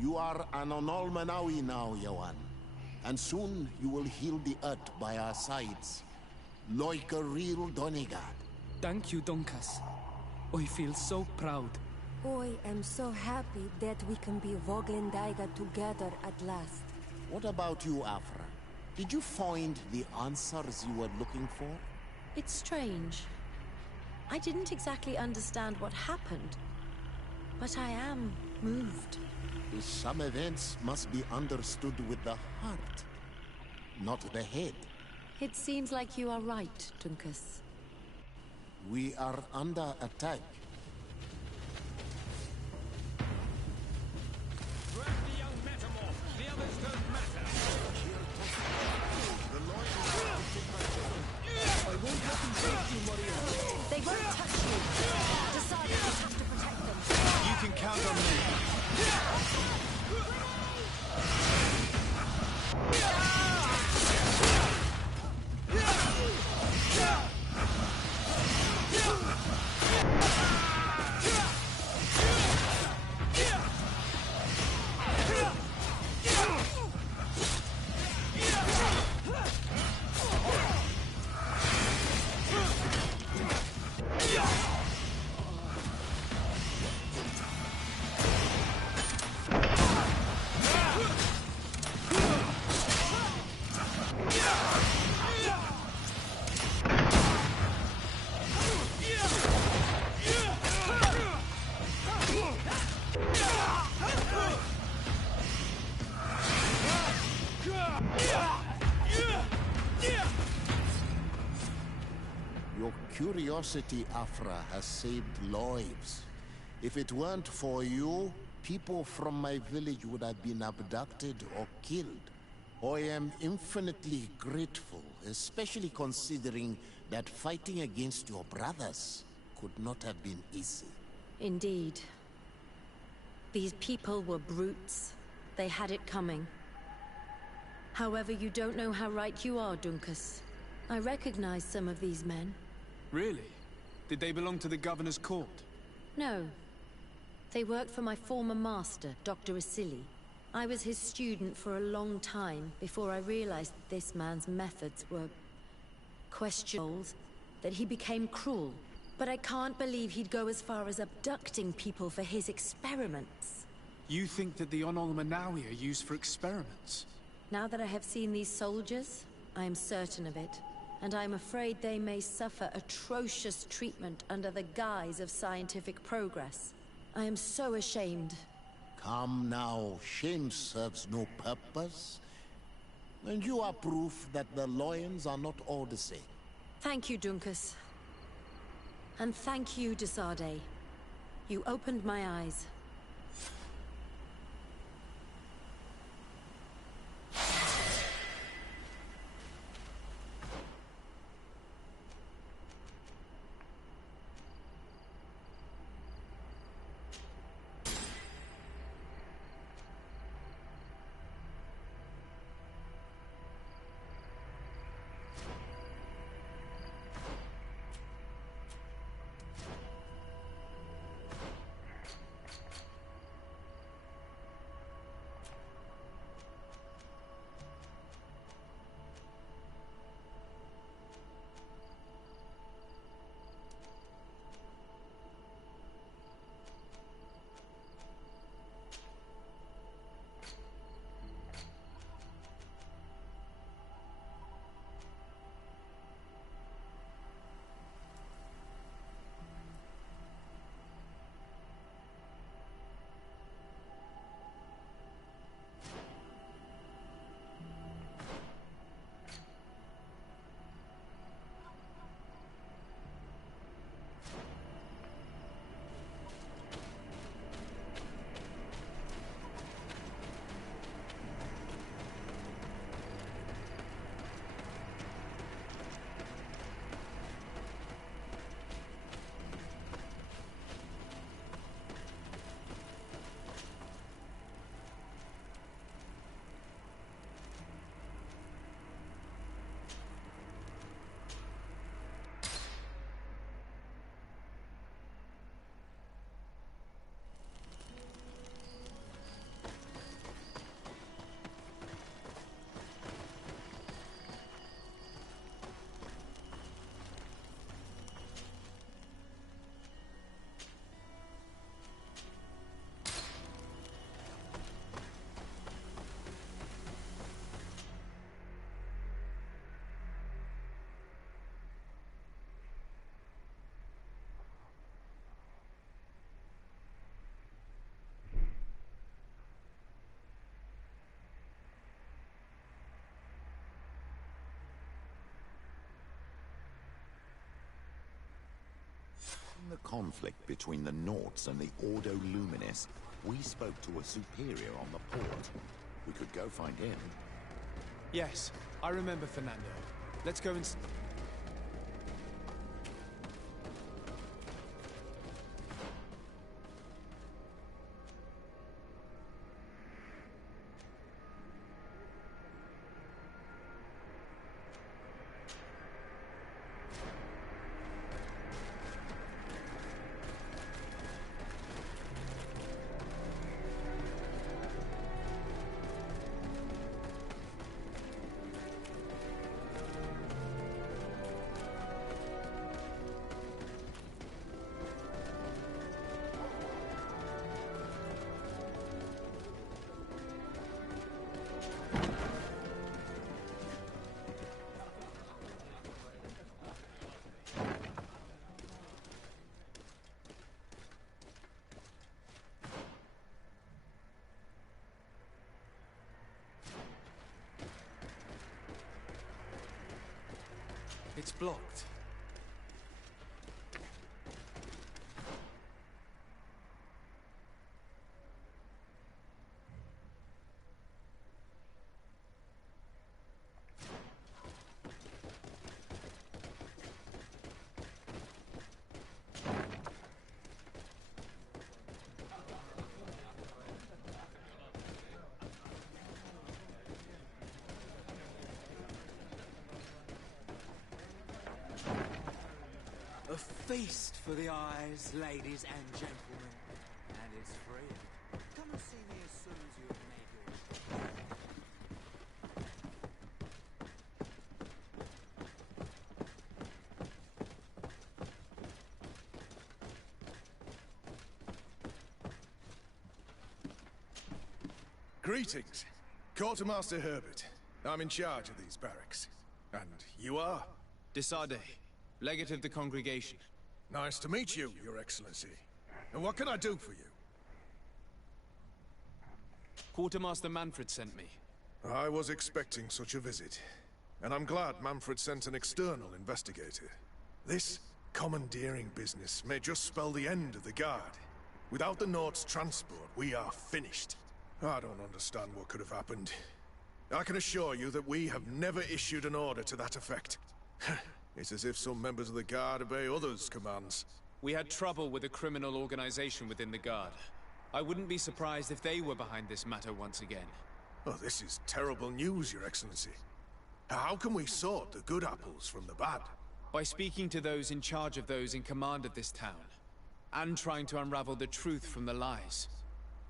You are an Onol Menawi now, Yawan. And soon you will heal the earth by our sides. Like a real Donegad. Thank you, Duncas. I feel so proud. I am so happy that we can be Voglendaiga together at last. What about you, Afra? Did you find the answers you were looking for? It's strange. I didn't exactly understand what happened, but I am moved. Some events must be understood with the heart, not the head. It seems like you are right, Duncas. We are under attack. Grab the young metamorph. The others don't matter. I won't let them take you, Maria. They won't touch you. Decide you have to protect them. You can count on me. curiosity, Afra, has saved lives. If it weren't for you, people from my village would have been abducted or killed. I am infinitely grateful, especially considering that fighting against your brothers could not have been easy. Indeed. These people were brutes. They had it coming. However, you don't know how right you are, Dunkus. I recognize some of these men. Really? Did they belong to the governor's court? No. They worked for my former master, Dr. Asili. I was his student for a long time before I realized that this man's methods were questionable, that he became cruel. But I can't believe he'd go as far as abducting people for his experiments. You think that the Onol Manawi are used for experiments? Now that I have seen these soldiers, I am certain of it. And I'm afraid they may suffer atrocious treatment under the guise of scientific progress. I am so ashamed. Come now, shame serves no purpose. And you are proof that the lions are not all the same. Thank you, Dunkus. And thank you, Desade. You opened my eyes. In the conflict between the Nauts and the Ordo Luminis, we spoke to a superior on the port. We could go find him. Yes, I remember Fernando. Let's go and... It's blocked. feast for the eyes, ladies and gentlemen. And it's free. Come and see me as soon as you have made your choice. Greetings. Quartermaster Herbert. I'm in charge of these barracks. And you are? Desade, legate of the congregation. Nice to meet you, Your Excellency. And what can I do for you? Quartermaster Manfred sent me. I was expecting such a visit. And I'm glad Manfred sent an external investigator. This commandeering business may just spell the end of the Guard. Without the Nord's transport, we are finished. I don't understand what could have happened. I can assure you that we have never issued an order to that effect. It's as if some members of the Guard obey others' commands. We had trouble with a criminal organization within the Guard. I wouldn't be surprised if they were behind this matter once again. Oh, this is terrible news, Your Excellency. How can we sort the good apples from the bad? By speaking to those in charge of those in command of this town, and trying to unravel the truth from the lies.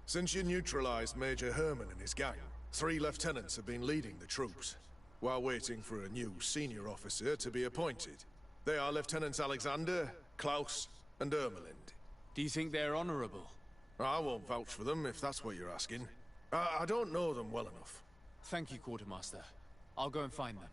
Since you neutralized Major Herman and his gang, 3 lieutenants have been leading the troops, while waiting for a new senior officer to be appointed. They are Lieutenants Alexander, Klaus, and Ermelind. Do you think they're honorable? I won't vouch for them, if that's what you're asking. I don't know them well enough. Thank you, Quartermaster. I'll go and find them.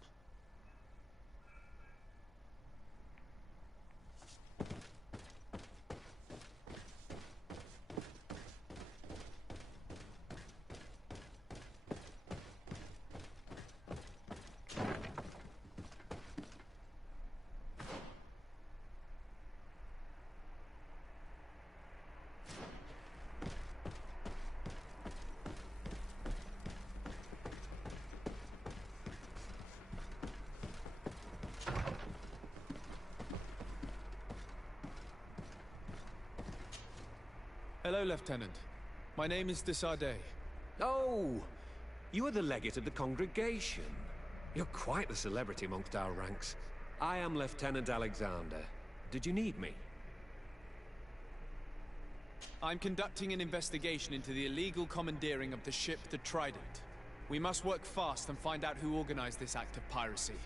Hello, Lieutenant. My name is Desade. Oh, you are the legate of the congregation. You're quite the celebrity amongst our ranks. I am Lieutenant Alexander. Did you need me? I'm conducting an investigation into the illegal commandeering of the ship the Trident. We must work fast and find out who organized this act of piracy.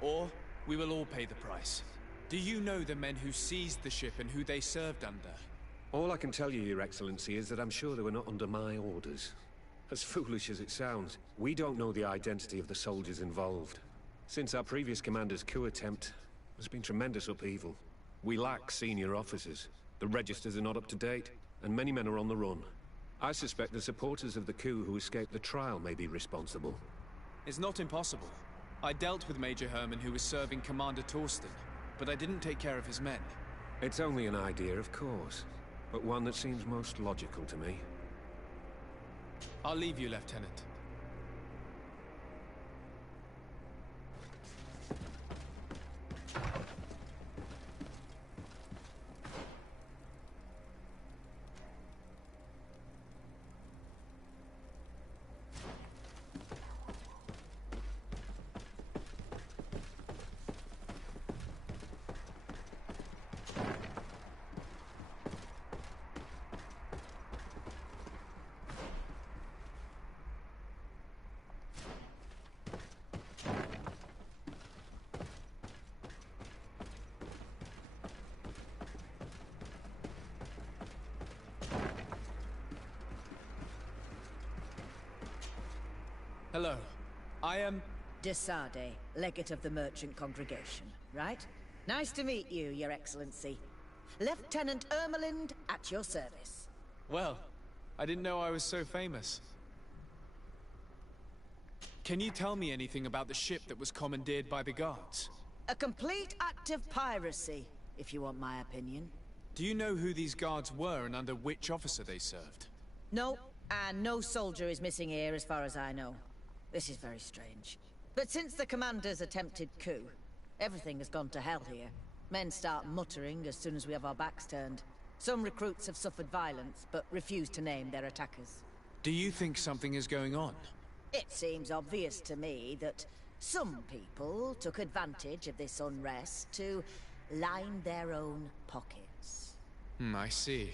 Or we will all pay the price. Do you know the men who seized the ship and who they served under? All I can tell you, Your Excellency, is that I'm sure they were not under my orders. As foolish as it sounds, we don't know the identity of the soldiers involved. Since our previous commander's coup attempt, there's been tremendous upheaval. We lack senior officers. The registers are not up to date, and many men are on the run. I suspect the supporters of the coup who escaped the trial may be responsible. It's not impossible. I dealt with Major Herman, who was serving Commander Torsten, but I didn't take care of his men. It's only an idea, of course, but one that seems most logical to me. I'll leave you, Lieutenant. Hello. I am... Desade, legate of the merchant congregation, right? Nice to meet you, Your Excellency. Lieutenant Ermelind, at your service. Well, I didn't know I was so famous. Can you tell me anything about the ship that was commandeered by the guards? A complete act of piracy, if you want my opinion. Do you know who these guards were and under which officer they served? No, and no soldier is missing here as far as I know. This is very strange. But since the commander's attempted coup, everything has gone to hell here. Men start muttering as soon as we have our backs turned. Some recruits have suffered violence, but refuse to name their attackers. Do you think something is going on? It seems obvious to me that some people took advantage of this unrest to line their own pockets. I see.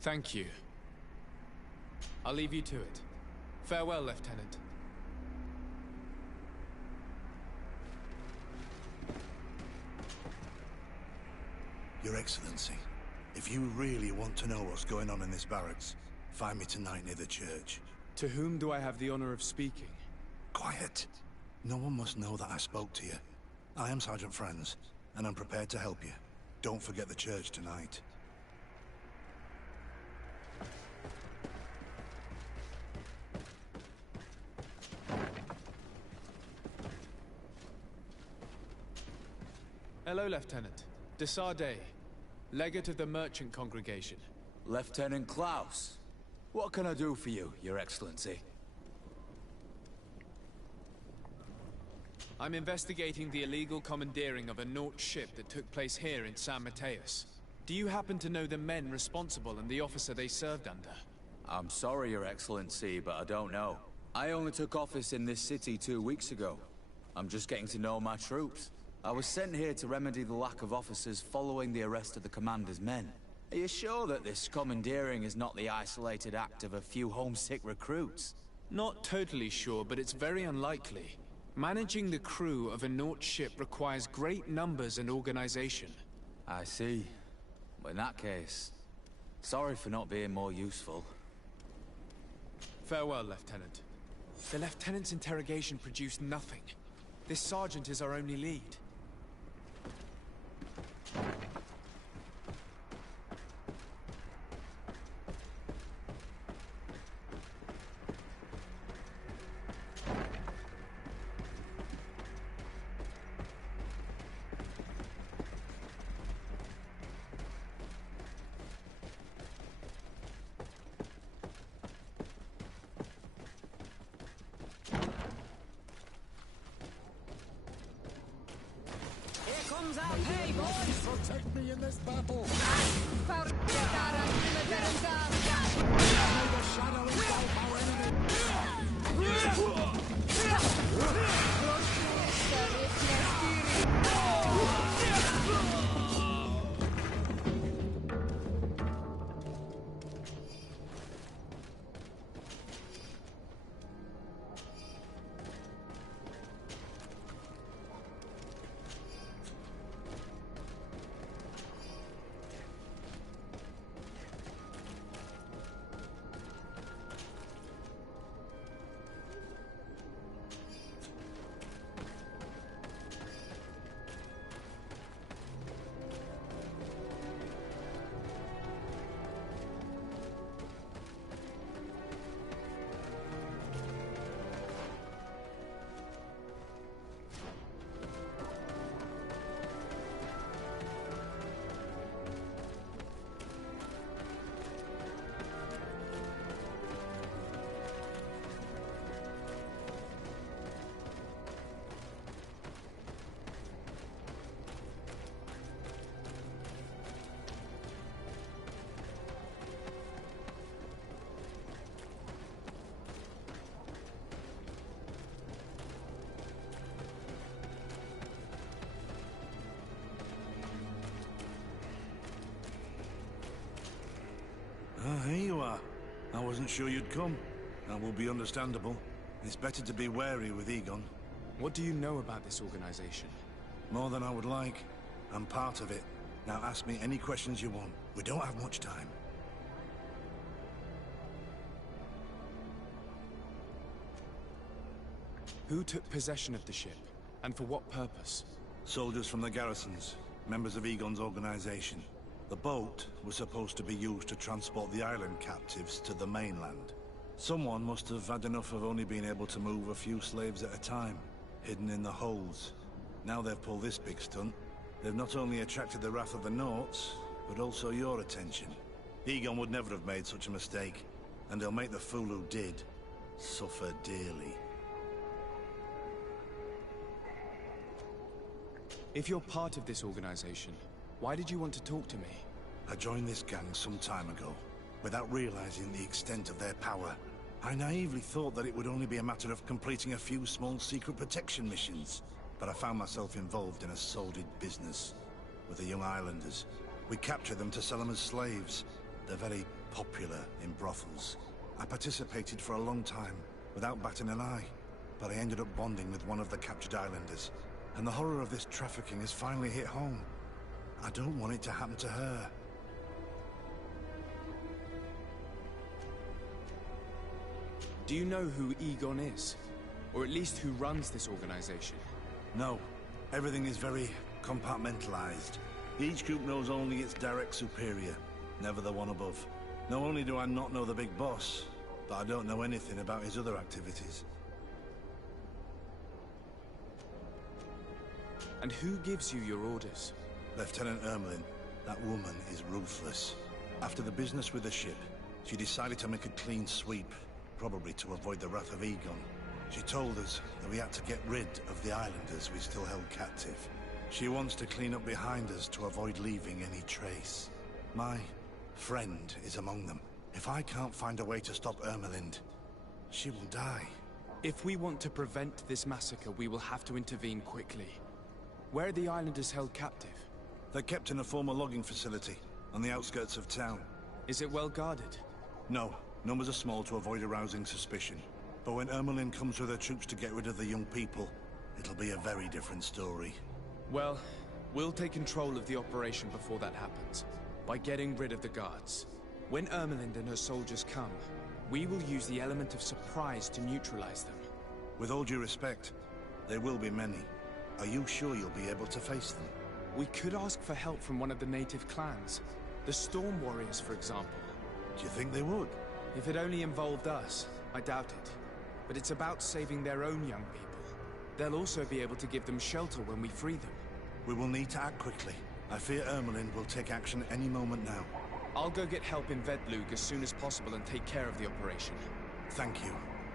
Thank you. I'll leave you to it. Farewell, Lieutenant. Your Excellency, if you really want to know what's going on in this barracks, find me tonight near the church. To whom do I have the honor of speaking? Quiet. No one must know that I spoke to you. I am Sergeant Franz, and I'm prepared to help you. Don't forget the church tonight. Hello, Lieutenant. Desade, legate of the merchant congregation. Lieutenant Klaus, what can I do for you, Your Excellency? I'm investigating the illegal commandeering of a Naut ship that took place here in San Mateus. Do you happen to know the men responsible and the officer they served under? I'm sorry, Your Excellency, but I don't know. I only took office in this city 2 weeks ago. I'm just getting to know my troops. I was sent here to remedy the lack of officers following the arrest of the commander's men. Are you sure that this commandeering is not the isolated act of a few homesick recruits? Not totally sure, but it's very unlikely. Managing the crew of a Naut ship requires great numbers and organization. I see. Well, in that case, sorry for not being more useful. Farewell, Lieutenant. The Lieutenant's interrogation produced nothing. This sergeant is our only lead. Comes our pay, boys! Protect me in this battle! May the shadow engulf our Here you are. I wasn't sure you'd come. That will be understandable. It's better to be wary with Egon. What do you know about this organization? More than I would like. I'm part of it. Now ask me any questions you want. We don't have much time. Who took possession of the ship? And for what purpose? Soldiers from the garrisons. Members of Egon's organization. The boat was supposed to be used to transport the island captives to the mainland. Someone must have had enough of only being able to move a few slaves at a time, hidden in the holds. Now they've pulled this big stunt. They've not only attracted the wrath of the Nauts, but also your attention. Egon would never have made such a mistake, and they'll make the fool who did suffer dearly. If you're part of this organization, why did you want to talk to me? I joined this gang some time ago, without realizing the extent of their power. I naively thought that it would only be a matter of completing a few small secret protection missions, but I found myself involved in a sordid business. with the young islanders. We captured them to sell them as slaves. They're very popular in brothels. I participated for a long time, without batting an eye. But I ended up bonding with one of the captured islanders. And the horror of this trafficking has finally hit home. I don't want it to happen to her. Do you know who Egon is? Or at least who runs this organization? No. Everything is very compartmentalized. Each group knows only its direct superior, never the one above. Not only do I not know the big boss, but I don't know anything about his other activities. And who gives you your orders? Lieutenant Ermelin. That woman is ruthless. After the business with the ship, she decided to make a clean sweep, probably to avoid the wrath of Egon. She told us that we had to get rid of the islanders we still held captive. She wants to clean up behind us to avoid leaving any trace. My friend is among them. If I can't find a way to stop Ermelin, she will die. If we want to prevent this massacre, we will have to intervene quickly. Where are the islanders held captive? They're kept in a former logging facility, on the outskirts of town. Is it well guarded? No. Numbers are small to avoid arousing suspicion. But when Ermelin comes with her troops to get rid of the young people, it'll be a very different story. Well, we'll take control of the operation before that happens, by getting rid of the guards. When Ermelin and her soldiers come, we will use the element of surprise to neutralize them. With all due respect, there will be many. Are you sure you'll be able to face them? We could ask for help from one of the native clans. The Storm Warriors, for example. Do you think they would? If it only involved us, I doubt it. But it's about saving their own young people. They'll also be able to give them shelter when we free them. We will need to act quickly. I fear Ermelin will take action any moment now. I'll go get help in Vedlug as soon as possible and take care of the operation. Thank you.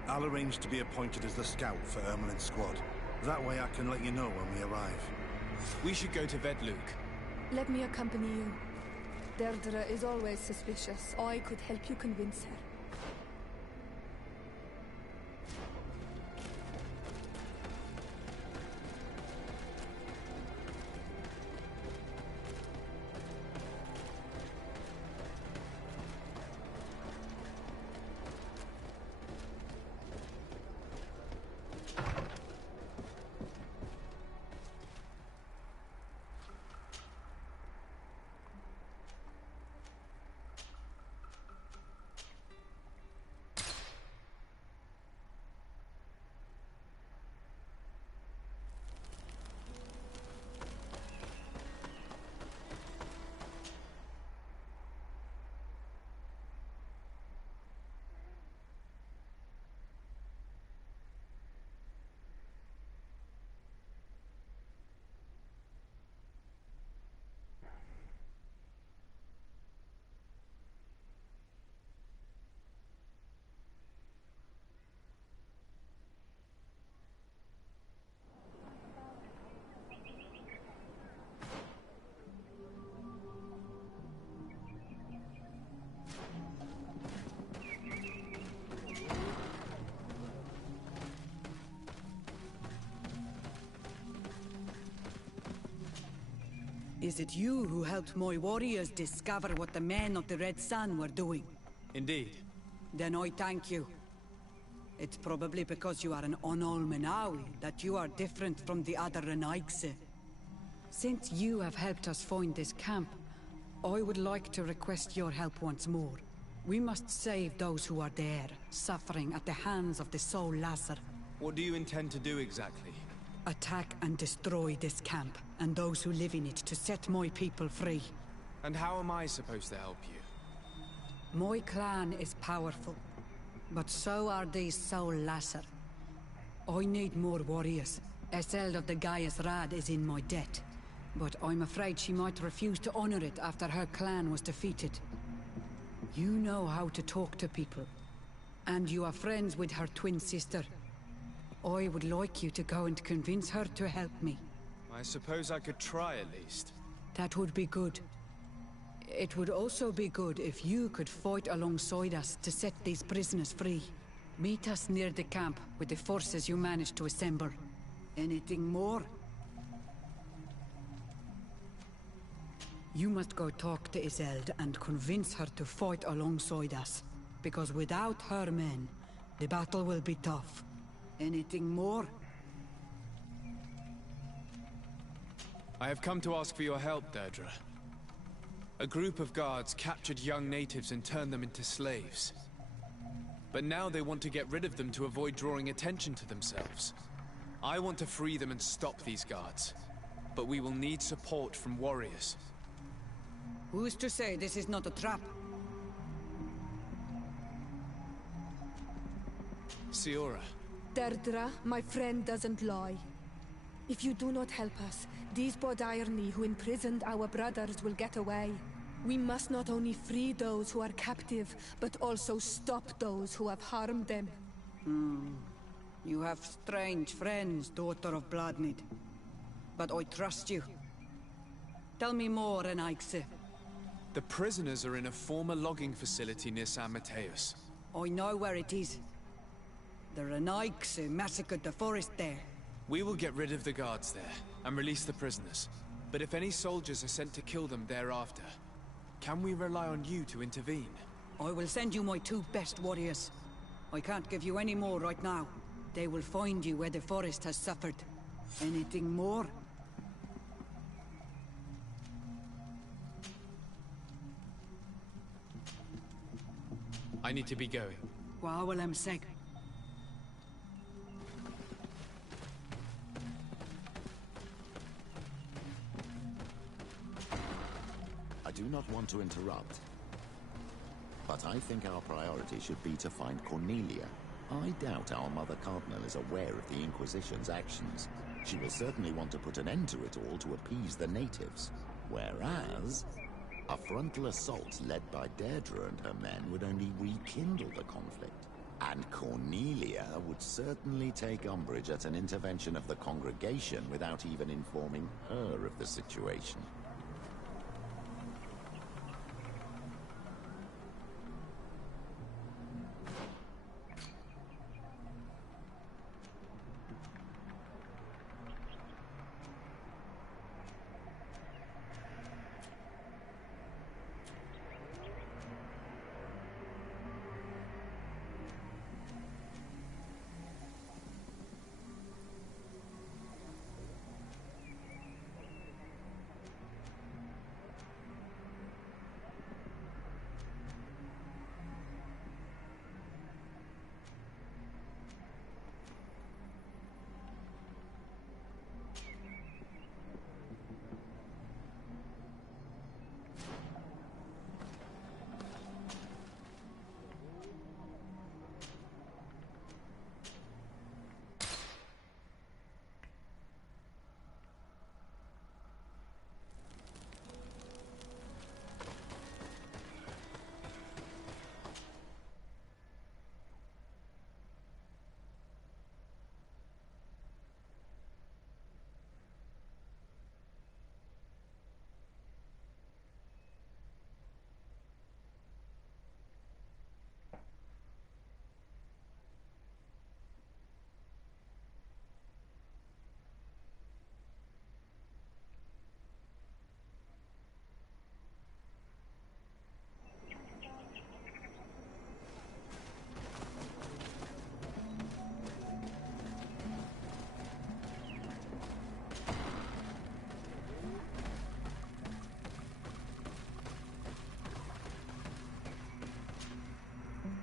I'll arrange to be appointed as the scout for Ermelin's squad. That way I can let you know when we arrive. We should go to Vedlug. Let me accompany you. Deirdre is always suspicious. I could help you convince her. Is it you who helped my warriors discover what the men of the Red Sun were doing? Indeed. Then I thank you. It's probably because you are an Onolmenawi that you are different from the other Renaigse. Since you have helped us find this camp, I would like to request your help once more. We must save those who are there, suffering at the hands of the Soul Lasser. What do you intend to do exactly? Attack and destroy this camp, and those who live in it, to set my people free. And how am I supposed to help you? My clan is powerful, but so are these Soul Lasser. I need more warriors. Eseld of the Gaius Rad is in my debt, but I'm afraid she might refuse to honor it after her clan was defeated. You know how to talk to people, and you are friends with her twin sister. I would like you to go and convince her to help me. I suppose I could try at least. That would be good. It would also be good if you could fight alongside us to set these prisoners free. Meet us near the camp with the forces you managed to assemble. Anything more? You must go talk to Isolde and convince her to fight alongside us. Because without her men, the battle will be tough. Anything more? I have come to ask for your help, Deirdre. A group of guards captured young natives and turned them into slaves. But now they want to get rid of them to avoid drawing attention to themselves. I want to free them and stop these guards. But we will need support from warriors. Who's to say this is not a trap? Siora. Deirdre, my friend doesn't lie. If you do not help us, these Bodairni who imprisoned our brothers will get away. We must not only free those who are captive, but also stop those who have harmed them. You have strange friends, daughter of Bloodmead. But I trust you. Tell me more, Enaixe. The prisoners are in a former logging facility near San Mateus. I know where it is. The Enaixe massacred the forest there. We will get rid of the guards there, and release the prisoners. But if any soldiers are sent to kill them thereafter, can we rely on you to intervene? I will send you my 2 best warriors. I can't give you any more right now. They will find you where the forest has suffered. Anything more? I need to be going. Wa'awalem seg. I do not want to interrupt, but I think our priority should be to find Cornelia. I doubt our Mother Cardinal is aware of the Inquisition's actions. She will certainly want to put an end to it all to appease the natives. Whereas, a frontal assault led by Deirdre and her men would only rekindle the conflict. And Cornelia would certainly take umbrage at an intervention of the congregation without even informing her of the situation.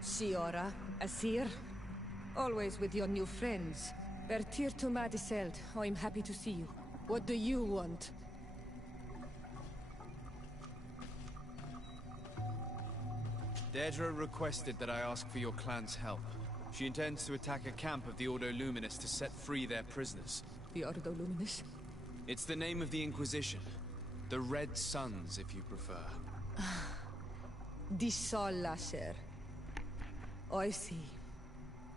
Siora, Asir. Always with your new friends. Bertir to Madiseld, I'm happy to see you. What do you want? Deirdre requested that I ask for your clan's help. She intends to attack a camp of the Ordo Luminis to set free their prisoners. The Ordo Luminis? It's the name of the Inquisition. The Red Suns, if you prefer. Di Sol, sir. I see.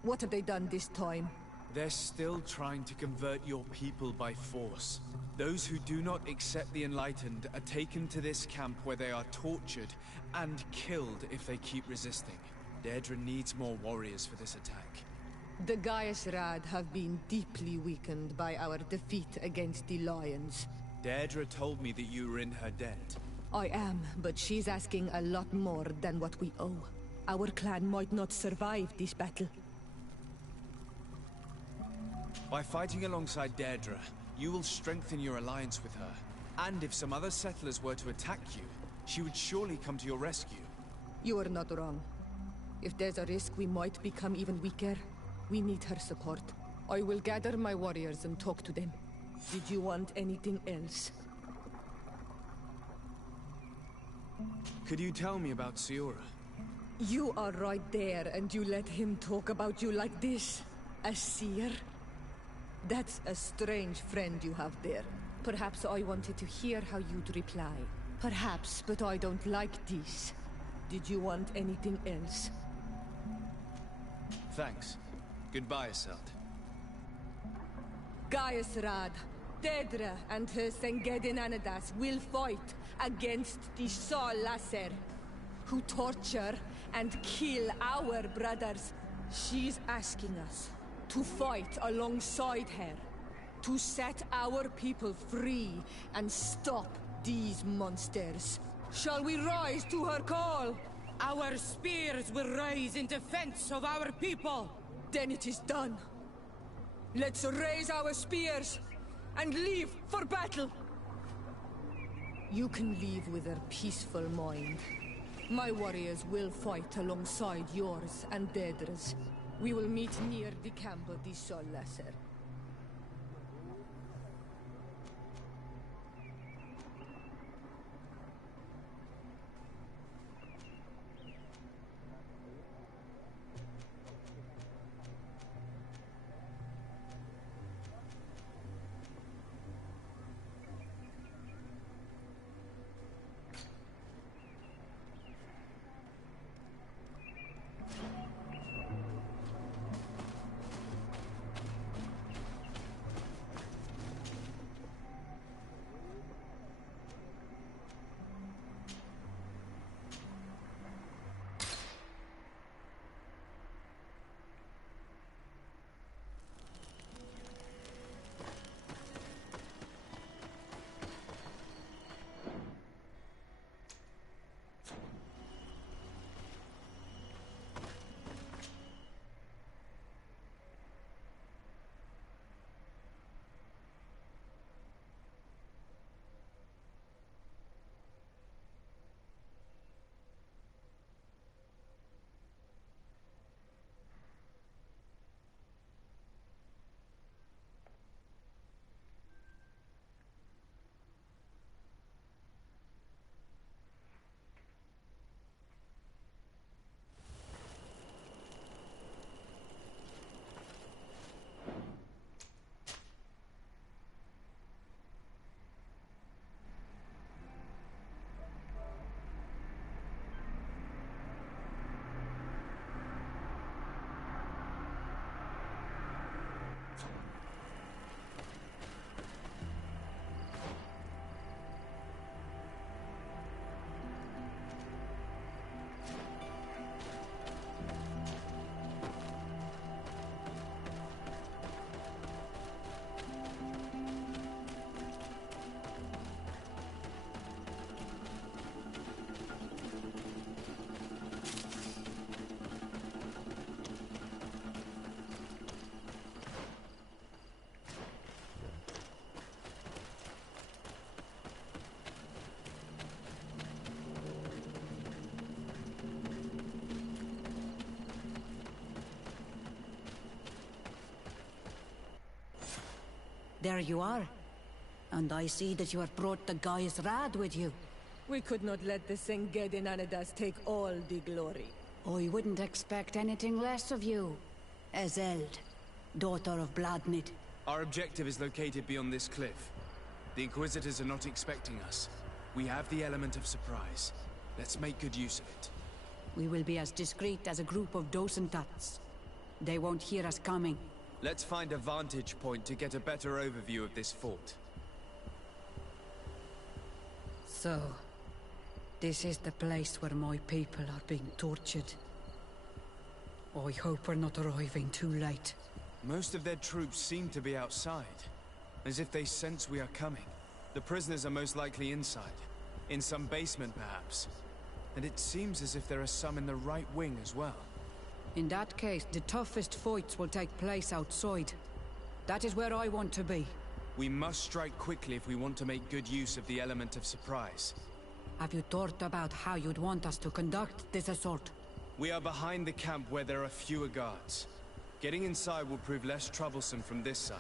What have they done this time? They're still trying to convert your people by force. Those who do not accept the Enlightened are taken to this camp where they are tortured and killed if they keep resisting. Deirdre needs more warriors for this attack. The Gaius Rad have been deeply weakened by our defeat against the Lions. Deirdre told me that you were in her debt. I am, but she's asking a lot more than what we owe. Our clan might not survive this battle. By fighting alongside Deirdre, you will strengthen your alliance with her. And if some other settlers were to attack you, she would surely come to your rescue. You are not wrong. If there's a risk we might become even weaker, we need her support. I will gather my warriors and talk to them. Did you want anything else? Could you tell me about Siora? You are right there, and you let him talk about you like this? A seer? That's a strange friend you have there. Perhaps I wanted to hear how you'd reply. Perhaps, but I don't like this. Did you want anything else? Thanks. Goodbye, Asselt. Gaisrad, Deirdre and her Sengedin Anadas will fight against the Sol Lasser, who torture and kill our brothers. She's asking us to fight alongside her, to set our people free and stop these monsters. Shall we rise to her call? Our spears will rise in defense of our people. Then it is done. Let's raise our spears and leave for battle. You can leave with a peaceful mind. My warriors will fight alongside yours and Deirdre's. We will meet near the camp of the Sol Lasser. There you are. And I see that you have brought the guy's rad with you. We could not let the Sengedin Anadas take all the glory. I wouldn't expect anything less of you, Ezeld, daughter of Bladnid. Our objective is located beyond this cliff. The Inquisitors are not expecting us. We have the element of surprise. Let's make good use of it. We will be as discreet as a group of docentats. They won't hear us coming. Let's find a vantage point to get a better overview of this fort. So, this is the place where my people are being tortured. I hope we're not arriving too late. Most of their troops seem to be outside, as if they sense we are coming. The prisoners are most likely inside. In some basement, perhaps. And it seems as if there are some in the right wing as well. In that case, the toughest fights will take place outside. That is where I want to be. We must strike quickly if we want to make good use of the element of surprise. Have you thought about how you'd want us to conduct this assault? We are behind the camp where there are fewer guards. Getting inside will prove less troublesome from this side.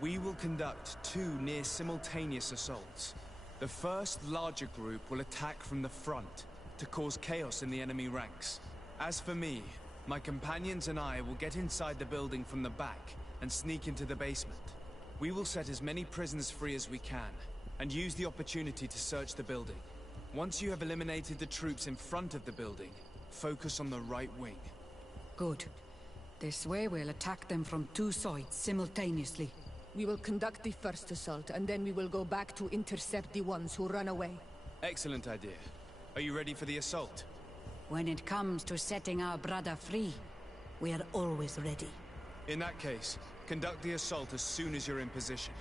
We will conduct 2 near-simultaneous assaults. The first larger group will attack from the front to cause chaos in the enemy ranks. As for me, my companions and I will get inside the building from the back and sneak into the basement. We will set as many prisoners free as we can and use the opportunity to search the building. Once you have eliminated the troops in front of the building, focus on the right wing. Good. This way we'll attack them from 2 sides simultaneously. We will conduct the first assault, and then we will go back to intercept the ones who run away. Excellent idea. Are you ready for the assault? When it comes to setting our brother free, we are always ready. In that case, conduct the assault as soon as you're in position.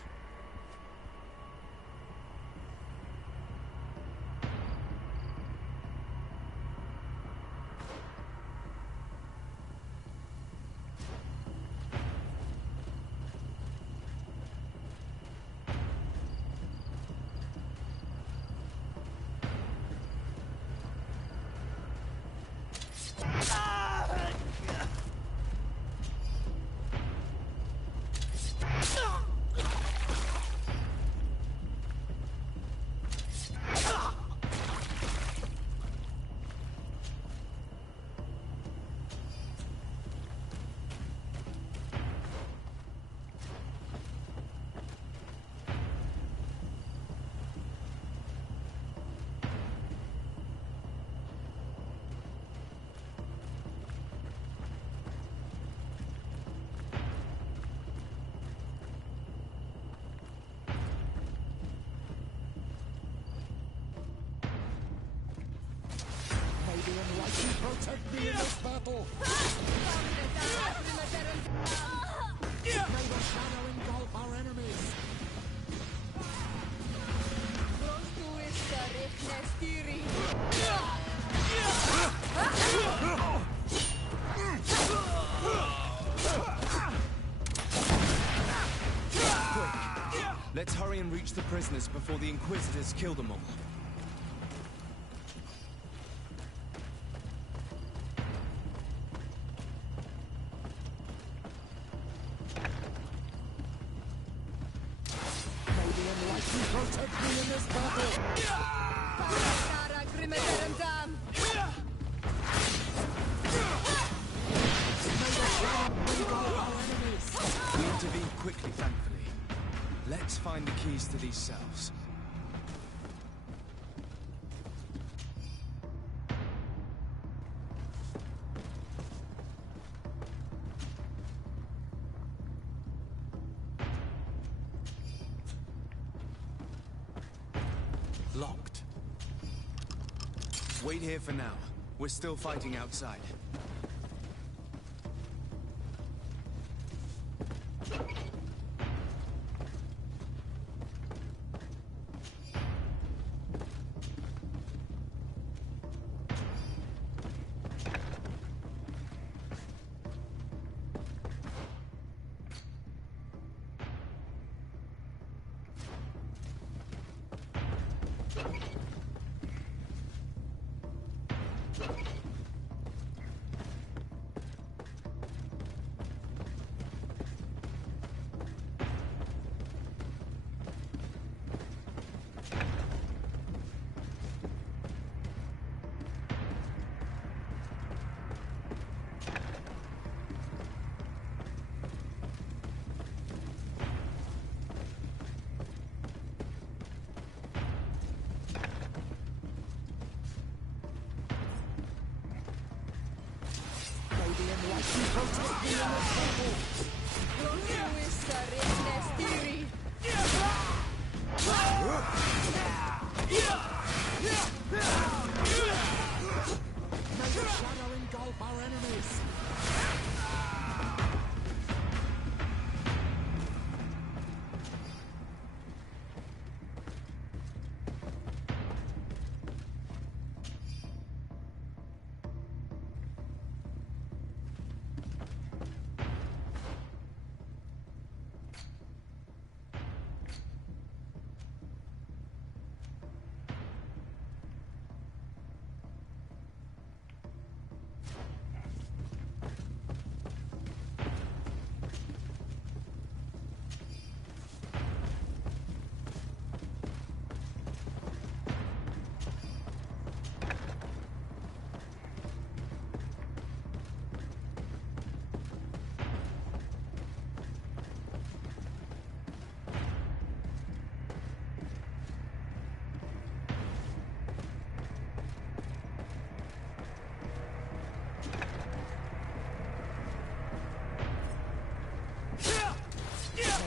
Protect me in this battle! May the shadow engulf our enemies! Quick! Let's hurry and reach the prisoners before the Inquisitors kill them all. Protect me in this battle! We intervene quickly, thankfully. Let's find the keys to these cells. Locked. Wait here for now. We're still fighting outside.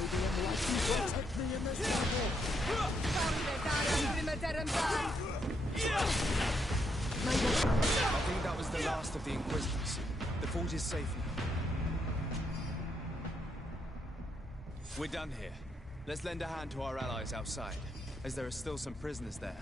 I think that was the last of the Inquisitors. The fort is safe now. We're done here. Let's lend a hand to our allies outside, as there are still some prisoners there.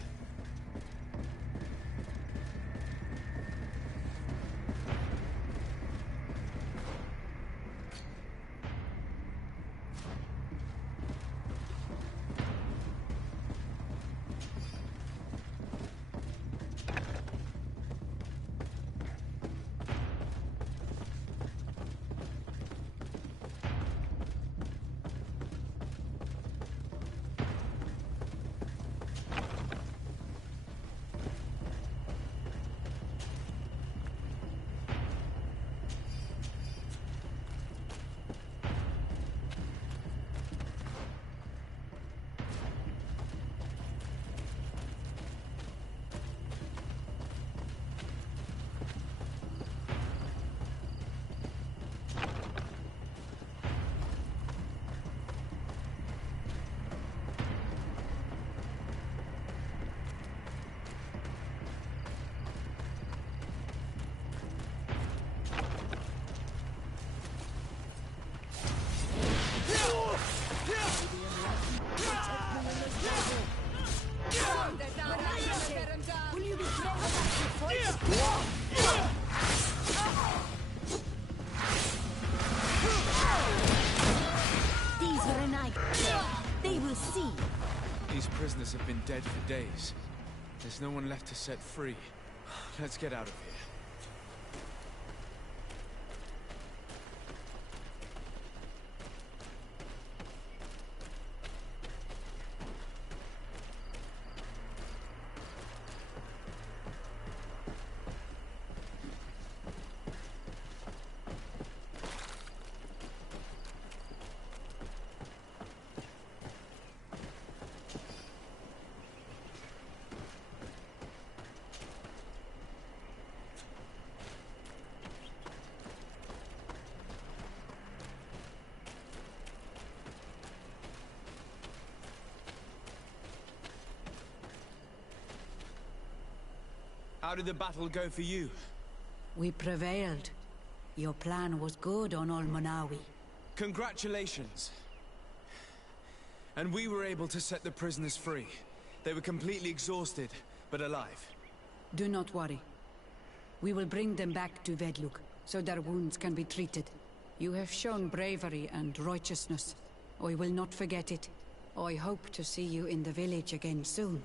These prisoners have been dead for days. There's no one left to set free. Let's get out of here. How did the battle go for you? We prevailed. Your plan was good on Almanawi. Congratulations. And we were able to set the prisoners free. They were completely exhausted, but alive. Do not worry. We will bring them back to Vedluk, so their wounds can be treated. You have shown bravery and righteousness. I will not forget it. I hope to see you in the village again soon.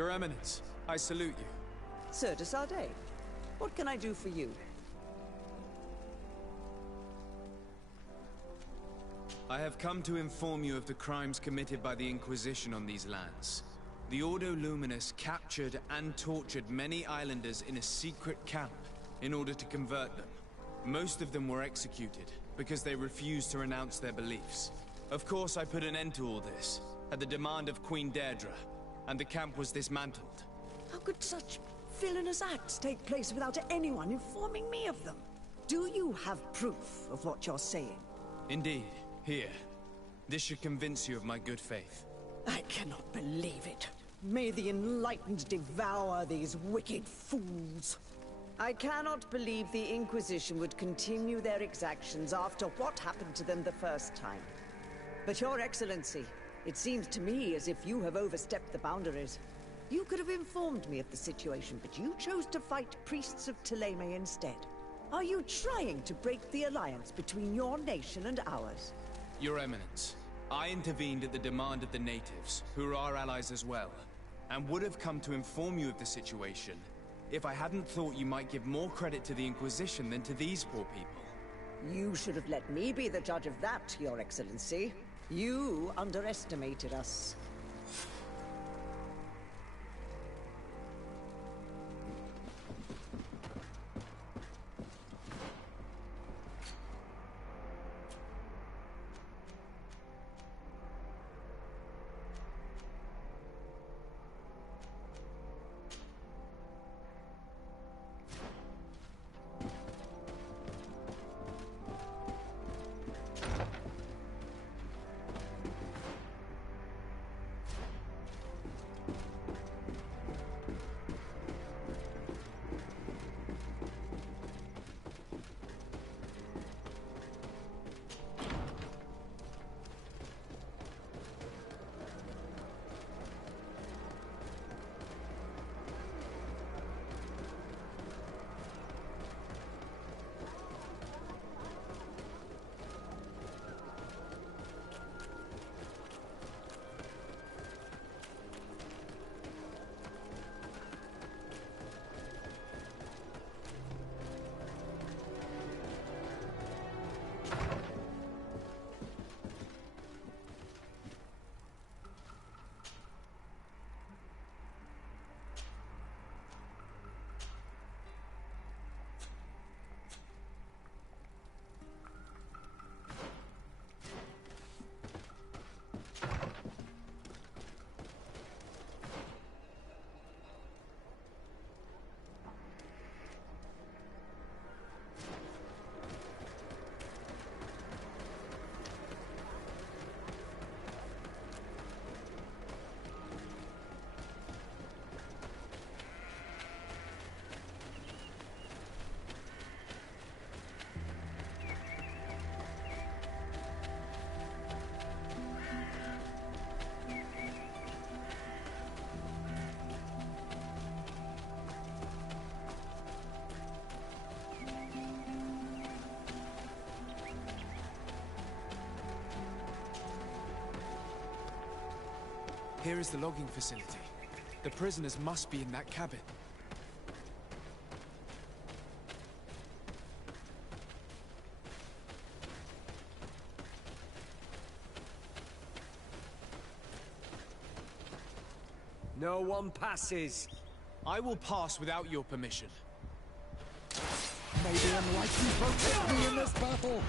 Your Eminence, I salute you. Sir de Sardet, what can I do for you? I have come to inform you of the crimes committed by the Inquisition on these lands. The Ordo Luminous captured and tortured many islanders in a secret camp in order to convert them. Most of them were executed because they refused to renounce their beliefs. Of course I put an end to all this, at the demand of Queen Deirdre, and the camp was dismantled. How could such villainous acts take place without anyone informing me of them? Do you have proof of what you're saying? Indeed. Here. This should convince you of my good faith. I cannot believe it. May the enlightened devour these wicked fools. I cannot believe the Inquisition would continue their exactions after what happened to them the first time. But Your Excellency, it seems to me as if you have overstepped the boundaries. You could have informed me of the situation, but you chose to fight priests of Thélème instead. Are you trying to break the alliance between your nation and ours? Your Eminence, I intervened at the demand of the natives, who are our allies as well, and would have come to inform you of the situation if I hadn't thought you might give more credit to the Inquisition than to these poor people. You should have let me be the judge of that, Your Excellency. You underestimated us. Here is the logging facility. The prisoners must be in that cabin. No one passes. I will pass without your permission. May the enlightened protect me in this battle!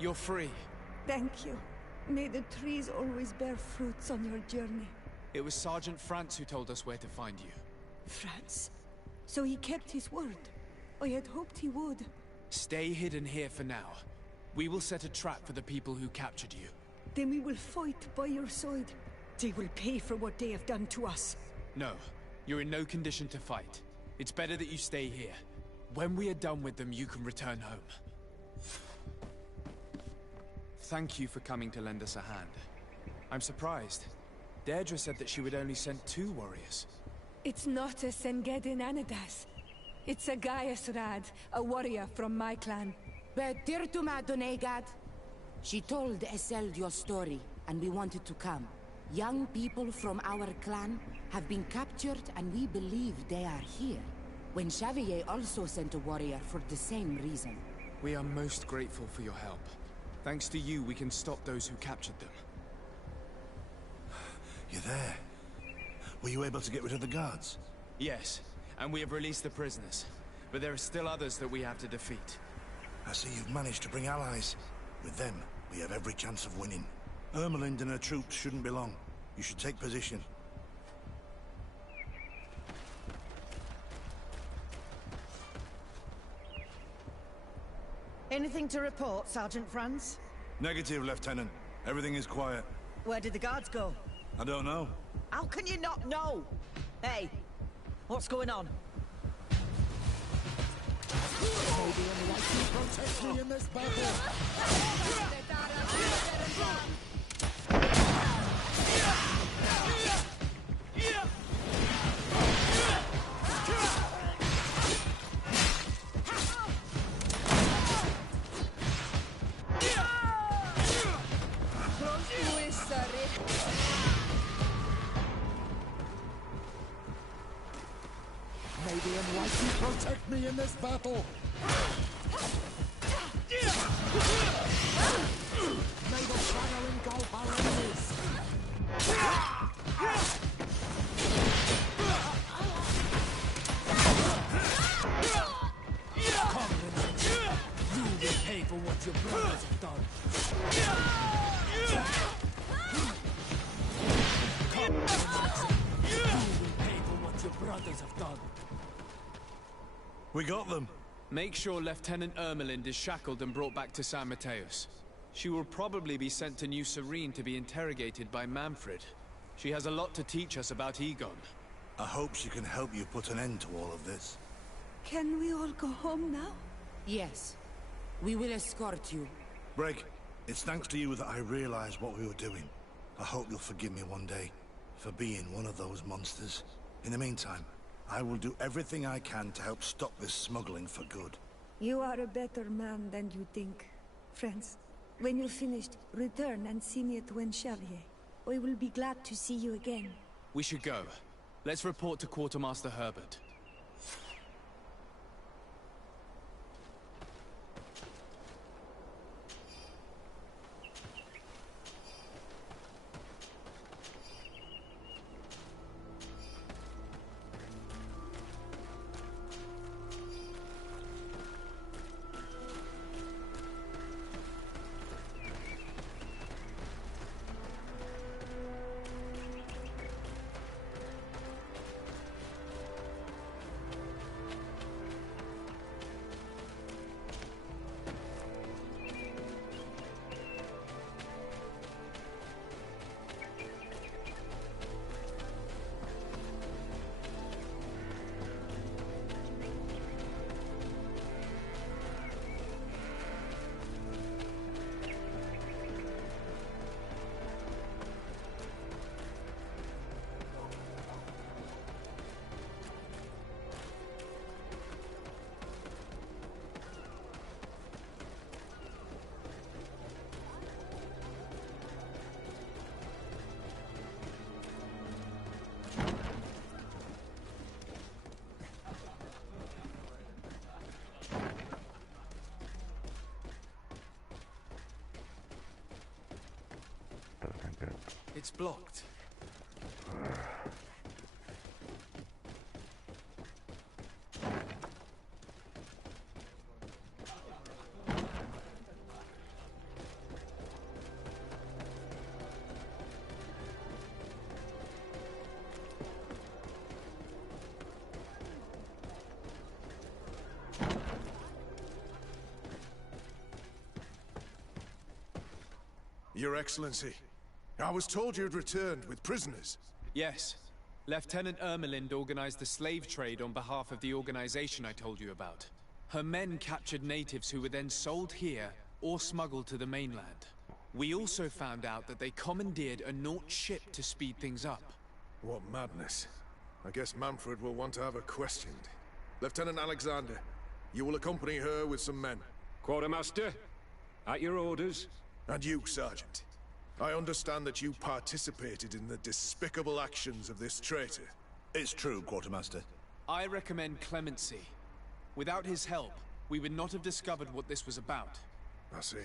You're free. Thank you. May the trees always bear fruits on your journey. It was Sergeant France who told us where to find you. France? So he kept his word. I had hoped he would. Stay hidden here for now. We will set a trap for the people who captured you. Then we will fight by your side. They will pay for what they have done to us. No, you're in no condition to fight. It's better that you stay here. When we are done with them, you can return home. thank you for coming to lend us a hand. I'm surprised. Deirdre said that she would only send 2 warriors. It's not a Sengedin Anadas. It's a Gaius Rad, a warrior from my clan. Betirtuma Donegad. She told Eseld your story, and we wanted to come. Young people from our clan have been captured, and we believe they are here. When Xavier also sent a warrior for the same reason. We are most grateful for your help. Thanks to you, we can stop those who captured them. You're there. Were you able to get rid of the guards? Yes, and we have released the prisoners. But there are still others that we have to defeat. I see you've managed to bring allies. With them, we have every chance of winning. Ermelind and her troops shouldn't be long. You should take position. Anything to report, Sergeant Franz? Negative, Lieutenant. Everything is quiet. Where did the guards go? I don't know. How can you not know? Hey, what's going on? Maybe anyone can protect me in this battle. Maybe anyone can protect me in this battle. May the fire engulf our enemies. You will pay for what your brothers have done. You will pay for what your brothers have done. We got them. Make sure Lieutenant Ermelind is shackled and brought back to San Mateus. She will probably be sent to New Serene to be interrogated by Manfred. She has a lot to teach us about Egon. I hope she can help you put an end to all of this. Can we all go home now? Yes. We will escort you. Break, it's thanks to you that I realized what we were doing. I hope you'll forgive me one day for being one of those monsters. In the meantime, I will do everything I can to help stop this smuggling for good. You are a better man than you think. Friends, when you're finished, return and see me at Xavier. I will be glad to see you again. We should go. Let's report to Quartermaster Herbert. It's blocked. Your Excellency, I was told you'd returned with prisoners. Yes. Lieutenant Ermelind organized the slave trade on behalf of the organization I told you about. Her men captured natives who were then sold here or smuggled to the mainland. We also found out that they commandeered a Naut ship to speed things up. What madness. I guess Manfred will want to have her questioned. Lieutenant Alexander, you will accompany her with some men. Quartermaster, at your orders. And you, Sergeant. I understand that you participated in the despicable actions of this traitor. It's true, Quartermaster. I recommend clemency. Without his help, we would not have discovered what this was about. I see.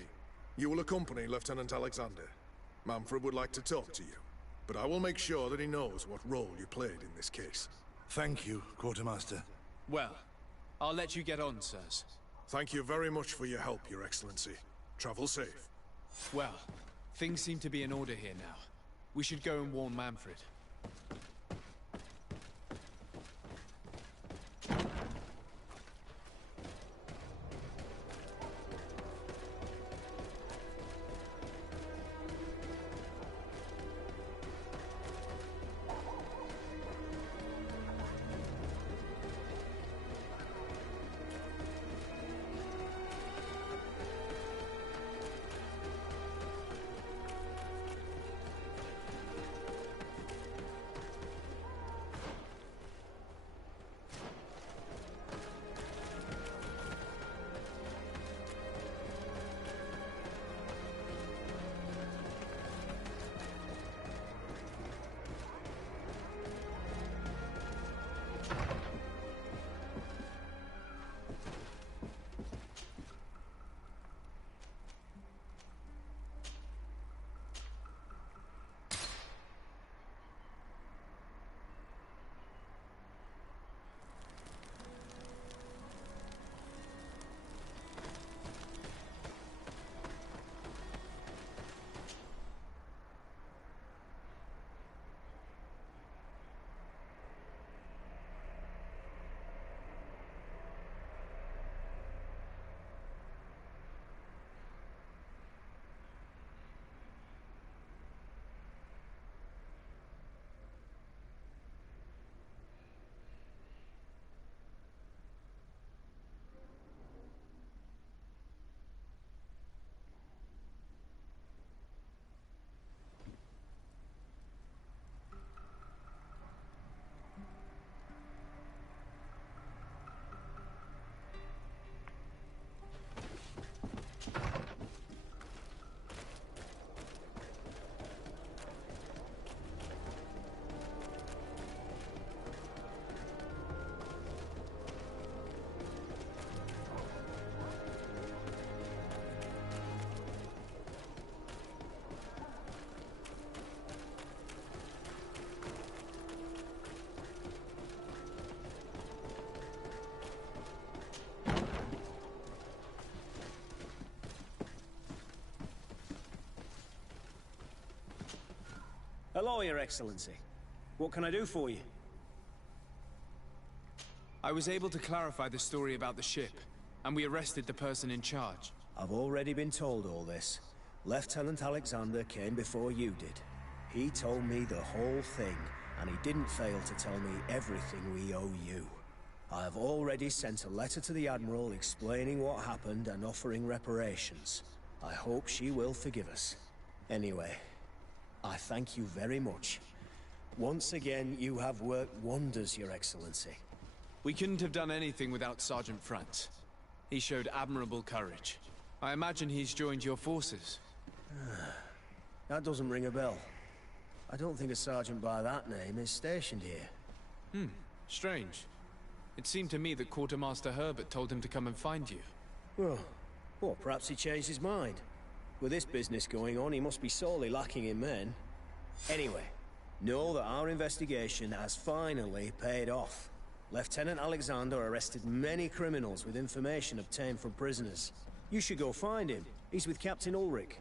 You will accompany Lieutenant Alexander. Manfred would like to talk to you, but I will make sure that he knows what role you played in this case. Thank you, Quartermaster. Well, I'll let you get on, sirs. Thank you very much for your help, Your Excellency. Travel safe. Well, things seem to be in order here now. We should go and warn Manfred. Hello, Your Excellency. What can I do for you? I was able to clarify the story about the ship, and we arrested the person in charge. I've already been told all this. Lieutenant Alexander came before you did. He told me the whole thing, and he didn't fail to tell me everything we owe you. I have already sent a letter to the Admiral explaining what happened and offering reparations. I hope she will forgive us. Anyway, I thank you very much. Once again, you have worked wonders, Your Excellency. We couldn't have done anything without Sergeant Franz. He showed admirable courage. I imagine he's joined your forces. That doesn't ring a bell. I don't think a sergeant by that name is stationed here. Strange. It seemed to me that Quartermaster Herbert told him to come and find you. Well, perhaps he changed his mind. With this business going on, he must be sorely lacking in men. Anyway, know that our investigation has finally paid off. Lieutenant Alexander arrested many criminals with information obtained from prisoners. You should go find him. He's with Captain Ulrich.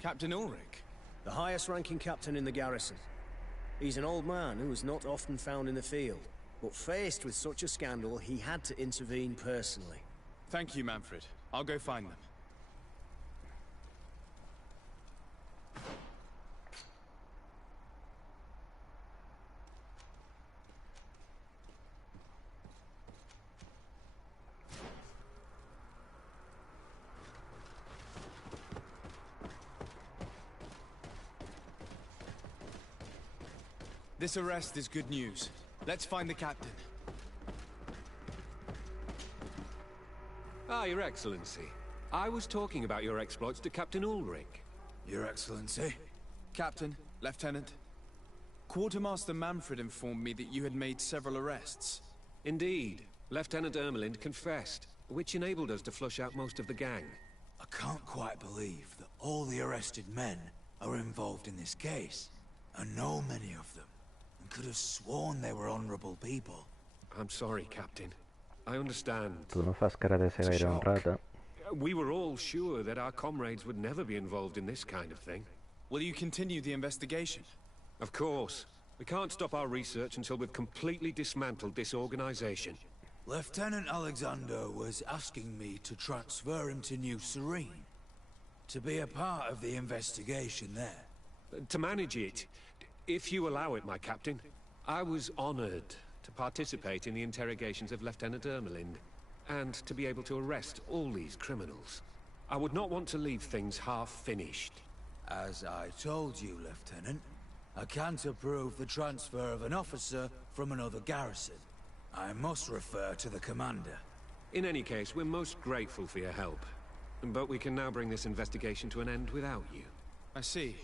Captain Ulrich? The highest-ranking captain in the garrison. He's an old man who is not often found in the field, but faced with such a scandal, he had to intervene personally. Thank you, Manfred. I'll go find them. This arrest is good news. Let's find the captain. Ah, Your Excellency. I was talking about your exploits to Captain Ulrich. Your Excellency? Captain, Lieutenant. Quartermaster Manfred informed me that you had made several arrests. Indeed. Lieutenant Ermelind confessed, which enabled us to flush out most of the gang. I can't quite believe that all the arrested men are involved in this case. I know many of them, and could have sworn they were honorable people. I'm sorry, Captain. I understand. Tu non fas cara de ser gaire honrada. We were all sure that our comrades would never be involved in this kind of thing. Will you continue the investigation? Of course. We can't stop our research until we've completely dismantled this organization. Lieutenant Alexander was asking me to transfer him to New Serene, to be a part of the investigation there. To manage it, if you allow it, my captain. I was honored to participate in the interrogations of Lieutenant Ermelind, and to be able to arrest all these criminals. I would not want to leave things half-finished. As I told you, Lieutenant, I can't approve the transfer of an officer from another garrison. I must refer to the commander. In any case, we're most grateful for your help. But we can now bring this investigation to an end without you. I see.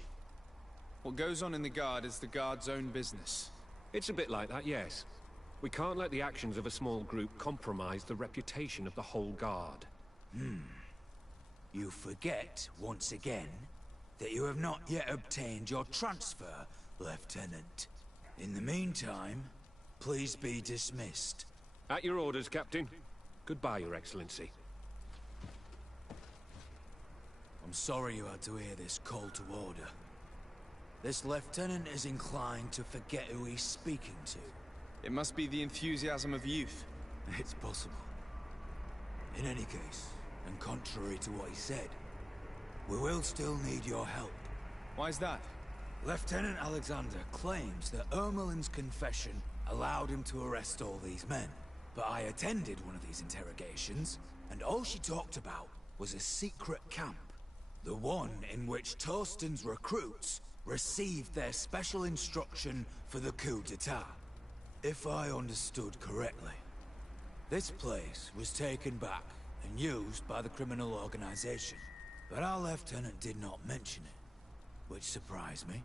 What goes on in the Guard is the Guard's own business. It's a bit like that, yes. We can't let the actions of a small group compromise the reputation of the whole Guard. You forget, once again, that you have not yet obtained your transfer, Lieutenant. In the meantime, please be dismissed. At your orders, Captain. Goodbye, Your Excellency. I'm sorry you had to hear this call to order. This lieutenant is inclined to forget who he's speaking to. It must be the enthusiasm of youth. It's possible. In any case, and contrary to what he said, we will still need your help. Why's that? Lieutenant Alexander claims that Ermelind's confession allowed him to arrest all these men. But I attended one of these interrogations, and all she talked about was a secret camp. The one in which Torsten's recruits received their special instruction for the coup d'etat. If I understood correctly, this place was taken back and used by the criminal organization. But our lieutenant did not mention it, which surprised me,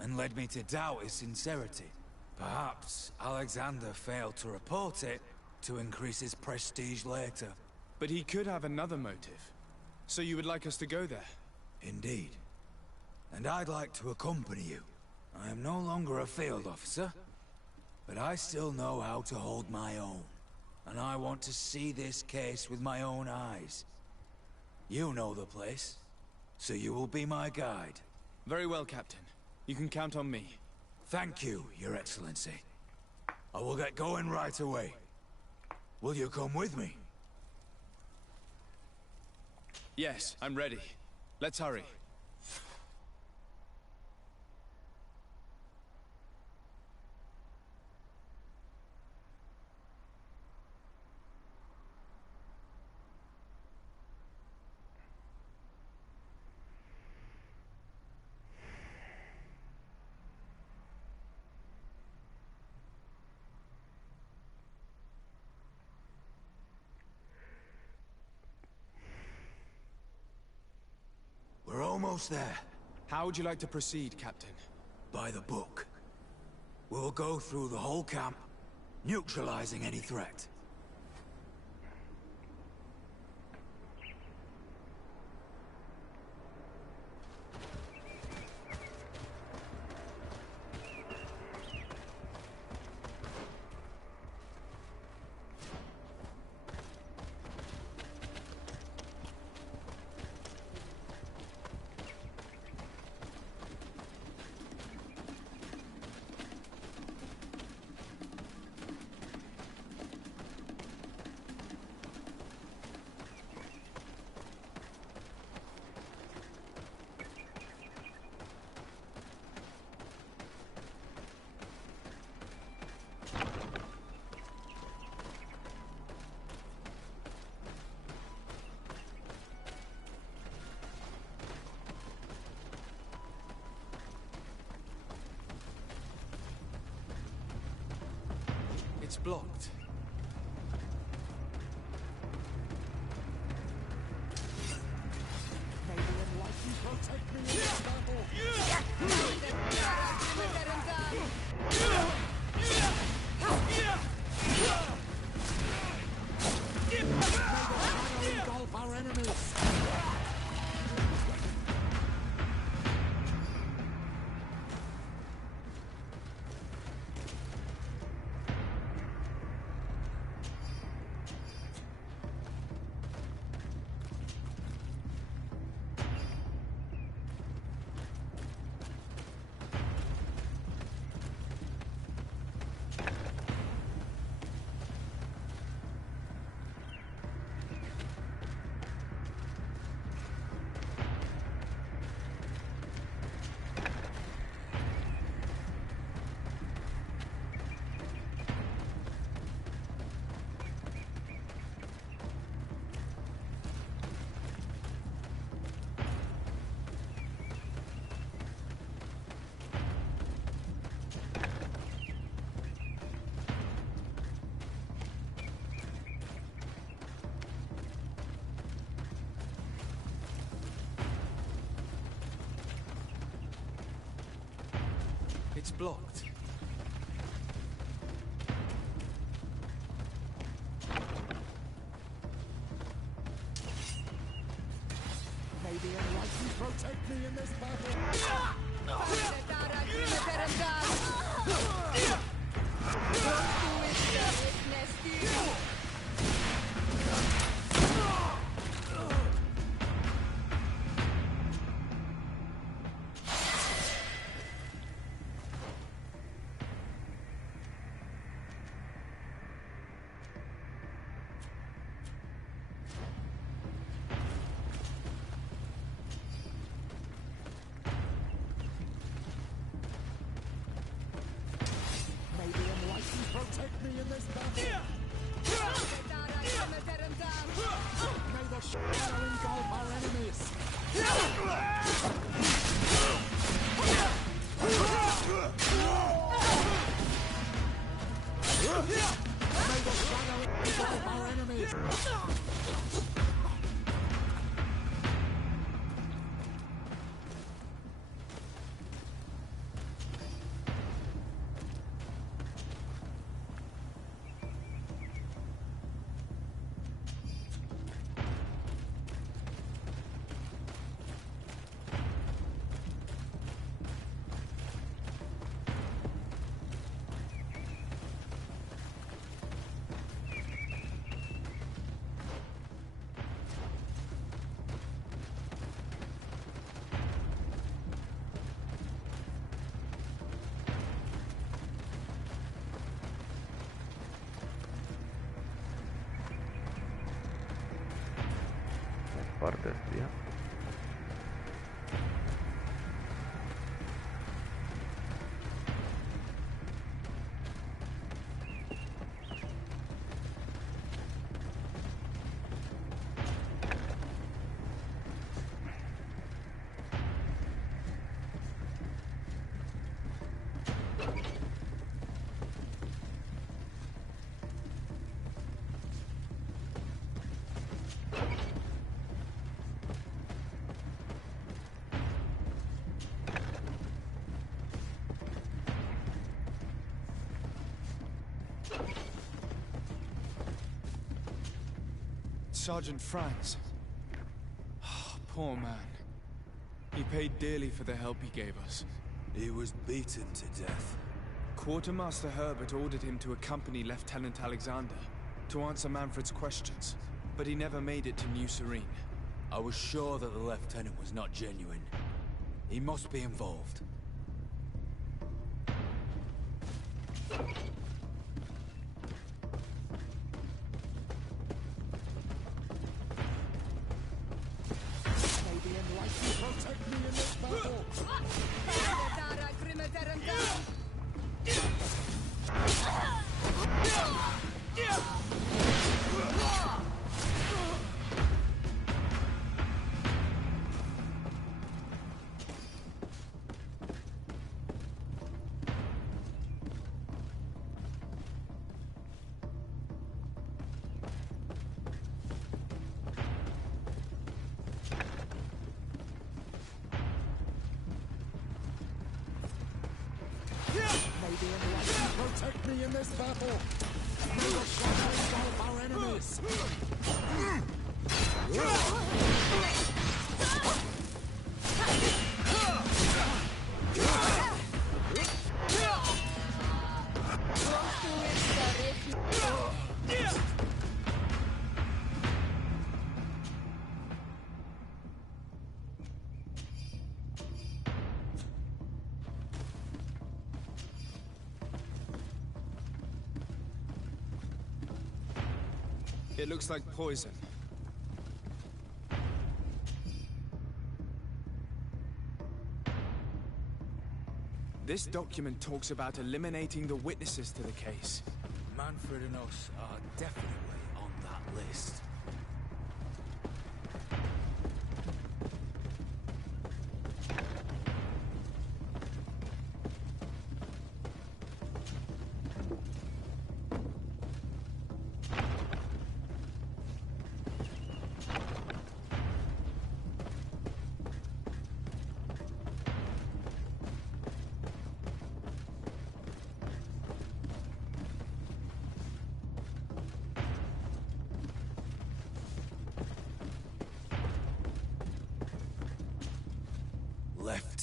and led me to doubt his sincerity. Perhaps Alexander failed to report it to increase his prestige later. But he could have another motive. So you would like us to go there? Indeed. And I'd like to accompany you. I am no longer a field officer, but I still know how to hold my own. And I want to see this case with my own eyes. You know the place, so you will be my guide. Very well, Captain. You can count on me. Thank you, Your Excellency. I will get going right away. Will you come with me? Yes, I'm ready. Let's hurry. We're almost there. How would you like to proceed, Captain? By the book. We'll go through the whole camp, neutralizing any threat. blocked. May the enlightened protect me in this battle. May the engulf our enemies. It's blocked. May the enlightened protect me in this battle. Protect me in this battle. May the shadow engulf our enemies. May the shadow engulf our enemies. Partes, tío. Sergeant Franz. Poor man. He paid dearly for the help he gave us. He was beaten to death. Quartermaster Herbert ordered him to accompany Lieutenant Alexander to answer Manfred's questions, but he never made it to New Serene. I was sure that the lieutenant was not genuine. He must be involved. Protect me in this battle. in this battle. May the shadow engulf our enemies. It looks like poison. This document talks about eliminating the witnesses to the case. Manfred and us are definitely on that list.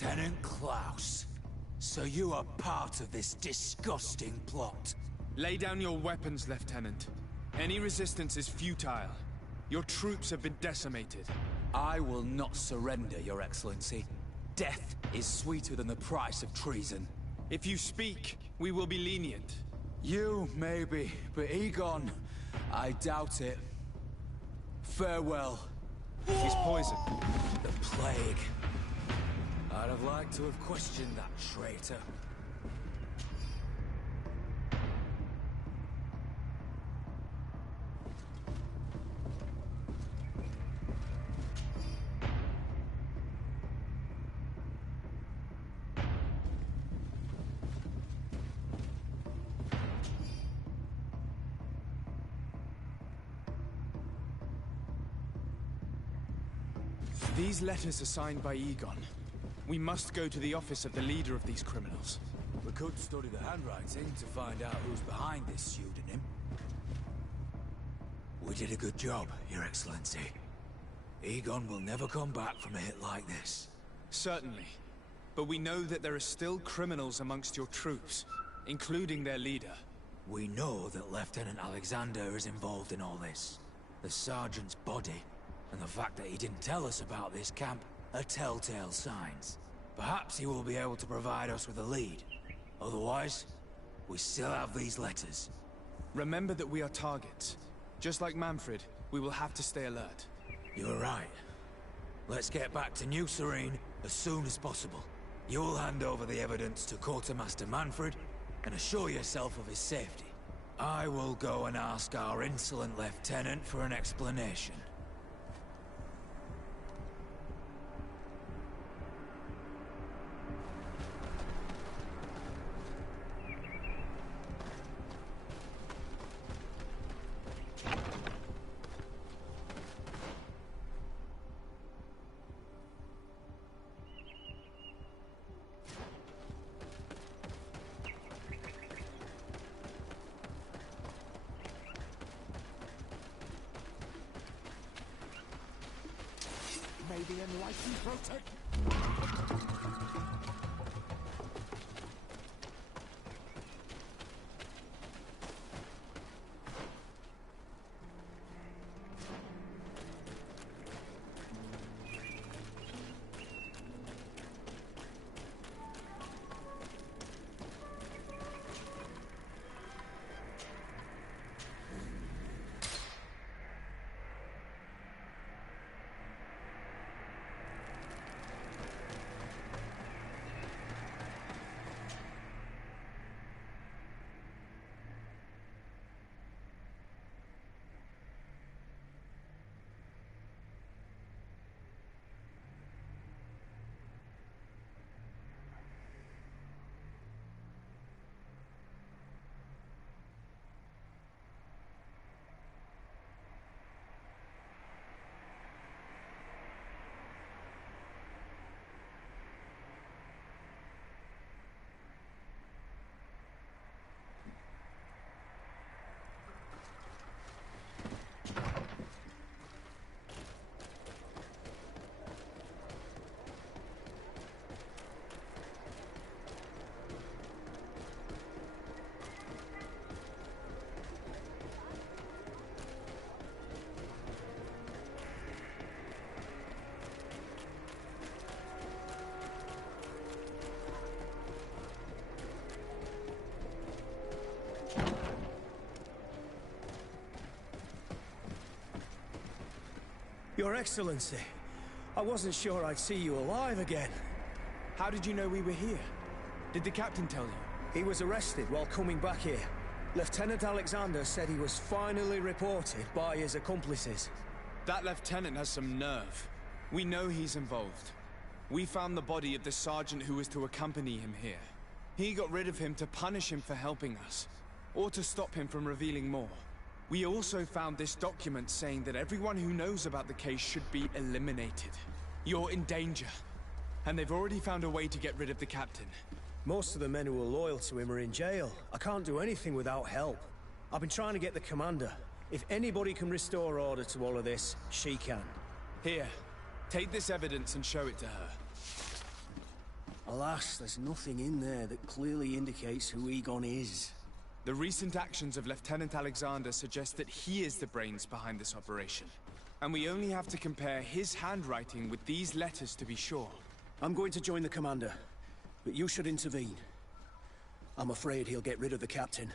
Lieutenant Klaus, so you are part of this disgusting plot. Lay down your weapons, Lieutenant. Any resistance is futile. Your troops have been decimated. I will not surrender, Your Excellency. Death is sweeter than the price of treason. If you speak, we will be lenient. You, maybe, but Egon, I doubt it. Farewell. He's poisoned. The plague. I'd have liked to have questioned that traitor. These letters are signed by Egon. We must go to the office of the leader of these criminals. We could study the handwriting to find out who's behind this pseudonym. We did a good job, Your Excellency. Egon will never come back from a hit like this. Certainly. But we know that there are still criminals amongst your troops, including their leader. We know that Lieutenant Alexander is involved in all this. The sergeant's body, and the fact that he didn't tell us about this camp, are telltale signs. Perhaps he will be able to provide us with a lead. Otherwise, we still have these letters. Remember that we are targets. Just like Manfred, we will have to stay alert. You're right. Let's get back to New Serene as soon as possible. You'll hand over the evidence to Quartermaster Manfred and assure yourself of his safety. I will go and ask our insolent lieutenant for an explanation. May the enlightened protect. Your Excellency, I wasn't sure I'd see you alive again. How did you know we were here? Did the captain tell you? He was arrested while coming back here. Lieutenant Alexander said he was finally reported by his accomplices. That lieutenant has some nerve. We know he's involved. We found the body of the sergeant who was to accompany him here. He got rid of him to punish him for helping us, or to stop him from revealing more. We also found this document saying that everyone who knows about the case should be eliminated. You're in danger, and they've already found a way to get rid of the captain. Most of the men who were loyal to him are in jail. I can't do anything without help. I've been trying to get the commander. If anybody can restore order to all of this, she can. Here, take this evidence and show it to her. Alas, there's nothing in there that clearly indicates who Egon is. The recent actions of Lieutenant Alexander suggest that he is the brains behind this operation. And we only have to compare his handwriting with these letters to be sure. I'm going to join the commander, but you should intervene. I'm afraid he'll get rid of the captain.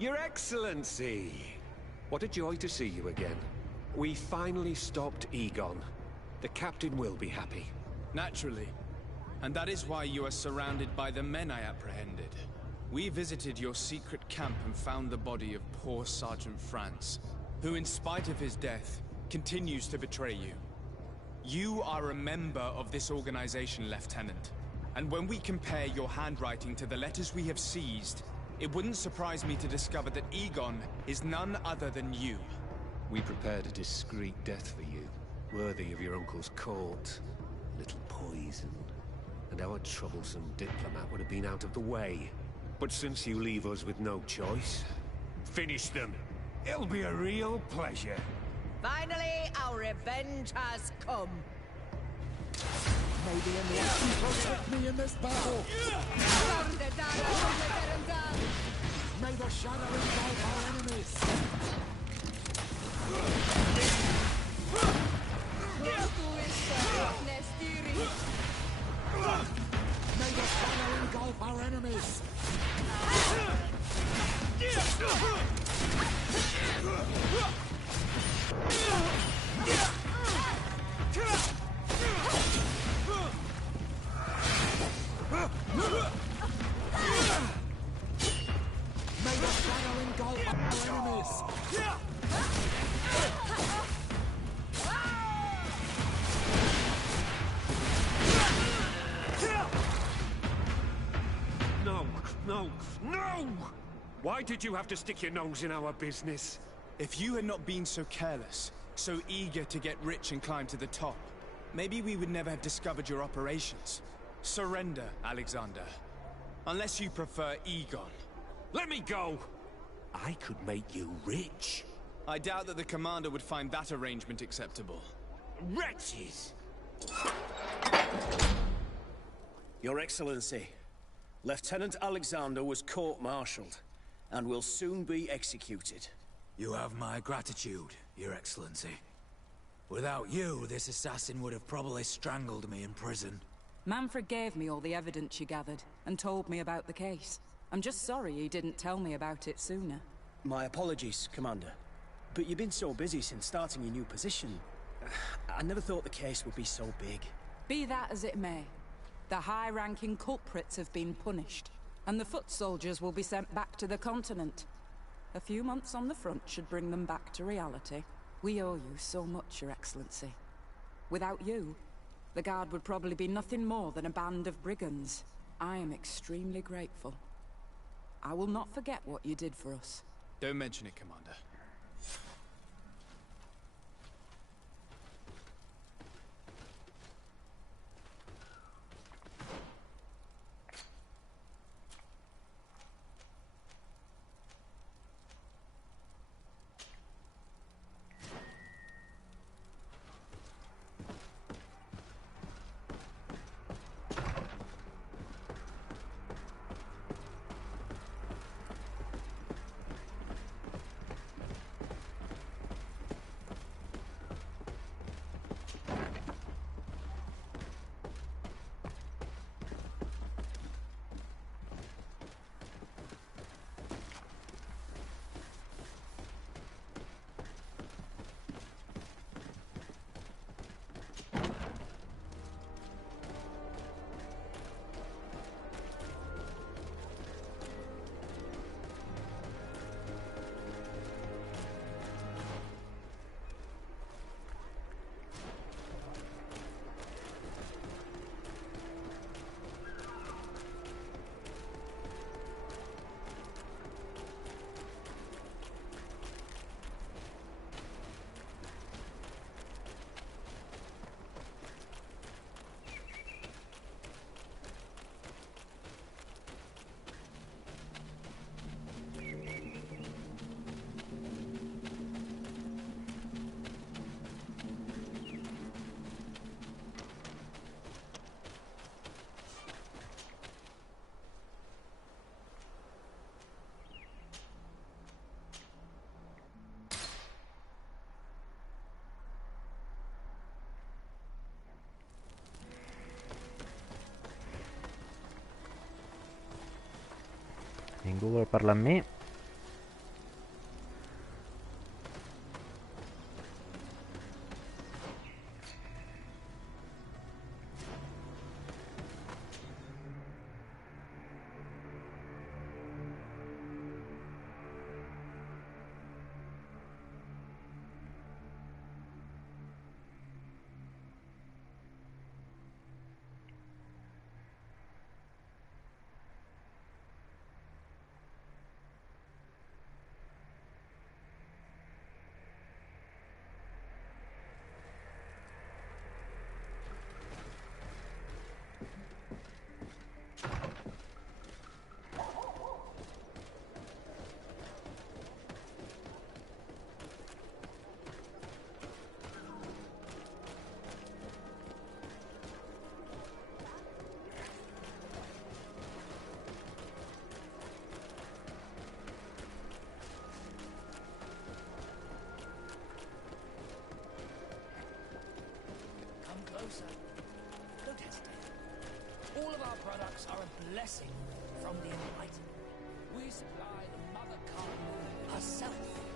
Your Excellency! What a joy to see you again. We finally stopped Egon. The captain will be happy. Naturally. And that is why you are surrounded by the men I apprehended. We visited your secret camp and found the body of poor Sergeant Franz, who in spite of his death, continues to betray you. You are a member of this organization, Lieutenant. And when we compare your handwriting to the letters we have seized, it wouldn't surprise me to discover that Egon is none other than you. We prepared a discreet death for you, worthy of your uncle's court. A little poison, and our troublesome diplomat would have been out of the way. But since you leave us with no choice, finish them. It'll be a real pleasure. Finally, our revenge has come. Maybe anyone can protect me in this battle. May the shadow engulf our enemies. May the shadow engulf our enemies. May the shadow engulf our enemies. No, no, no! Why did you have to stick your nose in our business? If you had not been so careless, so eager to get rich and climb to the top, maybe we would never have discovered your operations. Surrender, Alexander. Unless you prefer Egon. Let me go! I could make you rich. I doubt that the commander would find that arrangement acceptable. Wretches! Your Excellency, Lieutenant Alexander was court-martialed and will soon be executed. You have my gratitude, Your Excellency. Without you, this assassin would have probably strangled me in prison. Manfred gave me all the evidence you gathered and told me about the case. I'm just sorry he didn't tell me about it sooner. My apologies, Commander. But you've been so busy since starting your new position. I never thought the case would be so big. Be that as it may, the high-ranking culprits have been punished, and the foot soldiers will be sent back to the continent. A few months on the front should bring them back to reality. We owe you so much, Your Excellency. Without you, the Guard would probably be nothing more than a band of brigands. I am extremely grateful. I will not forget what you did for us. Don't mention it, Commander. Ningú vol parlar amb mi? Don't hesitate. All of our products are a blessing from the Enlightened. We supply the Mother Cardinal herself.